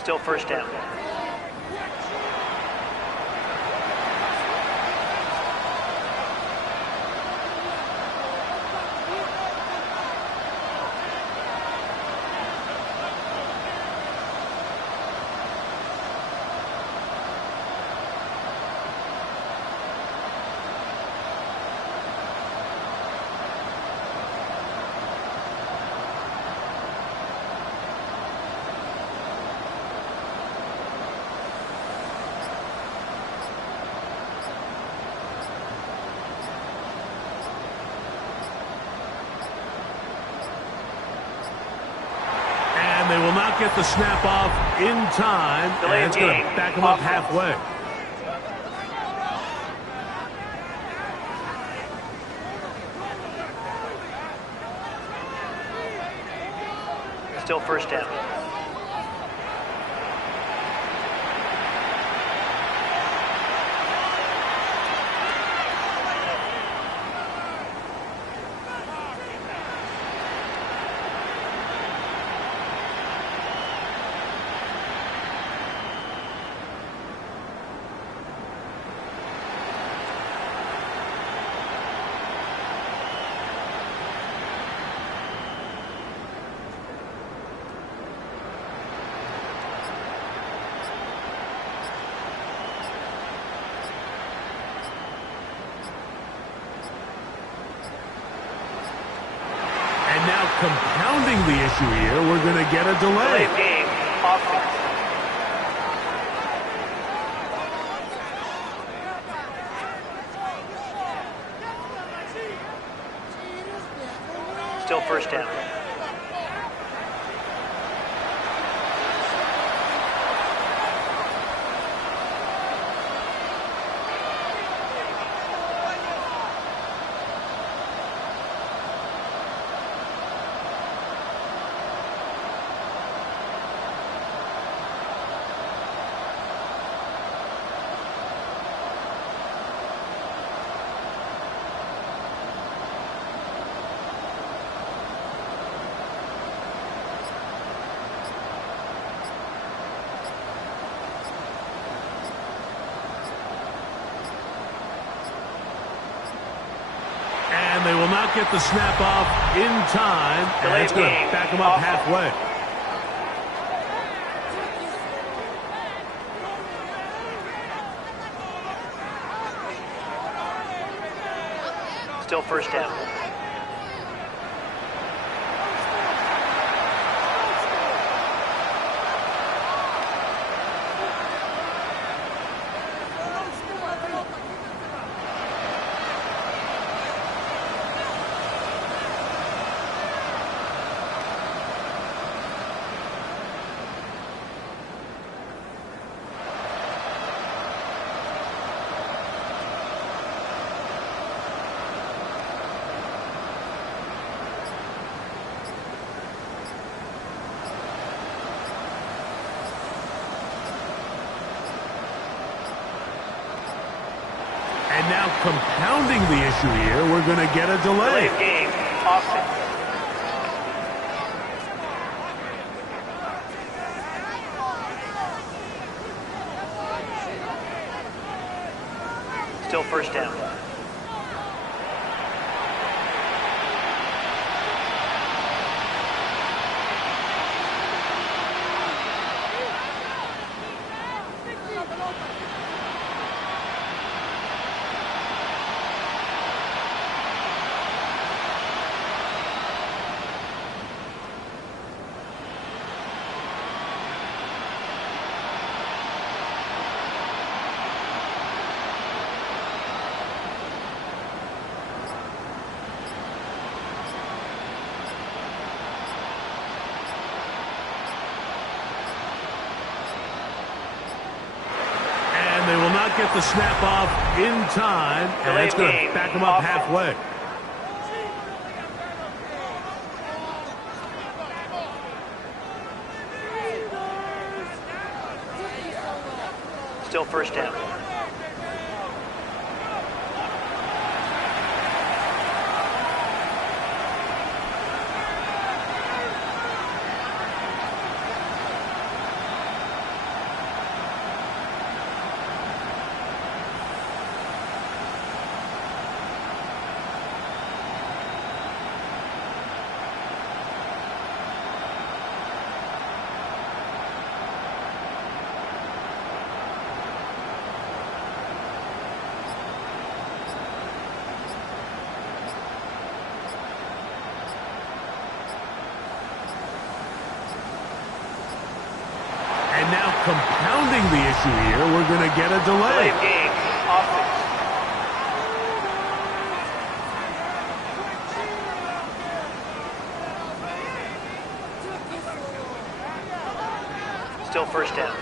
Still first down. They will not get the snap off in time. And it's going to back them up halfway. Still first down. Compounding the issue here, we're going to get a delay. Delay of game, offense. Still first down. And they will not get the snap off in time. And it's going to back them up halfway. Still first down. And now compounding the issue here, we're going to get a delay. Delay of game, offense. Still first down. They will not get the snap off in time, and it's going to back them up halfway. Still first down. And now compounding the issue here, we're going to get a delay. Delay of game, offense. Still first down.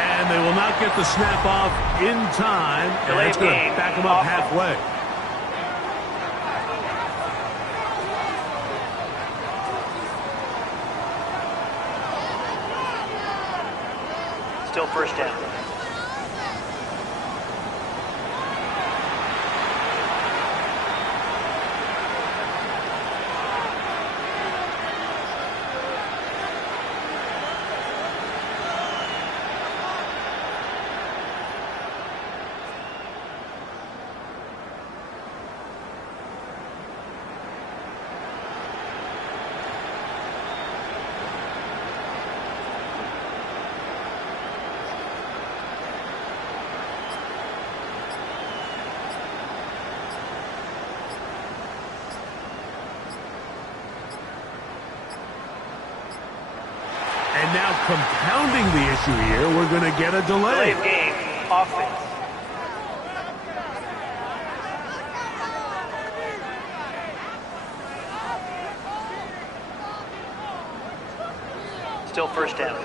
And they will not get the snap off in time, and it's going to back them up halfway. Still first down. And now compounding the issue here, we're going to get a delay. Delay of game, offense. Still first down.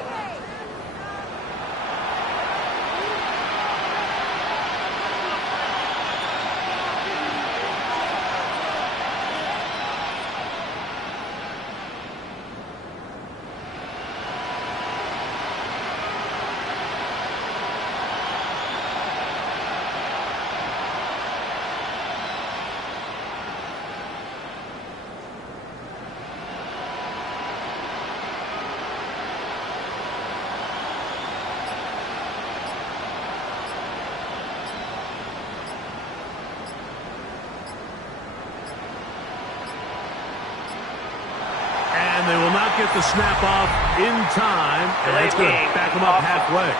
And they will not get the snap off in time, and it's going to back them up halfway.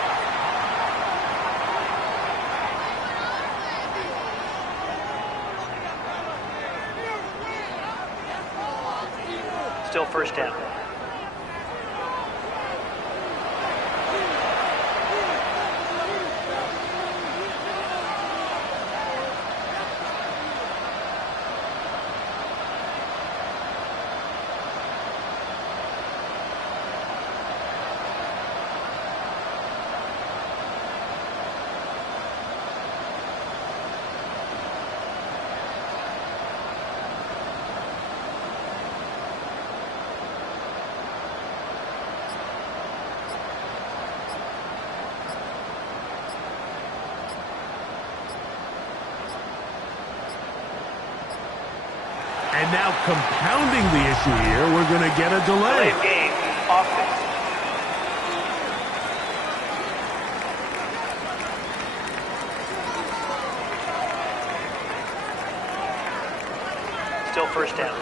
Still first down. And now compounding the issue here, we're going to get a delay. Delay of game, offense. Still first down.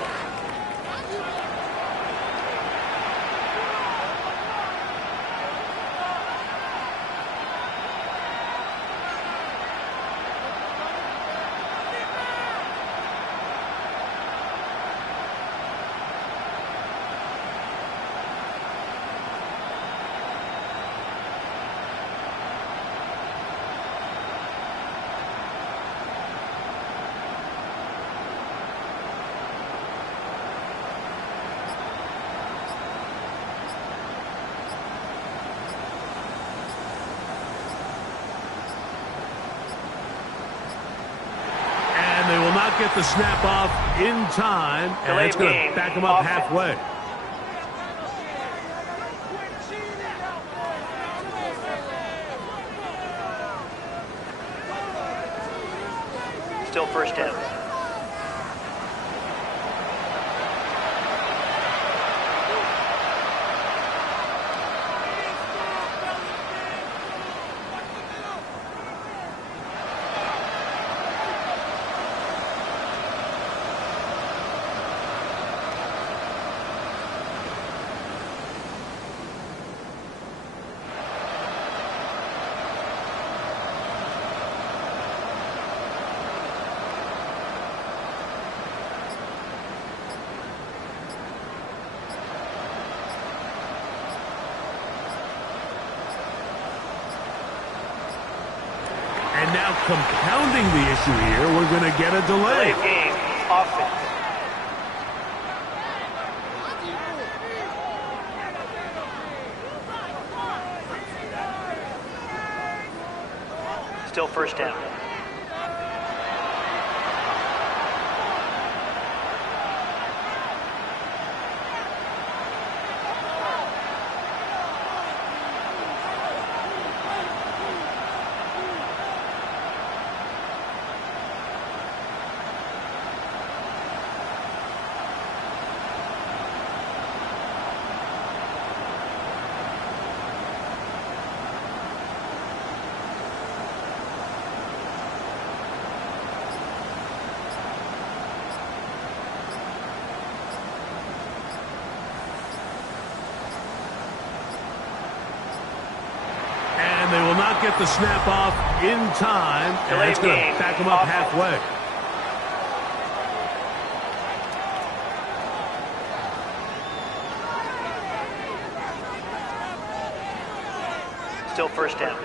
They will not get the snap off in time, and it's going to back them up halfway. Still first down. And now compounding the issue here, we're going to get a delay. Delay of game, offense. Still first down. They will not get the snap off in time, and it's going to back them up halfway. Still first down.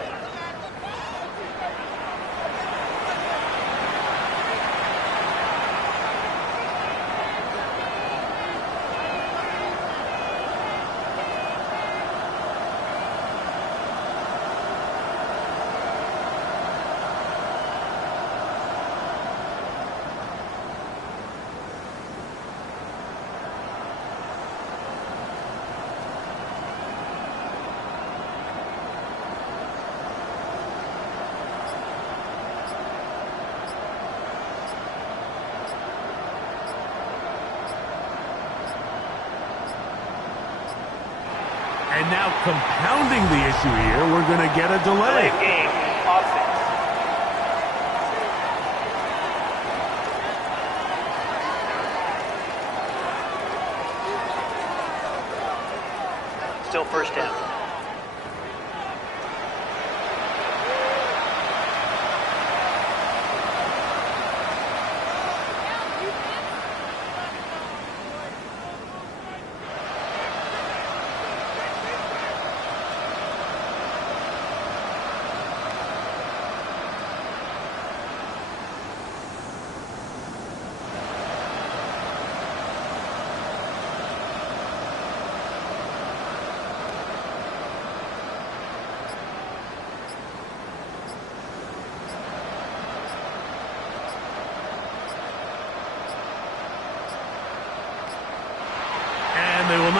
And now compounding the issue here, we're going to get a delay. Delay of game, offense. Still first down.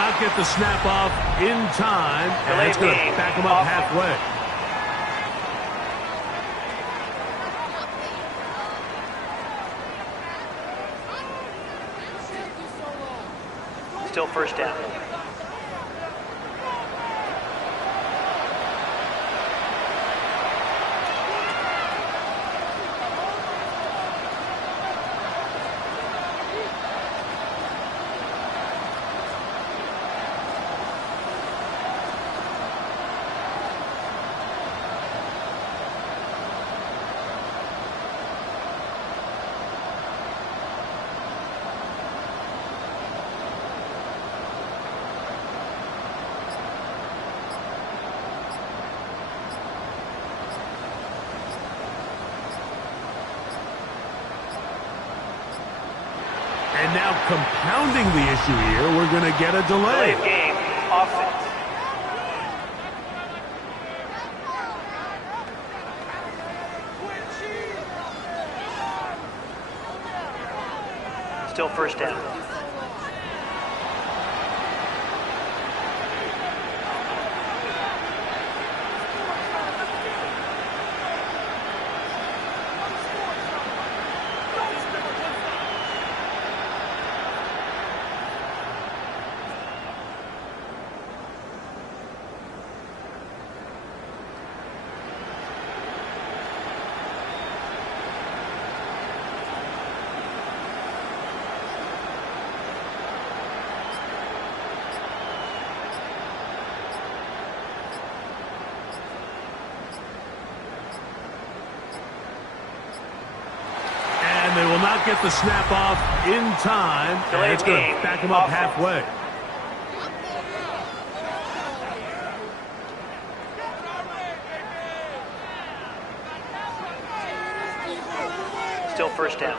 not get the snap off in time, and it's going to back them up halfway. Still first down. And now compounding the issue here, we're going to get a delay. Delay of game, offense. Still first down. They will not get the snap off in time, and it's going to back them up halfway. Still first down.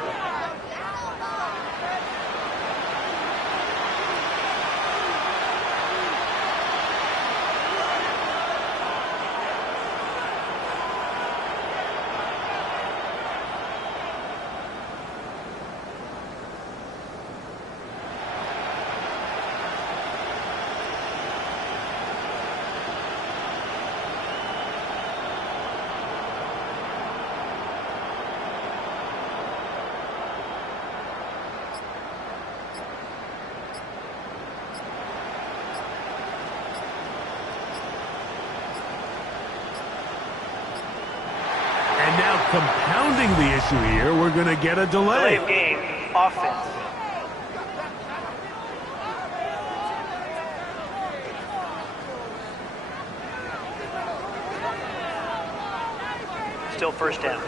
Compounding the issue here, we're going to get a delay. Delay of game, offense. Still first down.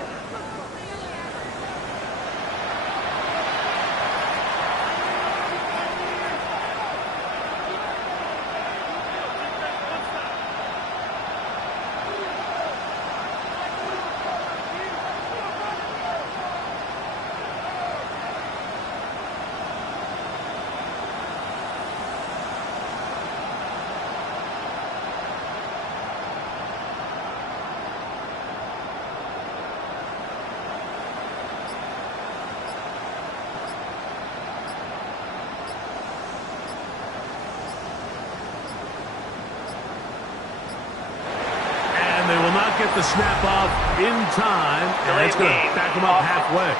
They will not get the snap off in time, and it's going to back them up halfway.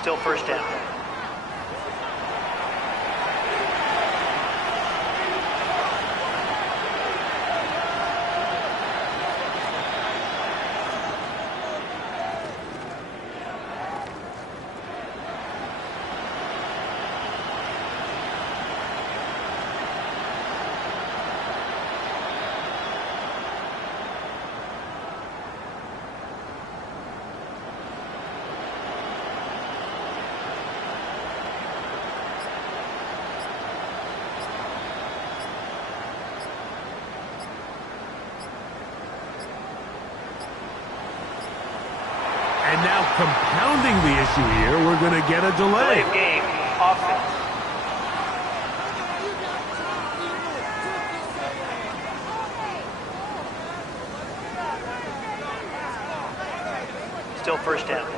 Still first down. And now compounding the issue here, we're going to get a delay. Delay of game, offense. first down.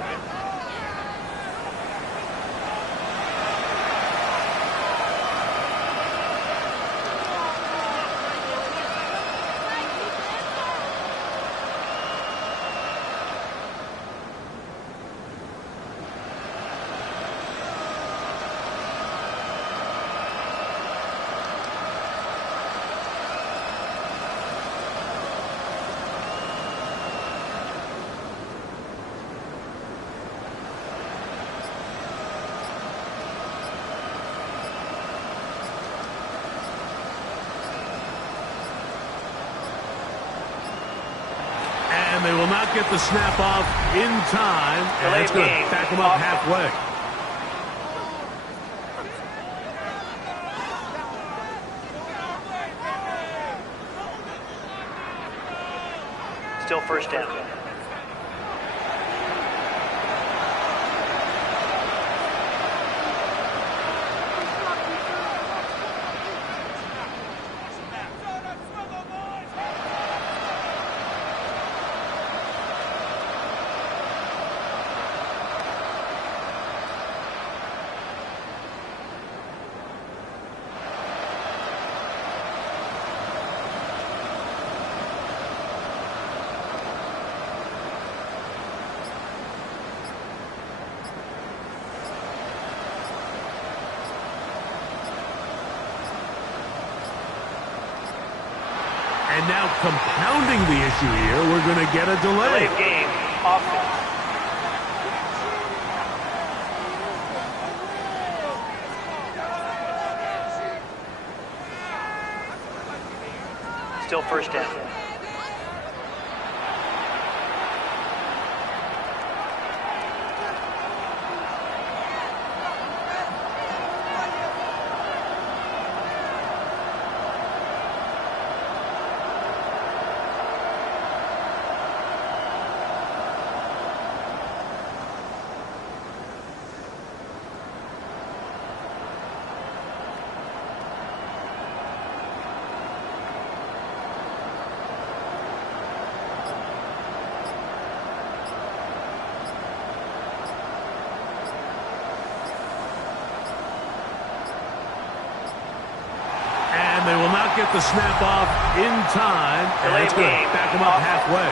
And they will not get the snap off in time, and it's going to back them up halfway. Still first down. And now compounding the issue here, we're going to get a delay. Delay of game, offense. Still first down. And they will not get the snap off in time, and it's going to back them up halfway.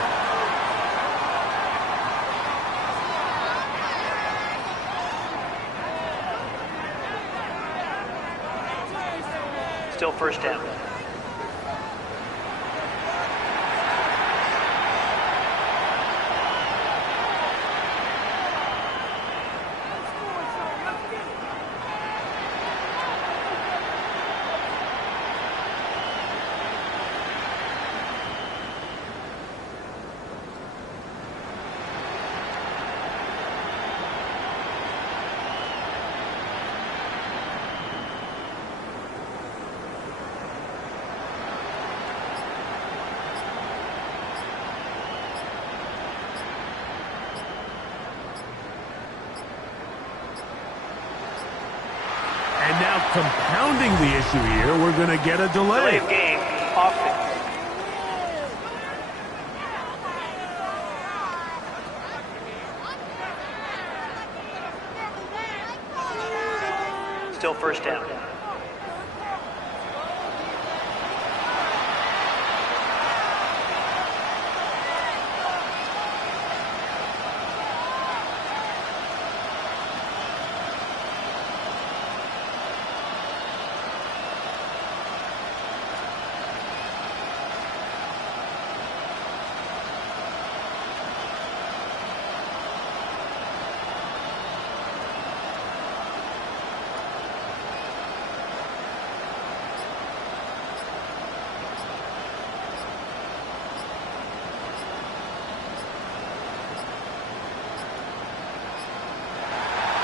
Still first down. And now compounding the issue here, we're going to get a delay. Delay of game, offense. Still first down.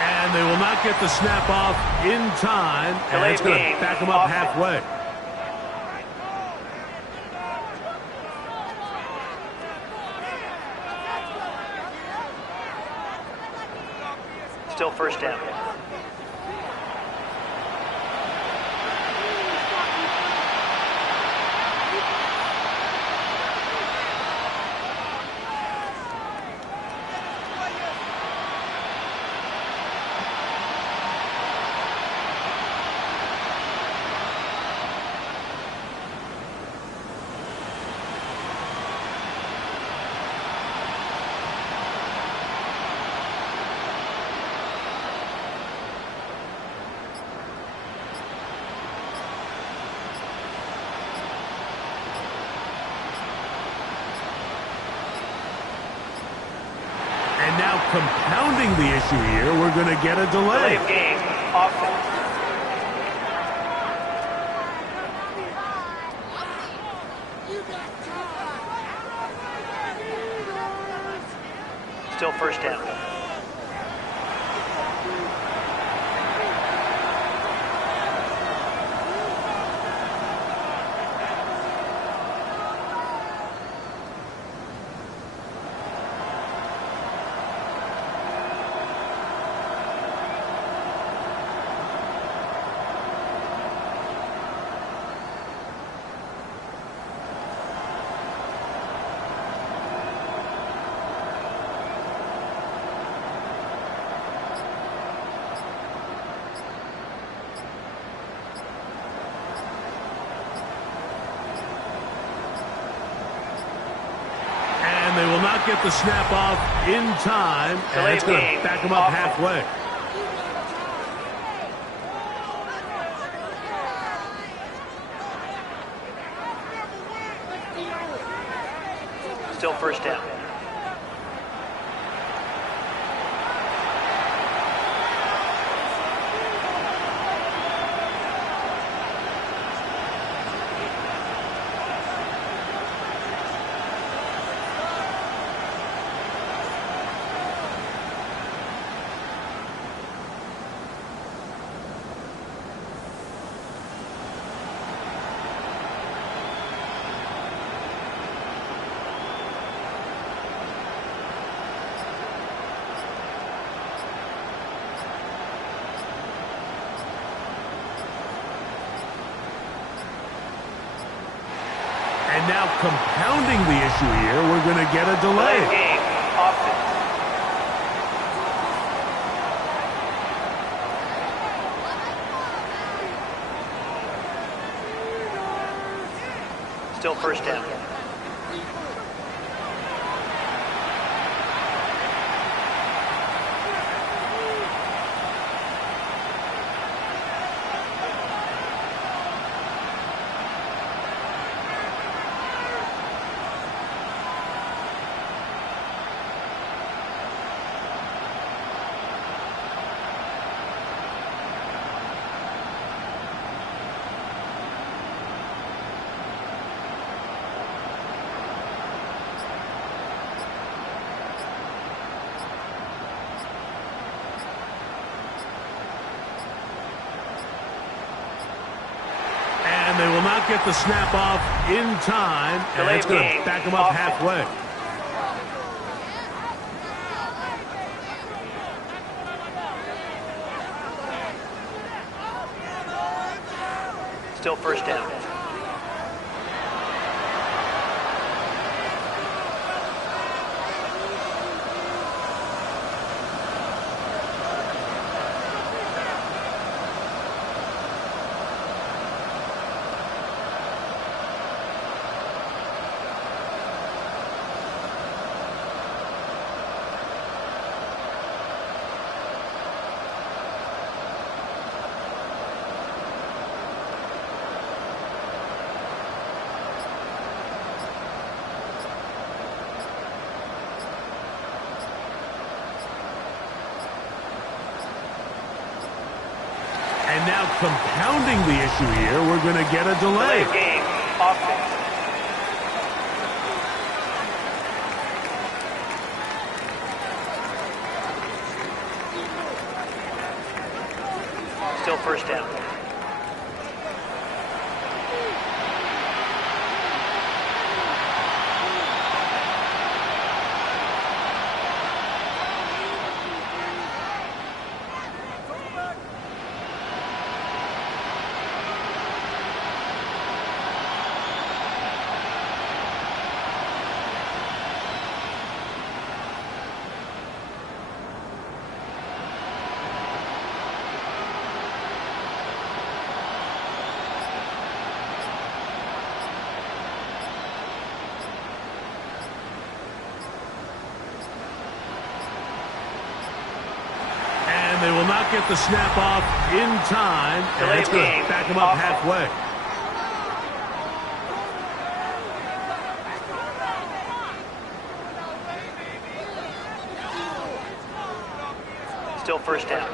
And they will not get the snap off in time, and Delay it's going to game, back them up offense. halfway. Still first down. now compounding the issue here, we're going to get a delay. Delay of game, offense. Still first down. They will not get the snap off in time, and it's going to back them up halfway. Still first down. And now compounding the issue here, we're going to get a delay. Game, offense. Still first down. They will not get the snap off in time, and it's going to back them up halfway. Still first down. And now compounding the issue here, we're going to get a delay. Delay game, offense. Still first down. They will not get the snap off in time, and it's going to back them up halfway. Still first down.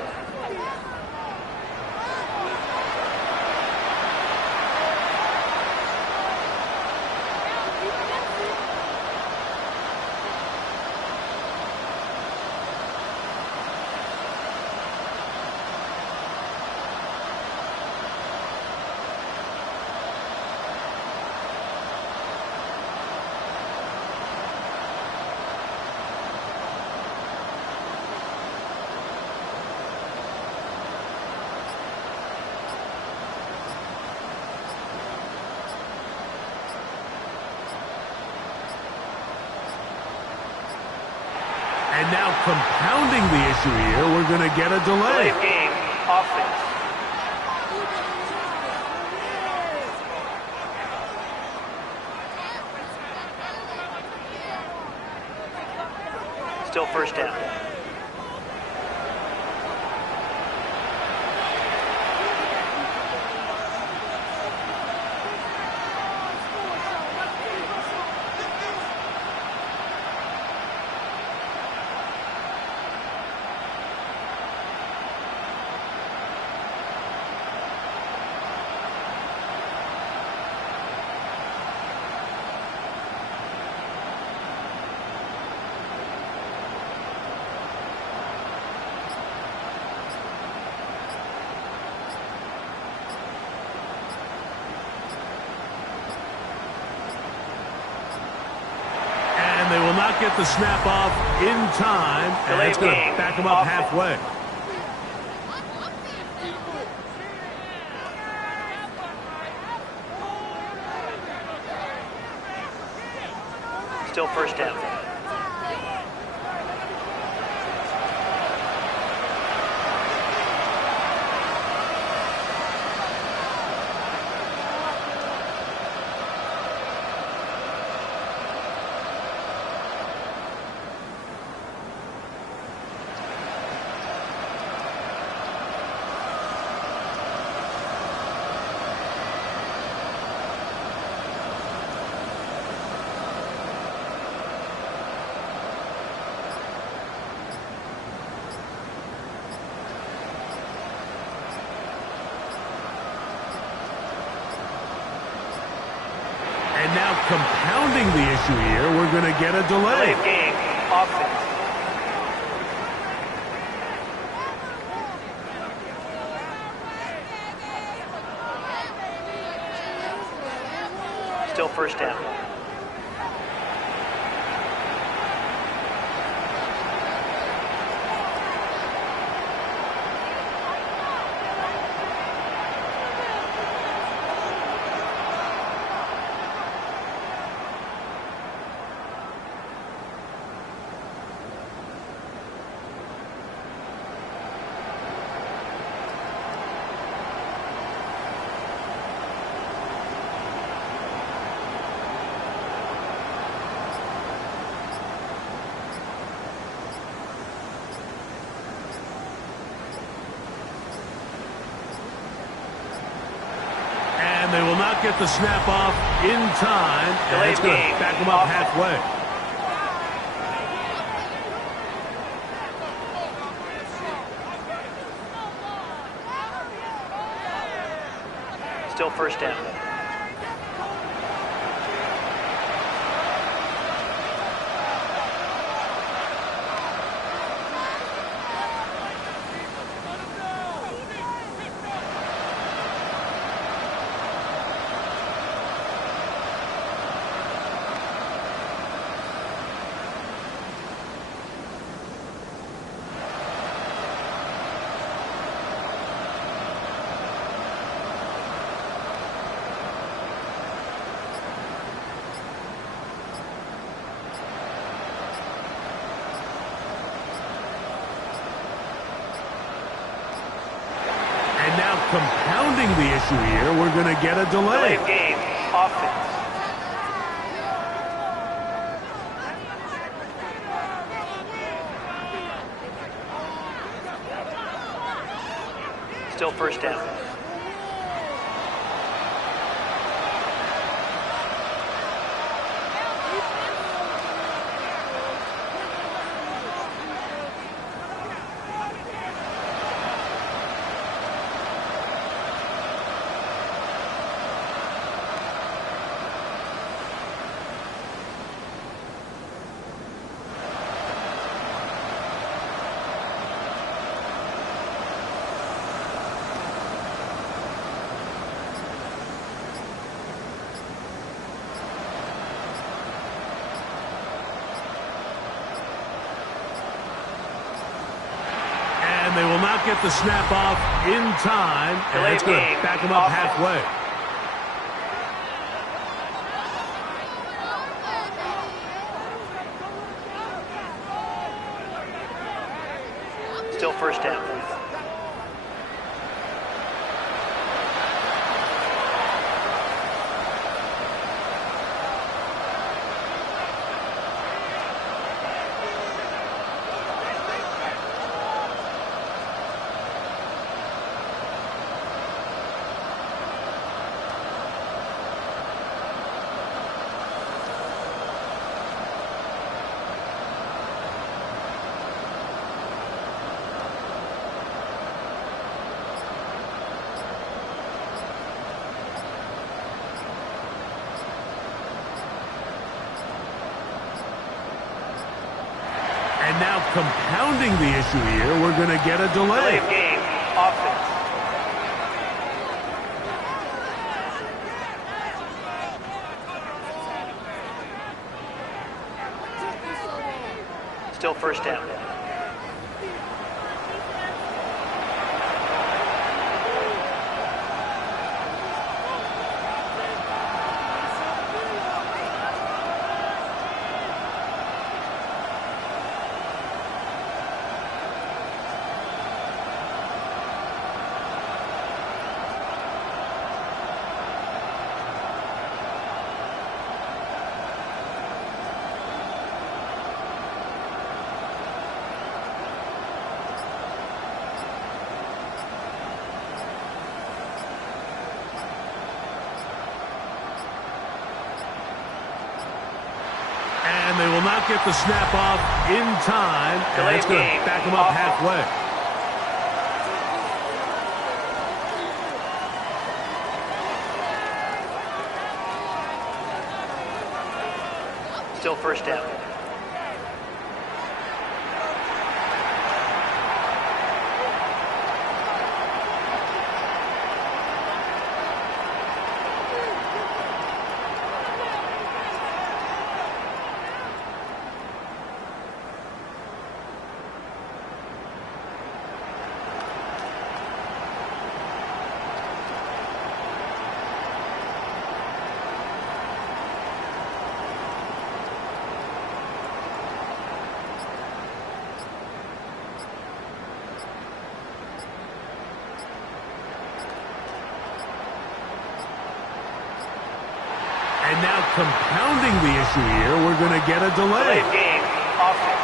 And now compounding the issue here, we're going to get a delay. Delay of game, offense. Still first down. And they will not get the snap off in time, and it's going to back them up halfway. Still first down. And now compounding the issue here, we're going to get a delay. Delay of game, offense. Still first down. And they will not get the snap off in time, and it's going to back them up halfway. Still first down. And now compounding the issue here, we're going to get a delay. Delay of game, offense. Still first down. And they will not get the snap off in time. And it's going to back them up halfway. Still first down. And now compounding the issue here, we're going to get a delay. Delay of game, offense. Still first down. And they will not get the snap off in time. And it's going to back them up halfway. Still first down. And now compounding the issue here, we're going to get a delay. Delay of game, offense.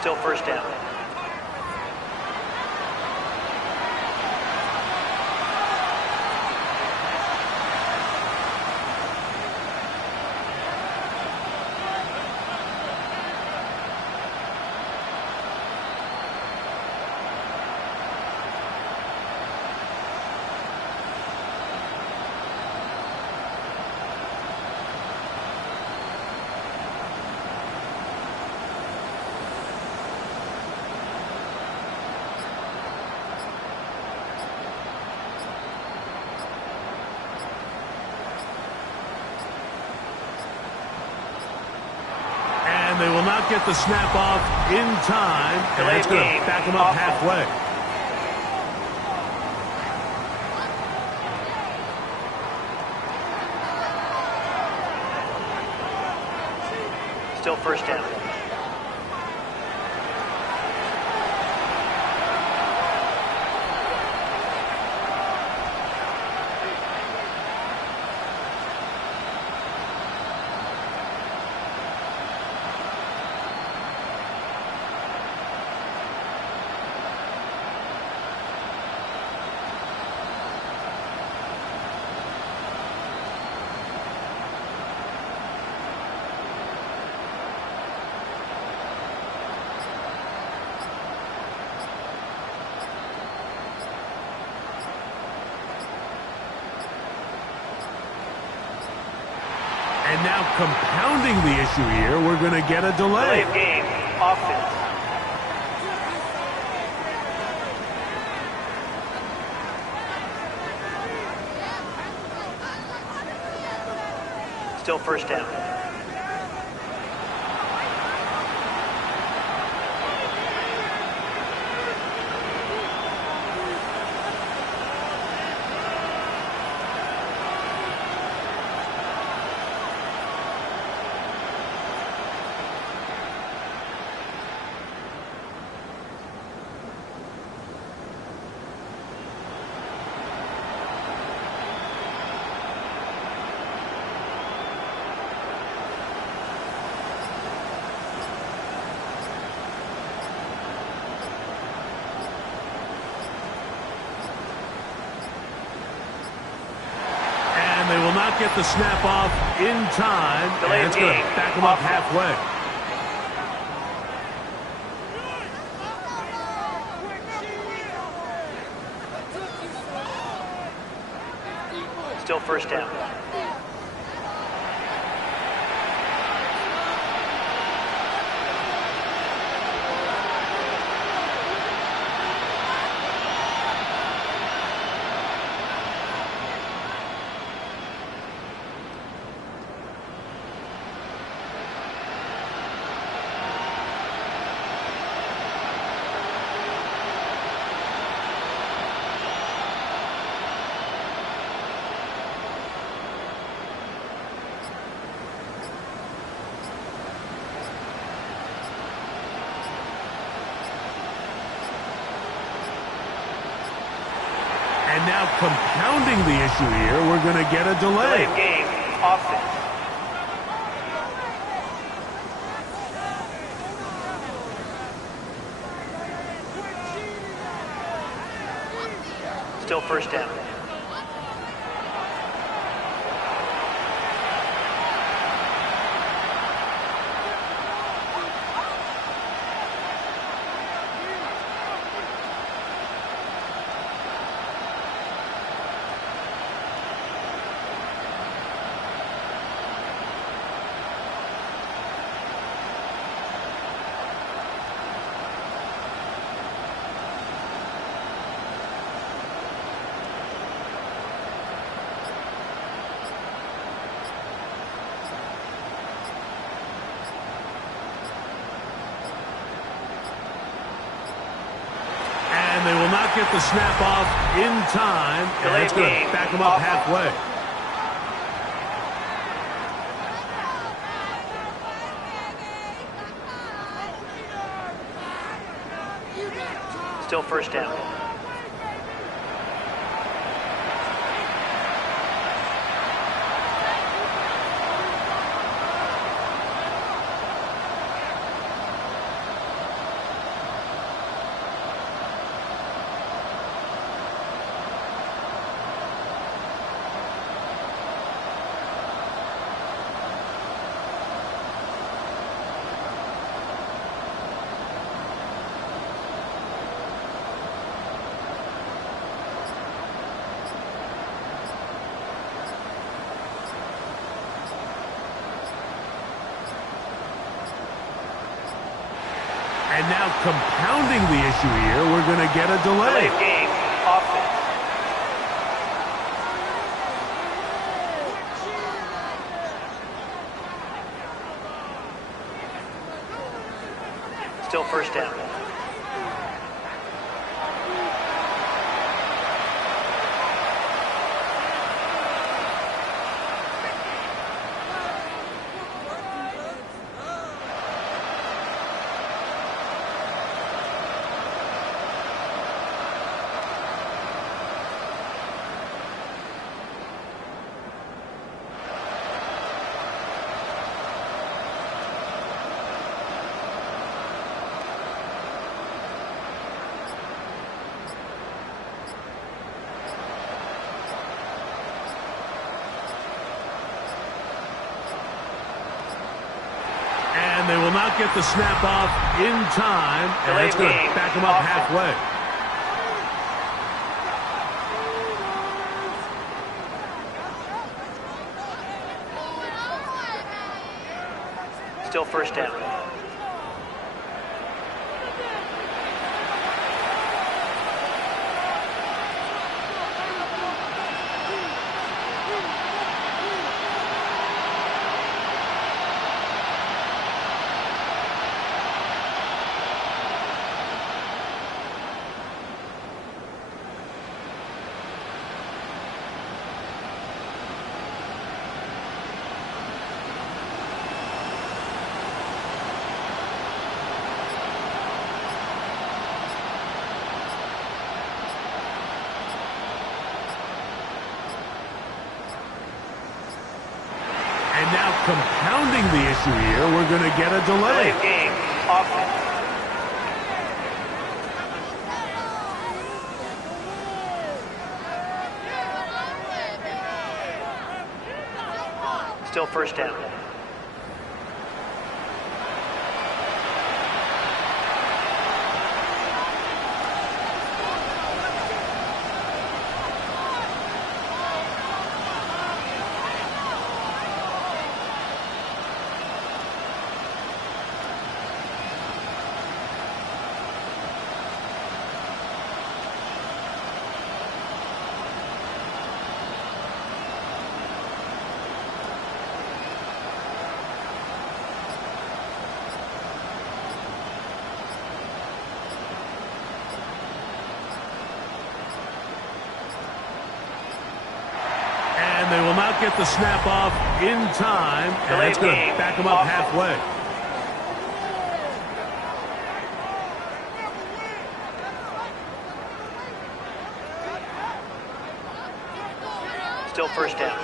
Still first down. And they will not get the snap off in time. And it's going to back them up halfway. Still first down. And now compounding the issue here, we're going to get a delay. Delay of game, offense. Still first down. They will not get the snap off in time. And it's going to back them up halfway. Still first down. And now compounding the issue here, we're going to get a delay. Delay of game, offense. Still first down. They will not get the snap off in time, and it's going to back them up halfway. Still first down. And now compounding the issue here, we're going to get a delay. Delay of game, offense. Still first down. And they will not get the snap off in time, and it's going to back them up halfway. Still first down. And now compounding the issue here, we're going to get a delay. Delay of game. Offense. Still first down. And they will not get the snap off in time, and that's going to back them up halfway. Still first down.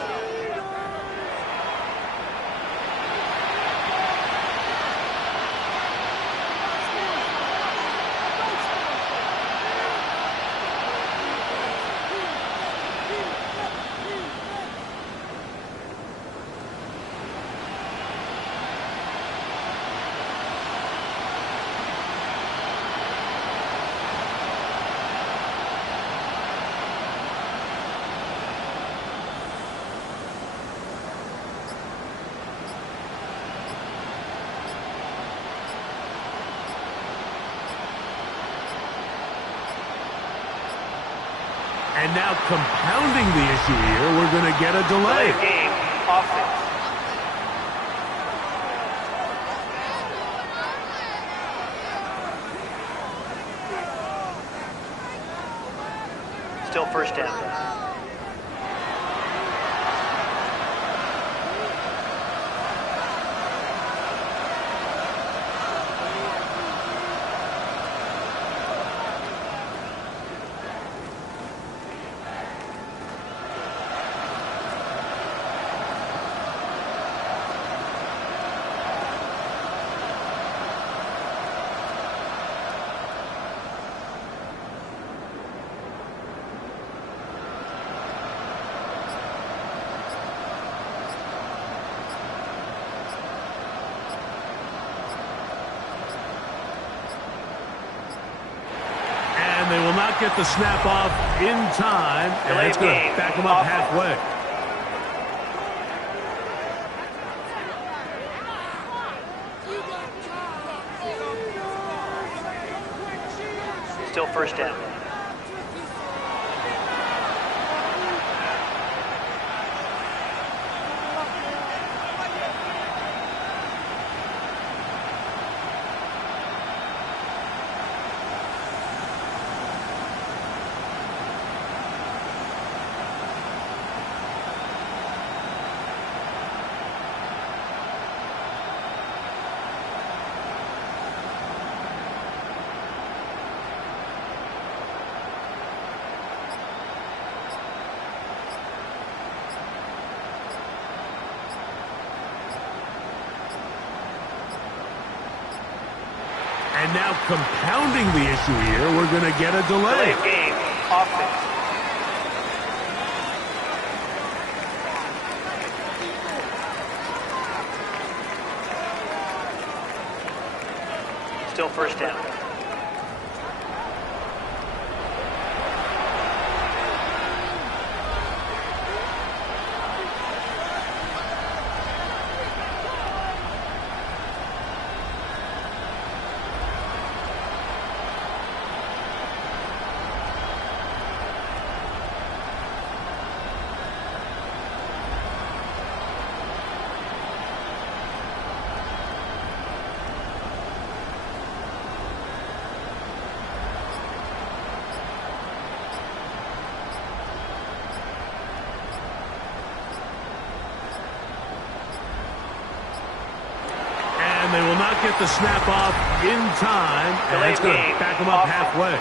And now compounding the issue here, we're going to get a delay. Delay of game. Offense. Still first down. They will not get the snap off in time, and it's going to back them up halfway. Still first down. And now compounding the issue here, we're going to get a delay. Delay of game. Offense. Still first down. And they will not get the snap off in time, and it's going to back them up halfway.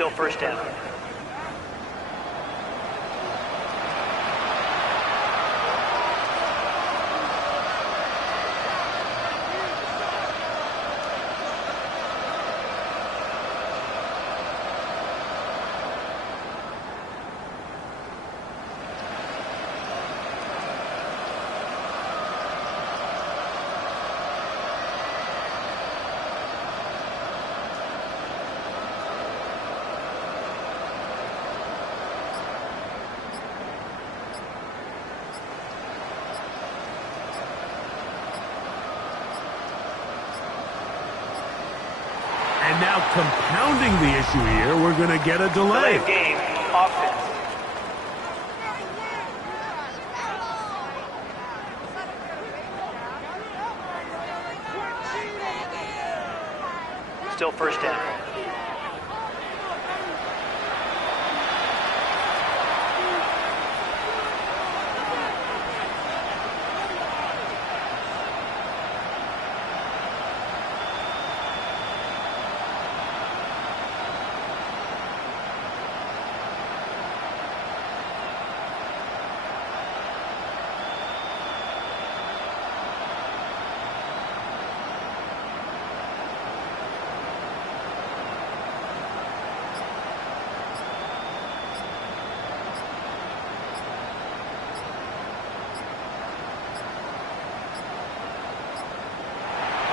Still first down. And now compounding the issue here, we're going to get a delay. Delay of game, offense. Still first down.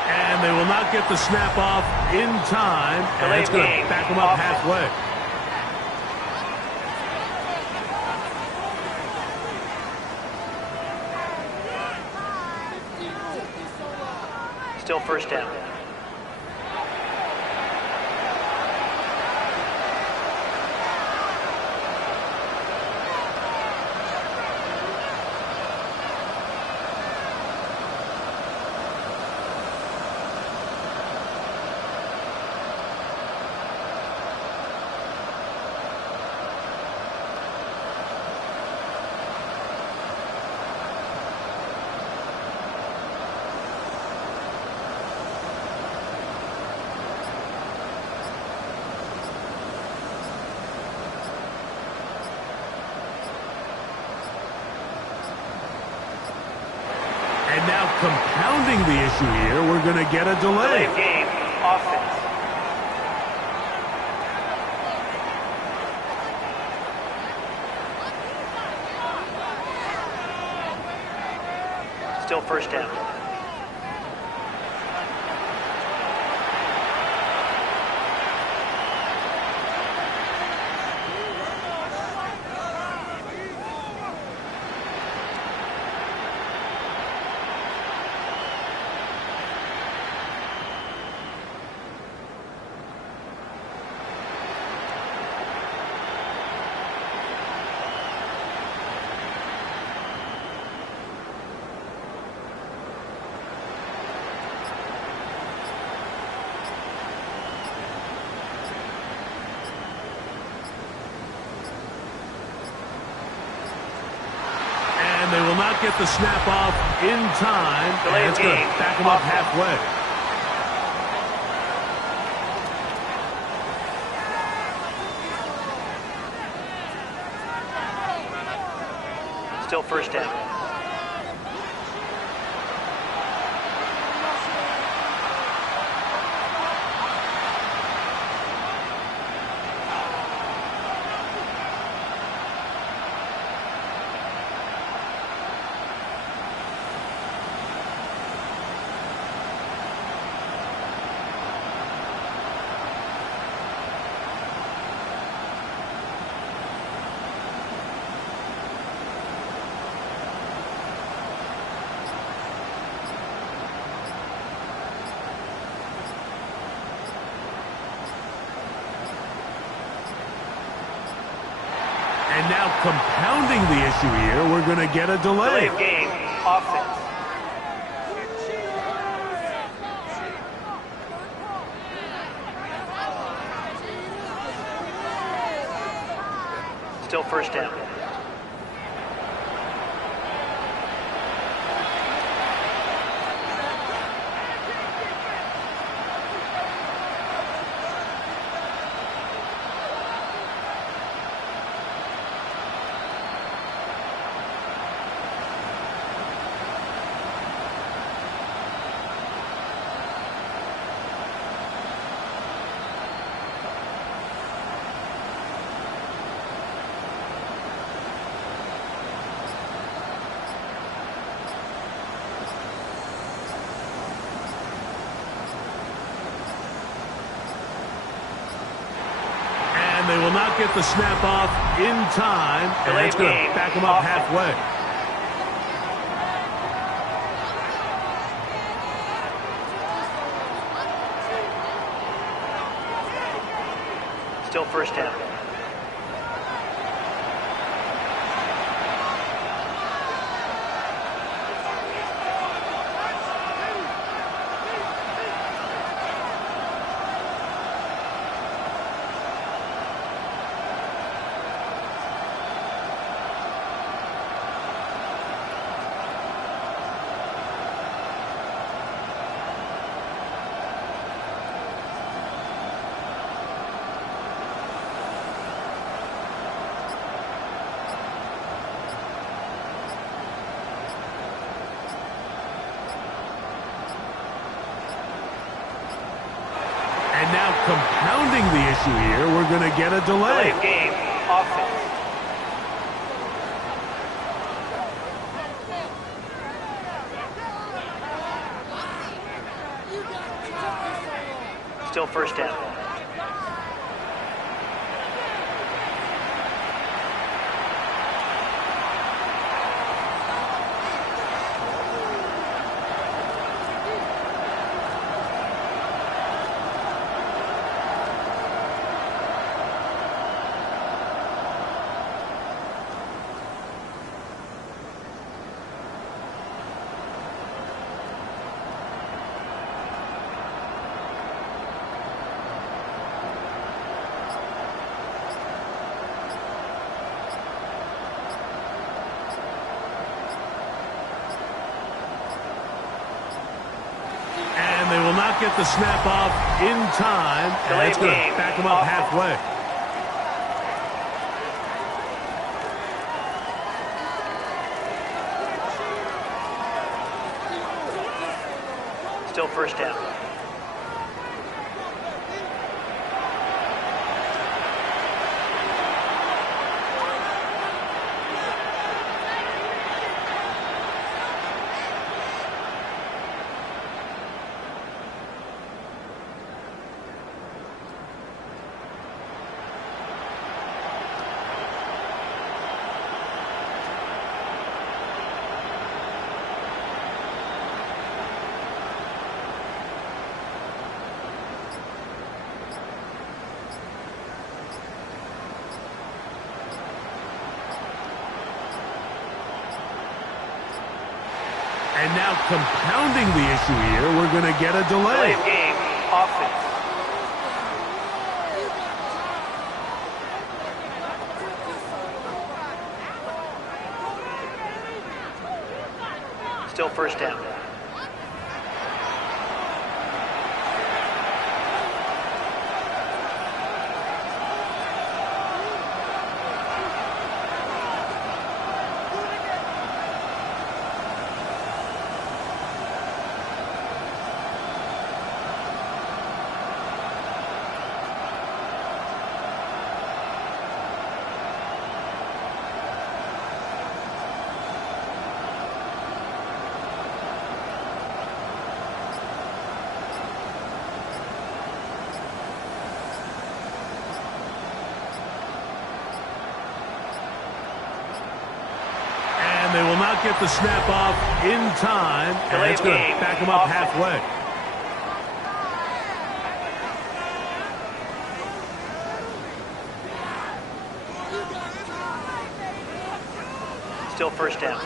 And they will not get the snap off in time. And it's going to back them up halfway. Still first down. And now compounding the issue here, we're going to get a delay. Delay of game, offense. Still first down. And they will not get the snap off in time. And it's going to back them up halfway. Still first down. And now compounding the issue here, we're going to get a delay. Delay of game, offense. Still first down. And they will not get the snap off in time, and it's going to back them up halfway. Still first down. And now compounding the issue here, we're going to get a delay. Delay game, offense. Still first down. And they will not get the snap off in time, and it's going to back them up halfway. Still first down. And now compounding the issue here, we're going to get a delay. Delay game, offense. Still first down. And they will not get the snap off in time, and it's going to back them up halfway. Still first down.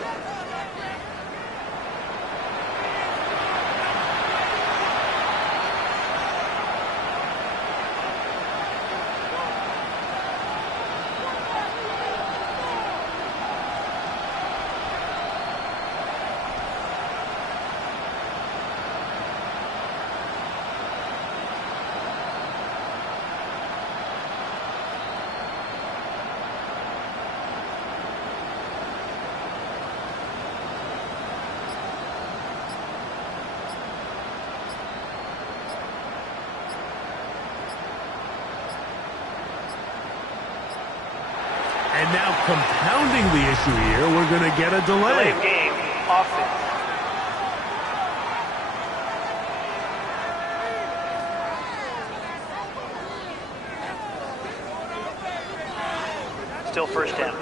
And now compounding the issue here, we're going to get a delay. Delay game, offense. Still first down.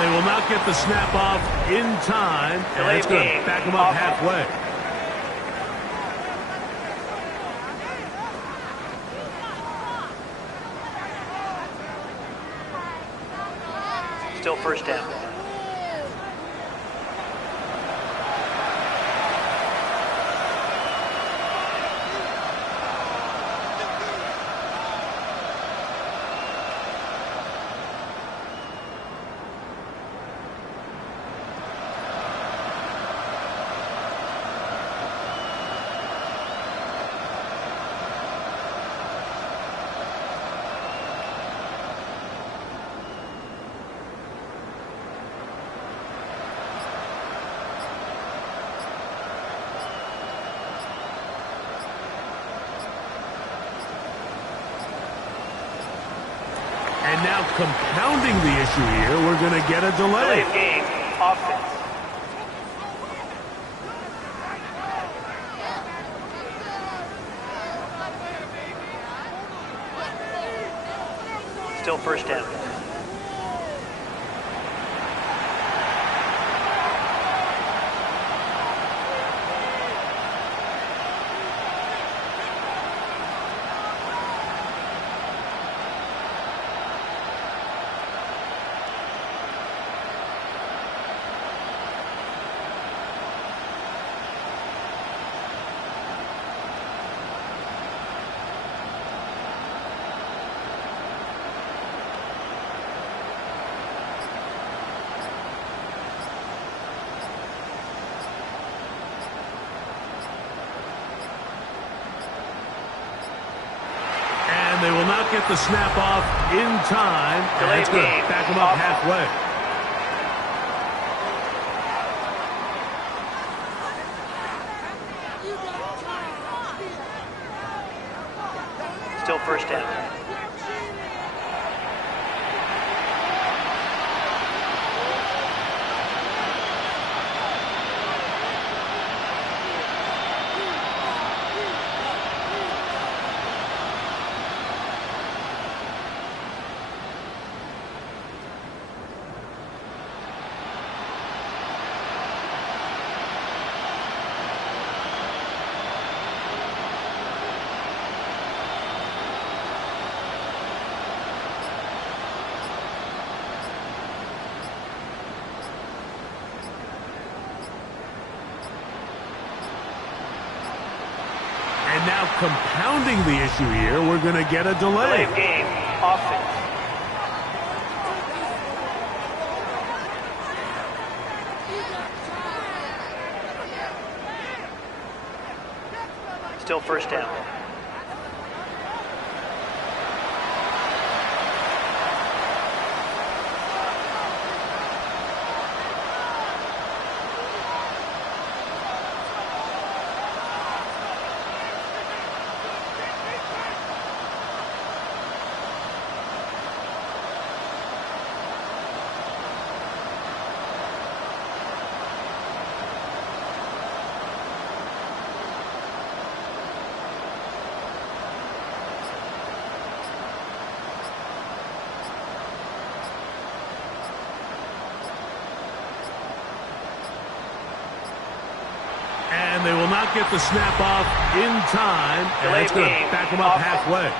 They will not get the snap off in time, and it's going to back them up halfway. Still first down. And now compounding the issue here, we're going to get a delay. Delay of game, offense. Still first down. They will not get the snap off in time, and it's going to back them up halfway. Still first down. And now compounding the issue here, we're going to get a delay. Delay of game, offense. Still first down. And they will not get the snap off in time, and it's going to back them up halfway.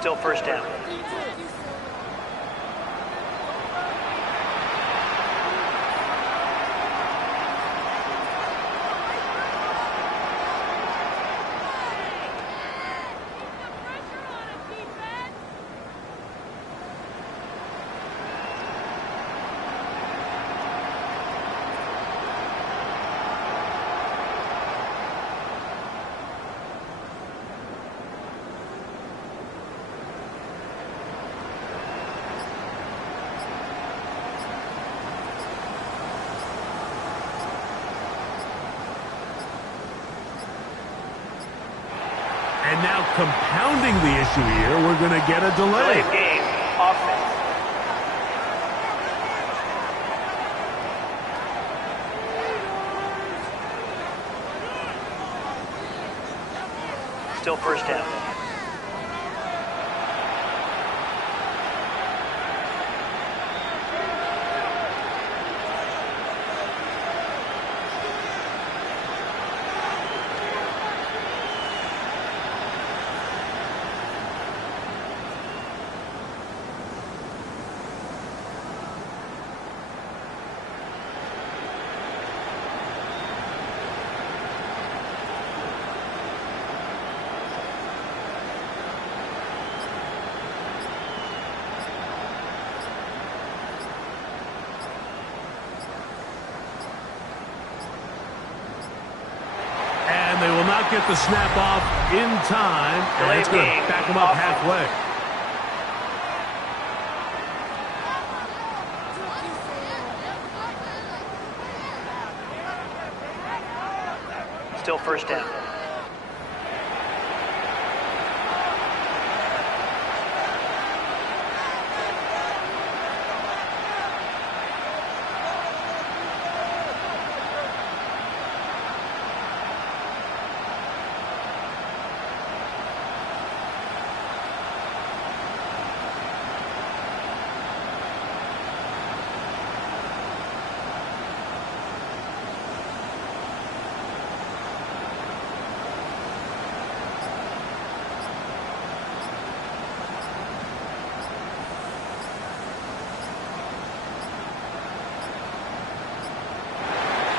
Still first down. And now compounding the issue here, we're going to get a delay. Delay of game, offense. Still first down. They will not get the snap off in time, and it's going to back them up halfway. Still first down.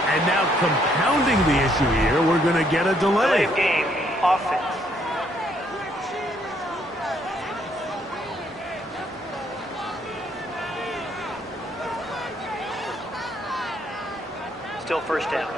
And now compounding the issue here, we're going to get a delay. Delay of game, offense. Still first down.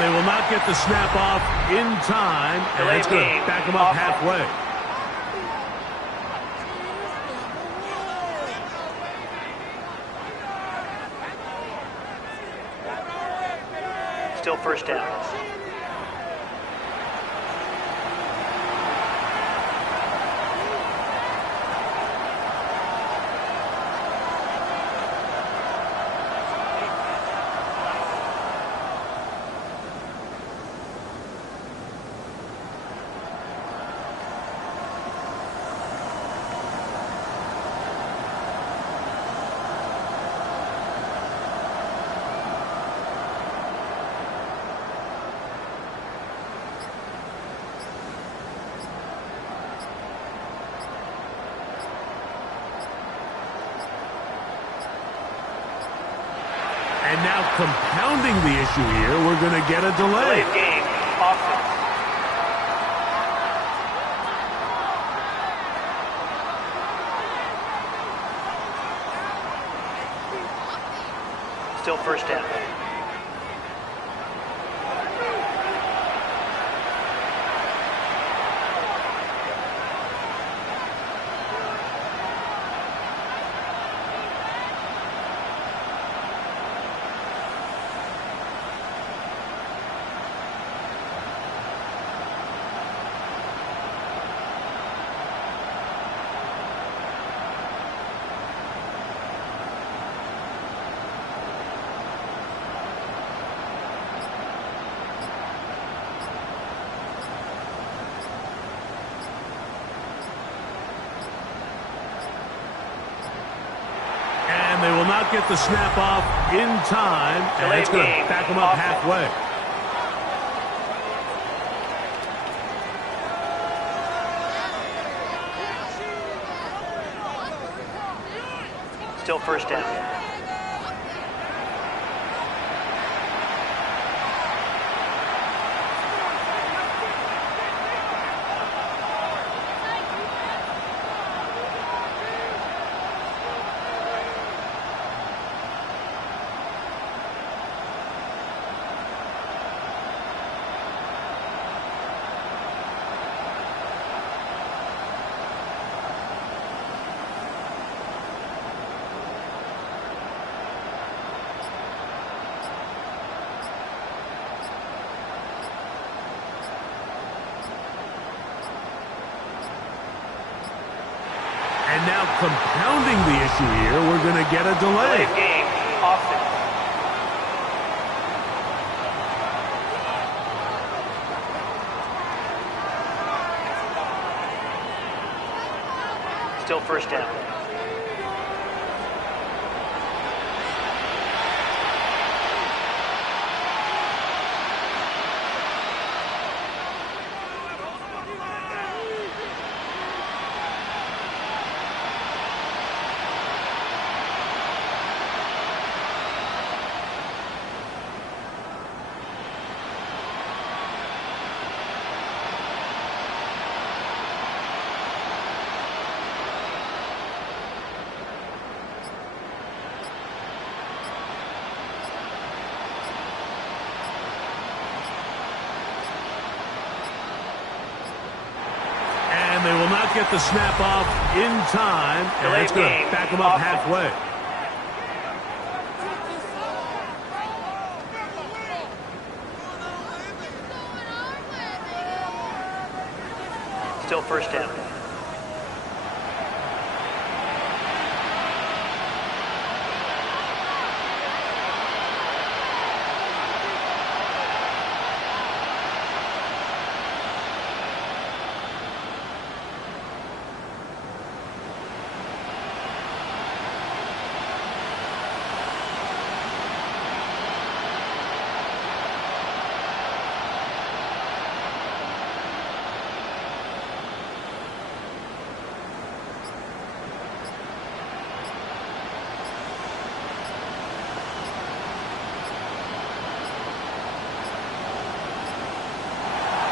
They will not get the snap off in time, and it's going to back them up halfway. Still first down. And now compounding the issue here, we're going to get a delay. Delay of game, offense. Still first down. And they will not get the snap off in time, and it's going to back them up halfway. Still first down. And now compounding the issue here, we're going to get a delay. Delay of game, offense. Still first down. And they will not get the snap off in time. And it's going to back them up halfway. Still first down.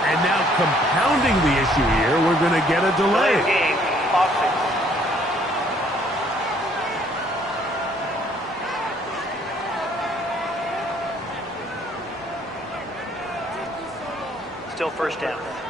And now compounding the issue here, we're going to get a delay. Delay of game, offense. Still first down.